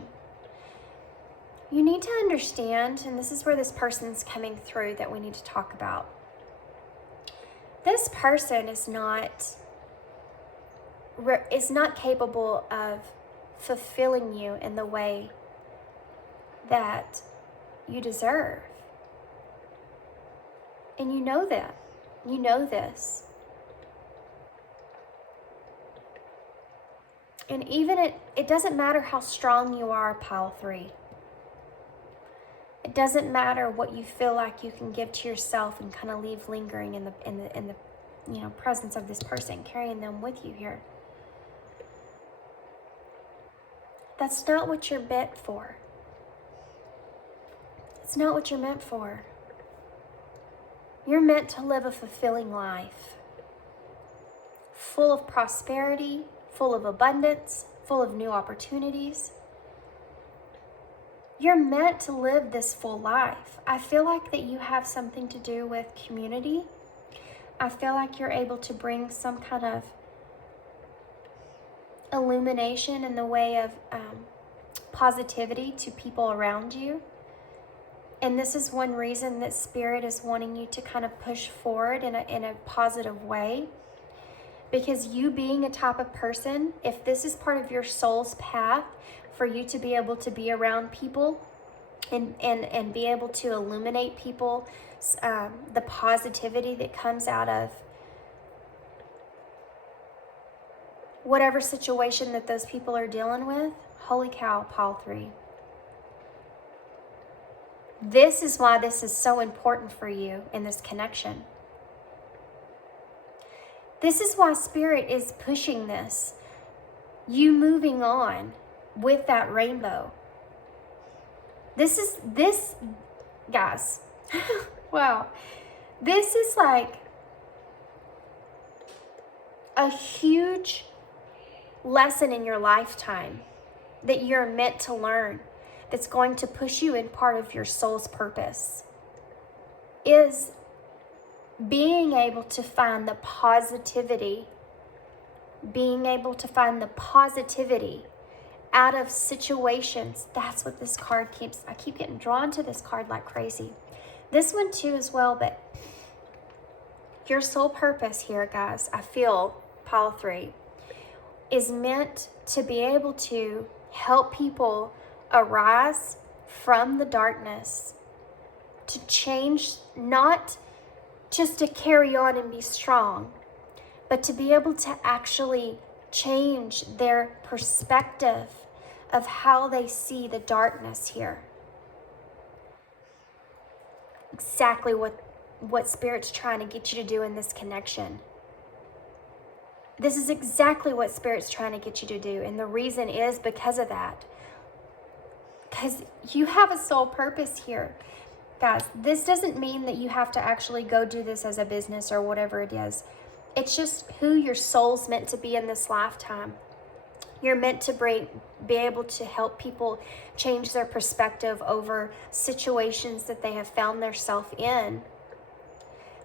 You need to understand, and this is where this person's coming through that we need to talk about. This person is not capable of fulfilling you in the way that you deserve. And you know that. You know this. And even it doesn't matter how strong you are, pile 3. It doesn't matter what you feel like you can give to yourself and kind of leave lingering in the presence of this person, carrying them with you here. That's not what you're meant for. It's not what you're meant for. You're meant to live a fulfilling life, full of prosperity, full of abundance, full of new opportunities. You're meant to live this full life. I feel like that you have something to do with community. I feel like you're able to bring some kind of illumination in the way of positivity to people around you. And this is one reason that Spirit is wanting you to kind of push forward in a positive way. Because you being a type of person, if this is part of your soul's path, for you to be able to be around people and be able to illuminate people, the positivity that comes out of whatever situation that those people are dealing with. Holy cow, pile 3. This is why this is so important for you in this connection. This is why Spirit is pushing this. You moving on with that rainbow. This, guys, wow. This is like a huge lesson in your lifetime that you're meant to learn, that's going to push you in part of your soul's purpose, is being able to find the positivity, out of situations. That's what this card I keep getting drawn to this card like crazy. This one too as well, but your soul purpose here, guys, I feel, pile 3, is meant to be able to help people arise from the darkness, to change, not just to carry on and be strong, but to be able to actually change their perspective of how they see the darkness here. Exactly what Spirit's trying to get you to do in this connection. This is exactly what Spirit's trying to get you to do. And the reason is because of that. Because you have a soul purpose here. Guys, this doesn't mean that you have to actually go do this as a business or whatever it is. It's just who your soul's meant to be in this lifetime. You're meant to be able to help people change their perspective over situations that they have found themselves in.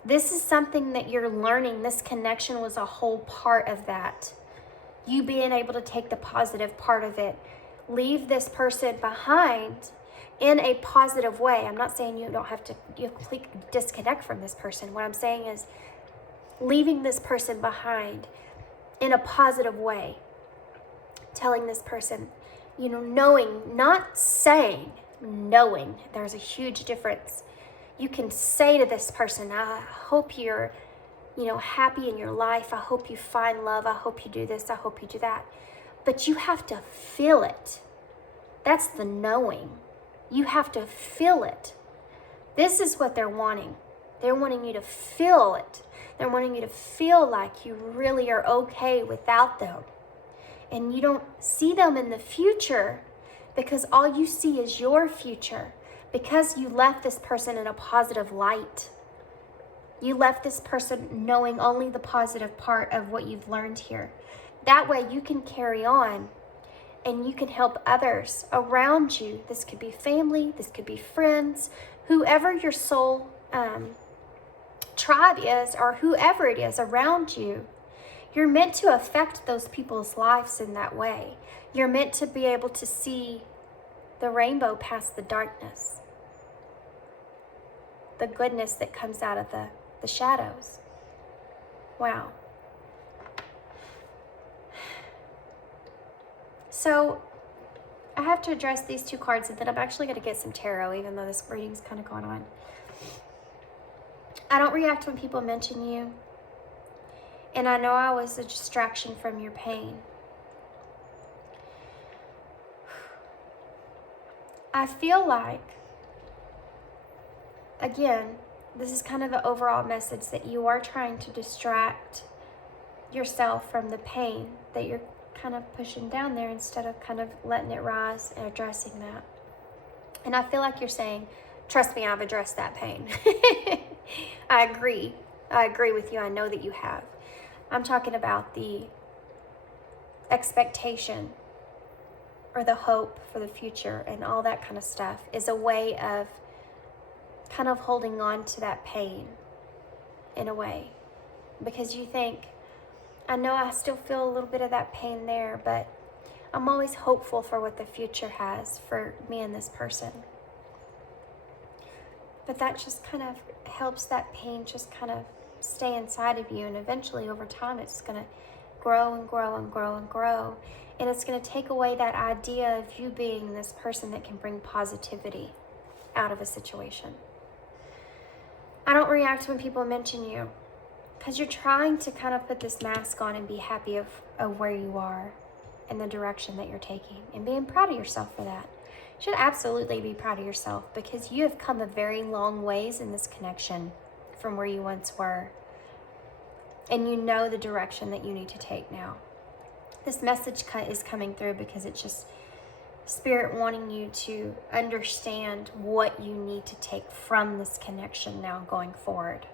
This is something that you're learning. This connection was a whole part of that. You being able to take the positive part of it. Leave this person behind in a positive way. I'm not saying you don't have to completely disconnect from this person. What I'm saying is leaving this person behind in a positive way. Telling this person, knowing, not saying, knowing. There's a huge difference. You can say to this person, I hope you're, happy in your life. I hope you find love. I hope you do this. I hope you do that. But you have to feel it. That's the knowing. You have to feel it. This is what they're wanting. They're wanting you to feel it. They're wanting you to feel like you really are okay without them. And you don't see them in the future because all you see is your future, because you left this person in a positive light. You left this person knowing only the positive part of what you've learned here. That way you can carry on and you can help others around you. This could be family, this could be friends, whoever your soul tribe is, or whoever it is around you. You're meant to affect those people's lives in that way. You're meant to be able to see the rainbow past the darkness. The goodness that comes out of the shadows. Wow. So I have to address these 2 cards, and then I'm actually going to get some tarot, even though this reading's kind of going on. I don't react when people mention you. And I know I was a distraction from your pain. I feel like, again, this is kind of the overall message, that you are trying to distract yourself from the pain that you're kind of pushing down there, instead of kind of letting it rise and addressing that. And I feel like you're saying, trust me, I've addressed that pain. I agree with you. I know that you have. I'm talking about the expectation or the hope for the future and all that kind of stuff is a way of kind of holding on to that pain in a way. Because you think, I know I still feel a little bit of that pain there, but I'm always hopeful for what the future has for me and this person. But that just kind of helps that pain just kind of stay inside of you, and eventually over time it's going to grow and grow and grow and grow, and it's going to take away that idea of you being this person that can bring positivity out of a situation. I don't react when people mention you. Because you're trying to kind of put this mask on and be happy of where you are and the direction that you're taking, and being proud of yourself for that. You should absolutely be proud of yourself, because you have come a very long ways in this connection from where you once were. And you know the direction that you need to take now. This message is coming through because it's just Spirit wanting you to understand what you need to take from this connection now going forward.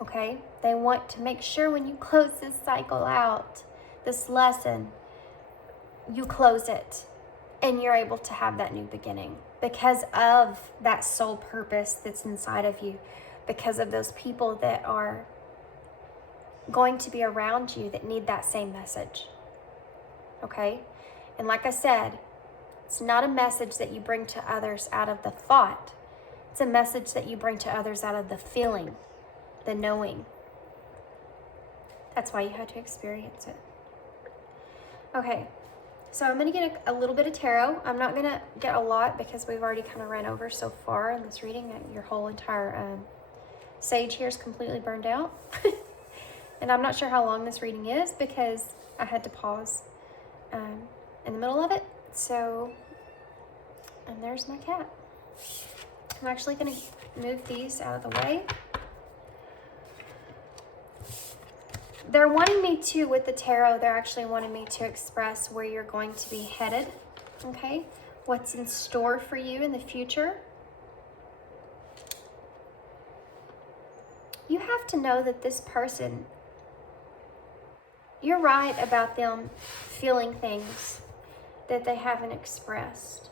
Okay? They want to make sure when you close this cycle out, this lesson, you close it and you're able to have that new beginning because of that soul purpose that's inside of you, because of those people that are going to be around you that need that same message. Okay? And like I said, it's not a message that you bring to others out of the thought. It's a message that you bring to others out of the feeling, the knowing. That's why you had to experience it. Okay, so I'm going to get a little bit of tarot. I'm not going to get a lot because we've already kind of ran over so far in this reading. Your whole entire sage here is completely burned out. And I'm not sure how long this reading is because I had to pause in the middle of it. So, and there's my cat. I'm actually going to move these out of the way. They're wanting me to, with the tarot, they're actually wanting me to express where you're going to be headed, okay? What's in store for you in the future. You have to know that this person, you're right about them feeling things that they haven't expressed.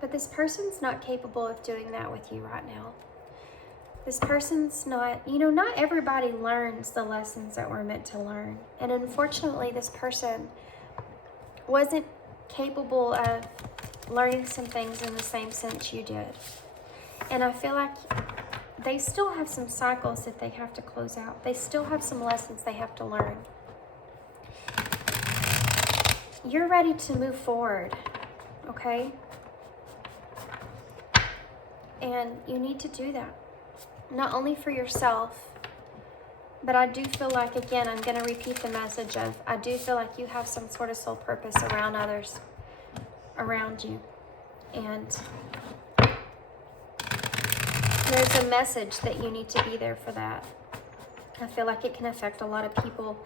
But this person's not capable of doing that with you right now. This person's not, not everybody learns the lessons that we're meant to learn. And unfortunately, this person wasn't capable of learning some things in the same sense you did. And I feel like they still have some cycles that they have to close out. They still have some lessons they have to learn. You're ready to move forward, okay? And you need to do that. Not only for yourself, but I do feel like, again, I'm going to repeat the message of, I do feel like you have some sort of soul purpose around others, around you. And there's a message that you need to be there for that. I feel like it can affect a lot of people's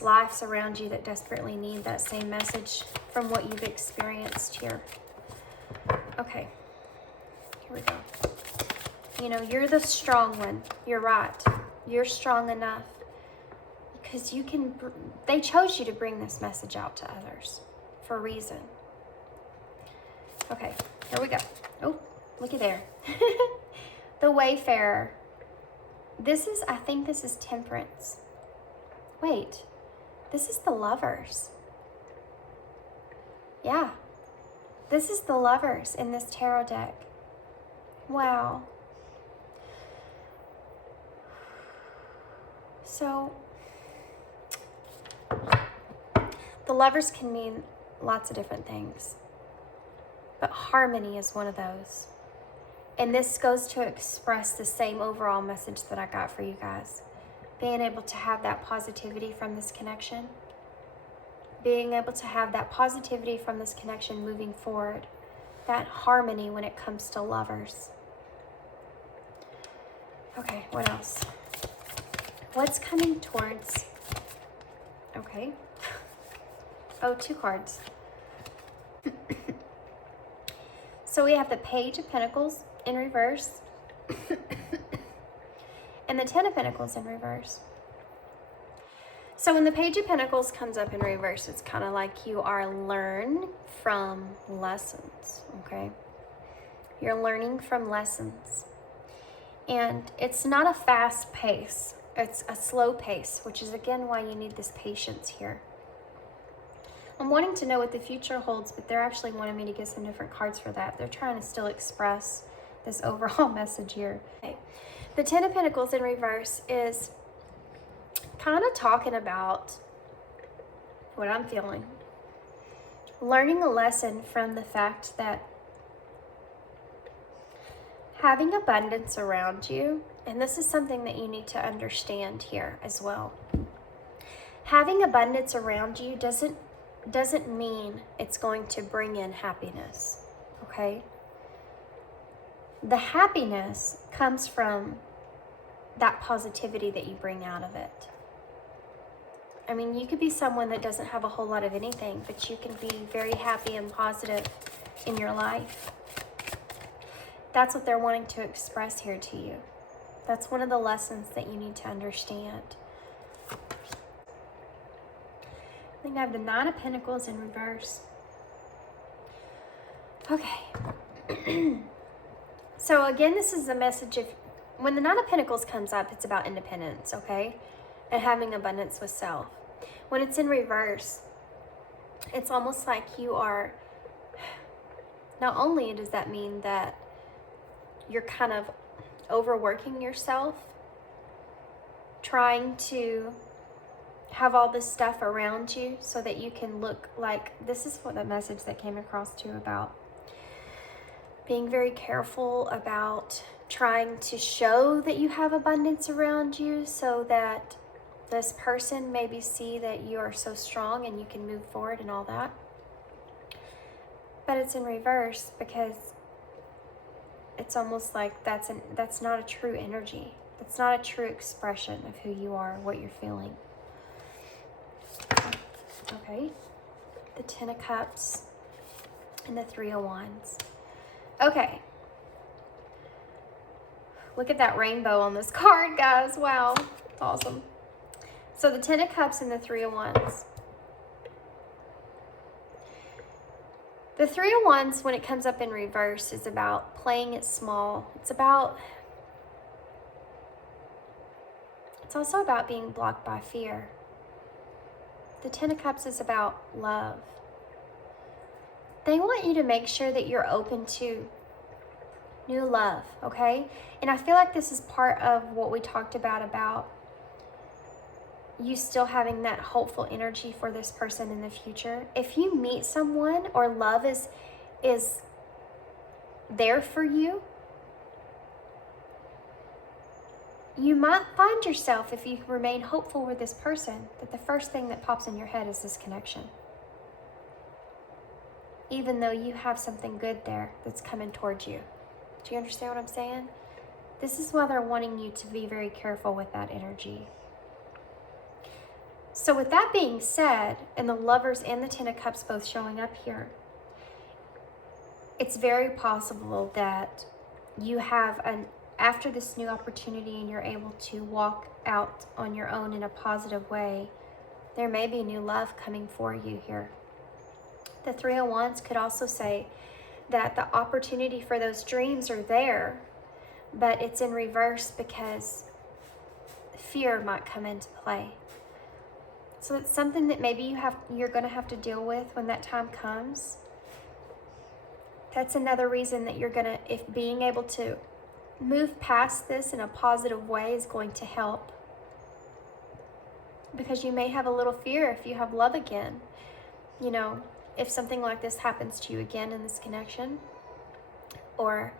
lives around you that desperately need that same message from what you've experienced here. Okay, here we go. You're the strong one. You're right. You're strong enough because you can, they chose you to bring this message out to others for a reason. Okay, here we go. Oh, looky there. The Wayfarer. I think this is Temperance. Wait, this is the Lovers. Yeah, this is the Lovers in this tarot deck. Wow. So, the Lovers can mean lots of different things, but harmony is one of those. And this goes to express the same overall message that I got for you guys. Being able to have that positivity from this connection. Being able to have that positivity from this connection moving forward. That harmony when it comes to lovers. Okay, what else? What's coming towards? Okay. Oh, 2 cards. So we have the Page of Pentacles in reverse. And the 10 of Pentacles in reverse. So when the Page of Pentacles comes up in reverse, it's kind of like you are learn from lessons, okay? You're learning from lessons. And it's not a fast pace. It's a slow pace, which is again why you need this patience here. I'm wanting to know what the future holds, but they're actually wanting me to get some different cards for that. They're trying to still express this overall message here. Okay. The 10 of Pentacles in reverse is kind of talking about what I'm feeling. Learning a lesson from the fact that having abundance around you And this is something that you need to understand here as well. Having abundance around you doesn't mean it's going to bring in happiness, okay? The happiness comes from that positivity that you bring out of it. I mean, you could be someone that doesn't have a whole lot of anything, but you can be very happy and positive in your life. That's what they're wanting to express here to you. That's one of the lessons that you need to understand. I think I have the Nine of Pentacles in reverse. Okay. So again, this is the message of, when the Nine of Pentacles comes up, it's about independence, okay? And having abundance with self. When it's in reverse, it's almost like you are, not only does that mean that you're kind of overworking yourself, trying to have all this stuff around you so that you can look like, this is what the message that came across to you about. Being very careful about trying to show that you have abundance around you so that this person maybe see that you are so strong and you can move forward and all that. But it's in reverse because it's almost like that's not a true energy. That's not a true expression of who you are, what you're feeling. Okay. The Ten of Cups and the Three of Wands. Okay. Look at that rainbow on this card, guys. Wow. It's awesome. So the Ten of Cups and the Three of Wands. The Three of Wands, when it comes up in reverse, is about playing it small. It's also about being blocked by fear. The Ten of Cups is about love. They want you to make sure that you're open to new love, okay? And I feel like this is part of what we talked about you still having that hopeful energy for this person in the future. If you meet someone or love is there for you, you might find yourself, if you remain hopeful with this person, that the first thing that pops in your head is this connection. Even though you have something good there that's coming towards you. Do you understand what I'm saying? This is why they're wanting you to be very careful with that energy. So with that being said, and the Lovers and the Ten of Cups both showing up here, it's very possible that you have after this new opportunity and you're able to walk out on your own in a positive way, there may be new love coming for you here. The Three of Wands could also say that the opportunity for those dreams are there, but it's in reverse because fear might come into play. So it's something that maybe you're going to have to deal with when that time comes. That's another reason that you're going to, if being able to move past this in a positive way is going to help. Because you may have a little fear if you have love again. You know, if something like this happens to you again in this connection, or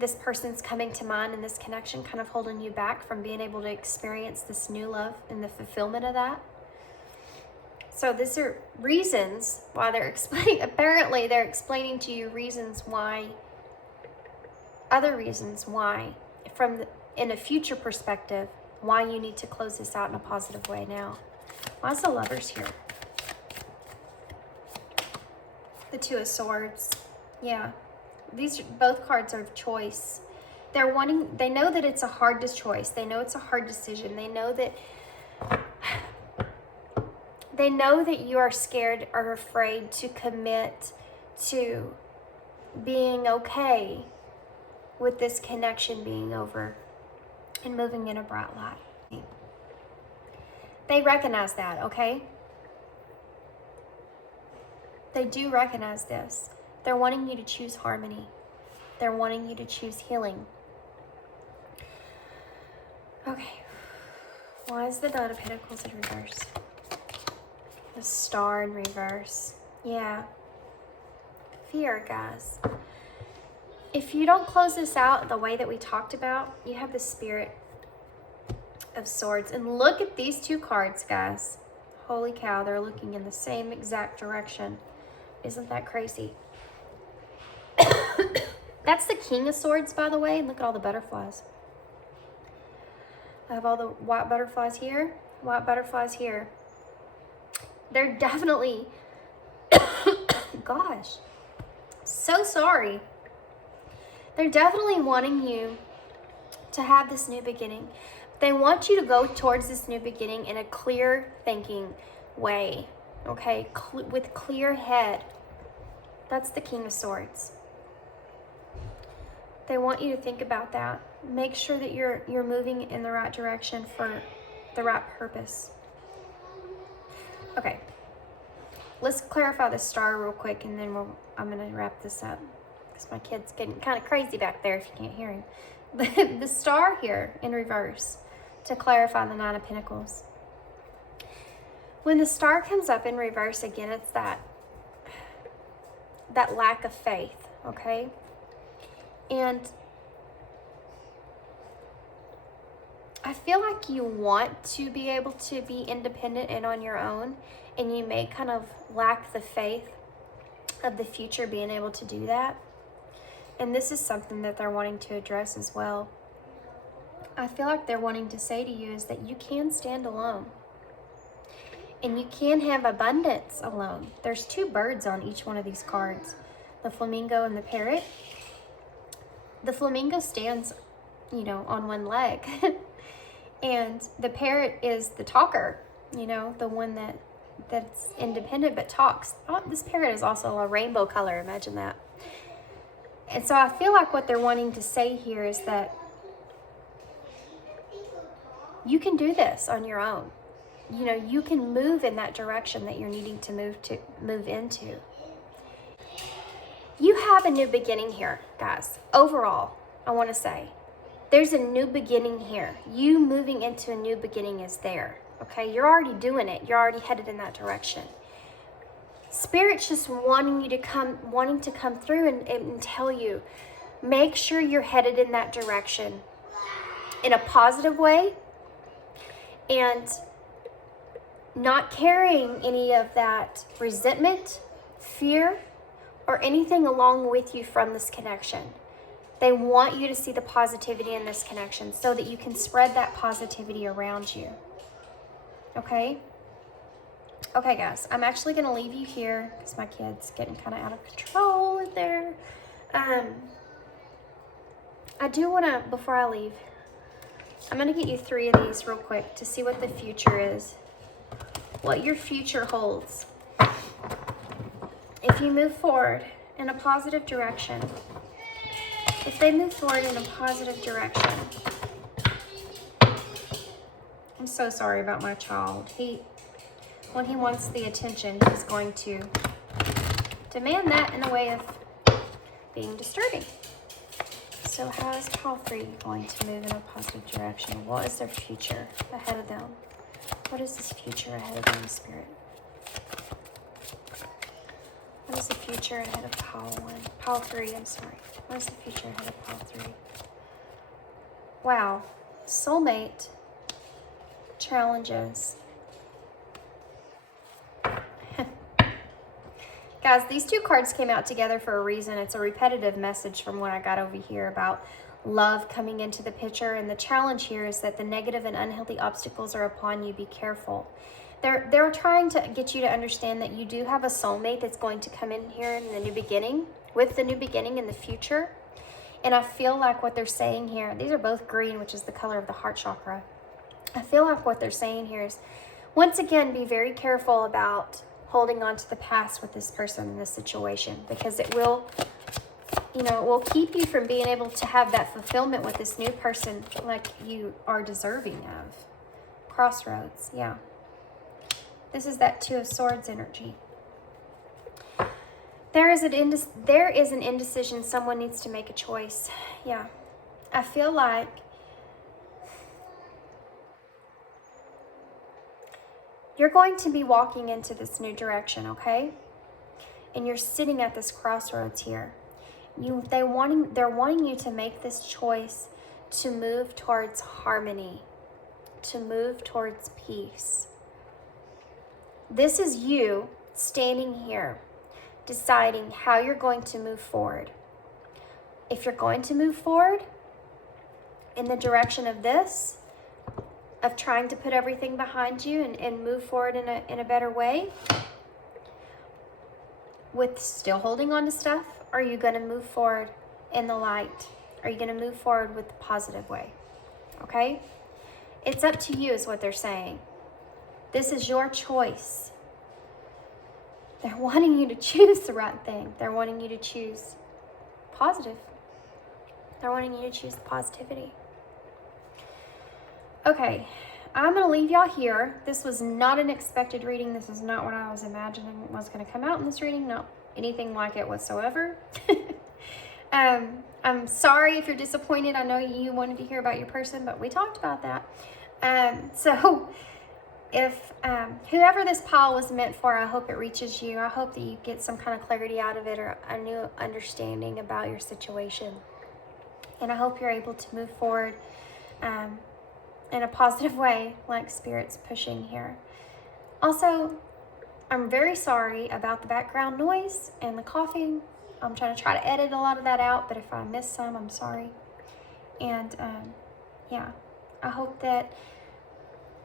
this person's coming to mind in this connection, kind of holding you back from being able to experience this new love and the fulfillment of that. So these are reasons why they're explaining, apparently they're explaining to you reasons why, other reasons why, in a future perspective, why you need to close this out in a positive way now. Why is the Lovers here? The Two of Swords. Yeah. Both cards are of choice. They know that it's a hard choice. They know it's a hard decision. They know that you are scared or afraid to commit to being okay with this connection being over and moving in a bright light. They recognize that, okay? They do recognize this. They're wanting you to choose harmony. They're wanting you to choose healing. Okay. Why is the Nine of Pentacles in reverse? The Star in reverse. Yeah. Fear, guys. If you don't close this out the way that we talked about, you have the Spirit of Swords. And look at these two cards, guys. Holy cow, they're looking in the same exact direction. Isn't that crazy? That's the King of Swords, by the way. Look at all the butterflies. I have all the white butterflies here, white butterflies here. They're definitely, gosh, so sorry. They're definitely wanting you to have this new beginning. They want you to go towards this new beginning in a clear thinking way, okay? With clear head. That's the King of Swords. They want you to think about that. Make sure that you're moving in the right direction for the right purpose. Okay, let's clarify the star real quick, and then I'm gonna wrap this up because my kid's getting kind of crazy back there if you can't hear him. The star here in reverse, to clarify the Nine of Pentacles. When the star comes up in reverse again, it's that lack of faith, okay? And I feel like you want to be able to be independent and on your own, and you may kind of lack the faith of the future being able to do that. And this is something that they're wanting to address as well. I feel like they're wanting to say to you is that you can stand alone. And you can have abundance alone. There's two birds on each one of these cards. The flamingo and the parrot. The flamingo stands, on one leg. And the parrot is the talker, the one that's independent but talks. Oh, this parrot is also a rainbow color, imagine that. And so I feel like what they're wanting to say here is that you can do this on your own. You can move in that direction that you're needing to move into. You have a new beginning here, guys. Overall, I want to say, there's a new beginning here. You moving into a new beginning is there, okay? You're already doing it. You're already headed in that direction. Spirit's just wanting to come through and tell you, make sure you're headed in that direction in a positive way and not carrying any of that resentment, fear, or anything along with you from this connection. They want you to see the positivity in this connection so that you can spread that positivity around you. Okay? Okay, guys, I'm actually going to leave you here because my kid's getting kind of out of control in there. I do want to, before I leave, I'm going to get you 3 of these real quick to see what the future is, what your future holds. If you move forward in a positive direction, if they move forward in a positive direction, I'm so sorry about my child. When he wants the attention, he's going to demand that in a way of being disturbing. So how is pile 3 going to move in a positive direction? What is their future ahead of them? What is this future ahead of them, Spirit? What is the future ahead of pile 1? Pile 3, I'm sorry. What is the future ahead of pile 3? Wow. Soulmate challenges. Guys, these 2 cards came out together for a reason. It's a repetitive message from what I got over here about love coming into the picture. And the challenge here is that the negative and unhealthy obstacles are upon you. Be careful. They're trying to get you to understand that you do have a soulmate that's going to come in here in the new beginning, with the new beginning in the future. And I feel like what they're saying here, these are both green, which is the color of the heart chakra. I feel like what they're saying here is, once again, be very careful about holding on to the past with this person in this situation, because it will, it will keep you from being able to have that fulfillment with this new person like you are deserving of. Crossroads, yeah. This is that 2 of Swords energy. There is an indecision. Someone needs to make a choice. Yeah. I feel like you're going to be walking into this new direction, okay? And you're sitting at this crossroads here. They're wanting you to make this choice to move towards harmony, to move towards peace. This is you standing here, deciding how you're going to move forward. If you're going to move forward in the direction of this, of trying to put everything behind you and move forward in a better way, with still holding on to stuff, are you going to move forward in the light? Are you going to move forward with the positive way? Okay? It's up to you is what they're saying. This is your choice. They're wanting you to choose the right thing. They're wanting you to choose positive. They're wanting you to choose the positivity. Okay, I'm going to leave y'all here. This was not an expected reading. This is not what I was imagining was going to come out in this reading. Not anything like it whatsoever. I'm sorry if you're disappointed. I know you wanted to hear about your person, but we talked about that. So if whoever this pile was meant for, I hope it reaches you. I hope that you get some kind of clarity out of it or a new understanding about your situation. And I hope you're able to move forward in a positive way, like Spirit's pushing here. Also, I'm very sorry about the background noise and the coughing. I'm trying to edit a lot of that out, but if I miss some, I'm sorry. And yeah, I hope that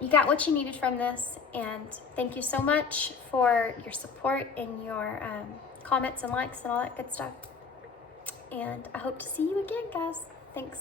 you got what you needed from this, and thank you so much for your support and your comments and likes and all that good stuff. And I hope to see you again, guys. Thanks.